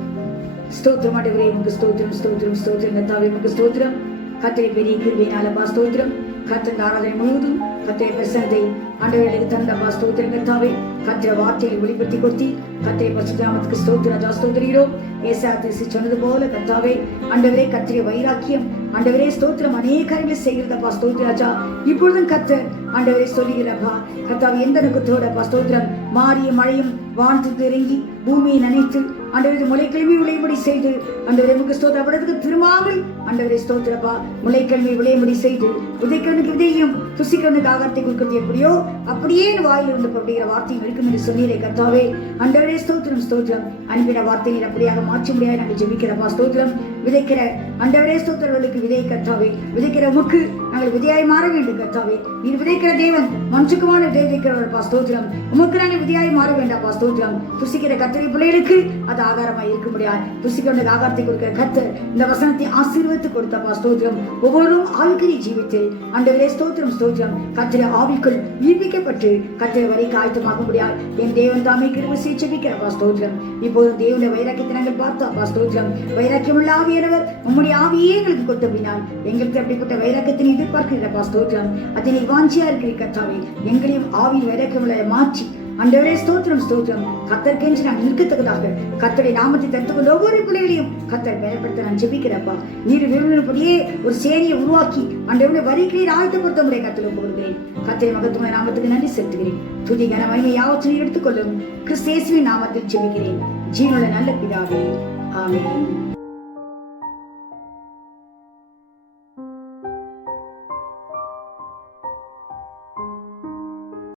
ஸ்தோத்திரம் ஆண்டவரே, உமக்கு ஸ்தோத்திரம், ஸ்தோத்திரம், ஸ்தோத்திரம். கர்த்தாவே உமக்கு ஸ்தோத்திரம். கர்த்தரை பெரிய கிருபையினாலப்பா ஸ்தோத்திரம். கர்த்தர் இந்த ஆராதனை முழுவதும் கர்த்தரை பிரசன்னத்தை ஆண்டவர்களுக்கு தந்தப்பா ஸ்தோத்திரம். கர்த்தாவே கர்த்தரை வார்த்தையை வெளிப்படுத்தி கொடுத்தி கர்த்தரை பரிசுத்தநாமத்துக்கு ஸ்தோத்திரம் ராஜா ஸ்தோத்திரிக்கிறோம். ஏசாயா தீர்க்கதரிசி சொன்னது போல கர்த்தாவே ஆண்டவரே கர்த்தரை வைராக்கியம் ஆண்டவரே ஸ்தோத்திரம் அநேக காரியங்களை செய்கிறதப்பா ஸ்தோத்திரம் ராஜா. இப்பொழுதும் கர்த்தர் ஆண்டவரே சொல்லுகிறப்பா கர்த்தாவே எந்த நோக்கத்தோடப்பா ஸ்தோத்திரம் மாறிய மழையும் வானத்துக்கு இறங்கி பூமியை நனைத்து ஆண்டவரே முளைக்கிழமை விளையும்படி செய்து ஆண்டவரே உமக்கு ஸ்தோத்திரம். அவரதுக்கு திரும்பாமல் ஆண்டவரே ஸ்தோத்திரப்பா முளைக்கிழமை விளையும்படி செய்து விதைக்கிறனுக்கு விதையும் துசிக்கிறனுக்கு ஆகாரத்தை கொடுக்கிறது எப்படியோ அப்படியே வாயில் இருந்து அப்படிங்கிற வார்த்தையும் இருக்கும் என்று சொன்னீரே கர்த்தாவே. ஆண்டவரே ஸ்தோத்திரம், ஸ்தோத்திரம். அனுப்பின வார்த்தையை அப்படியாக மாற்ற முடியாது நாங்கள் ஜெபிக்கிறப்பா ஸ்தோத்திரம். விதைக்கிற ஆண்டவரே ஸ்தோத்திரர்களுக்கு விதை கர்த்தாவே, விதைக்கிற உமக்கு நாங்கள் விதையாய் மாற வேண்டும் கர்த்தாவே. நீர் விதைக்கிற தேவன் மனுஷுக்குமான விதைக்கிறவர்ப்பா ஸ்தோத்திரம். உமக்கு நாங்கள் விதையாய் மாற வேண்டாப்பா ஸ்தோத்திரம். துசிக்கிற கர்த்தரை பிள்ளைகளுக்கு அது ஆகாரமாய் இருக்க முடியாது. துசிக்கிறவனுக்கு ஆகாரத்தை கொடுக்கிற கர்த்தர் இந்த வசனத்தை ஆசீர்வதித்து கொடுத்தப்பா ஸ்தோத்திரம். ஒவ்வொருவரும் ஆவிக்குரிய ஜீவித்தில் ஆண்டவரே ஸ்தோத்திரம், ஸ்தோத்திரம். கர்த்தரை ஆவிக்குள் ஈர்ப்பிக்கப்பட்டு கர்த்தரை வரை ஆயத்தமாக முடியாது. என் தேவன் தாமே கிருபை செய்து ஜெபிக்கிறப்பா ஸ்தோத்திரம். இப்போது தேவனுடைய வைராக்கியத்தை நாங்கள் பார்த்தோம்ப்பா ஸ்தோத்திரம். வைராக்கியமுள்ள ஆவியானவர் உம்முடைய ஆவியே எங்களுக்கு கொடுத்தபினால் எங்களுக்கு அப்படிப்பட்ட வைராக்கியத்தை எதிர்பார்க்கிறப்பா ஸ்தோத்திரம். அதனை வாஞ்சியா இருக்கிற கர்த்தாவே எங்களையும் ஆவியின் வைராக்கியமுள்ள மாற்றி ஆண்டவரே ஸ்தோத்திரம், ஸ்தோத்திரம். கர்த்தருக்கென்று நாம் நிற்கத்தக்கதாக கர்த்தருடைய நாமத்தை தத்துவ ஒவ்வொரு பிள்ளைகளையும் கர்த்தர் பயன்படுத்த நான் ஜெபிக்கிறப்பா. நீர் விரும்பினபடியே ஒரு சேனையை உருவாக்கி ஆண்டவருடைய வரிகளை ஆயத்தப்படுத்த முறை கர்த்தர் போகிறேன். கர்த்தரை மகத்துவ நாமத்துக்கு நன்றி செலுத்துகிறேன். துதி கன மகிமை யாவற்றையும் எடுத்துக்கொள்ளும் கிறிஸ்து இயேசுவின் நாமத்தில் ஜெபிக்கிறேன் ஜீவனுள்ள நல்ல பிதாவே, ஆமென்.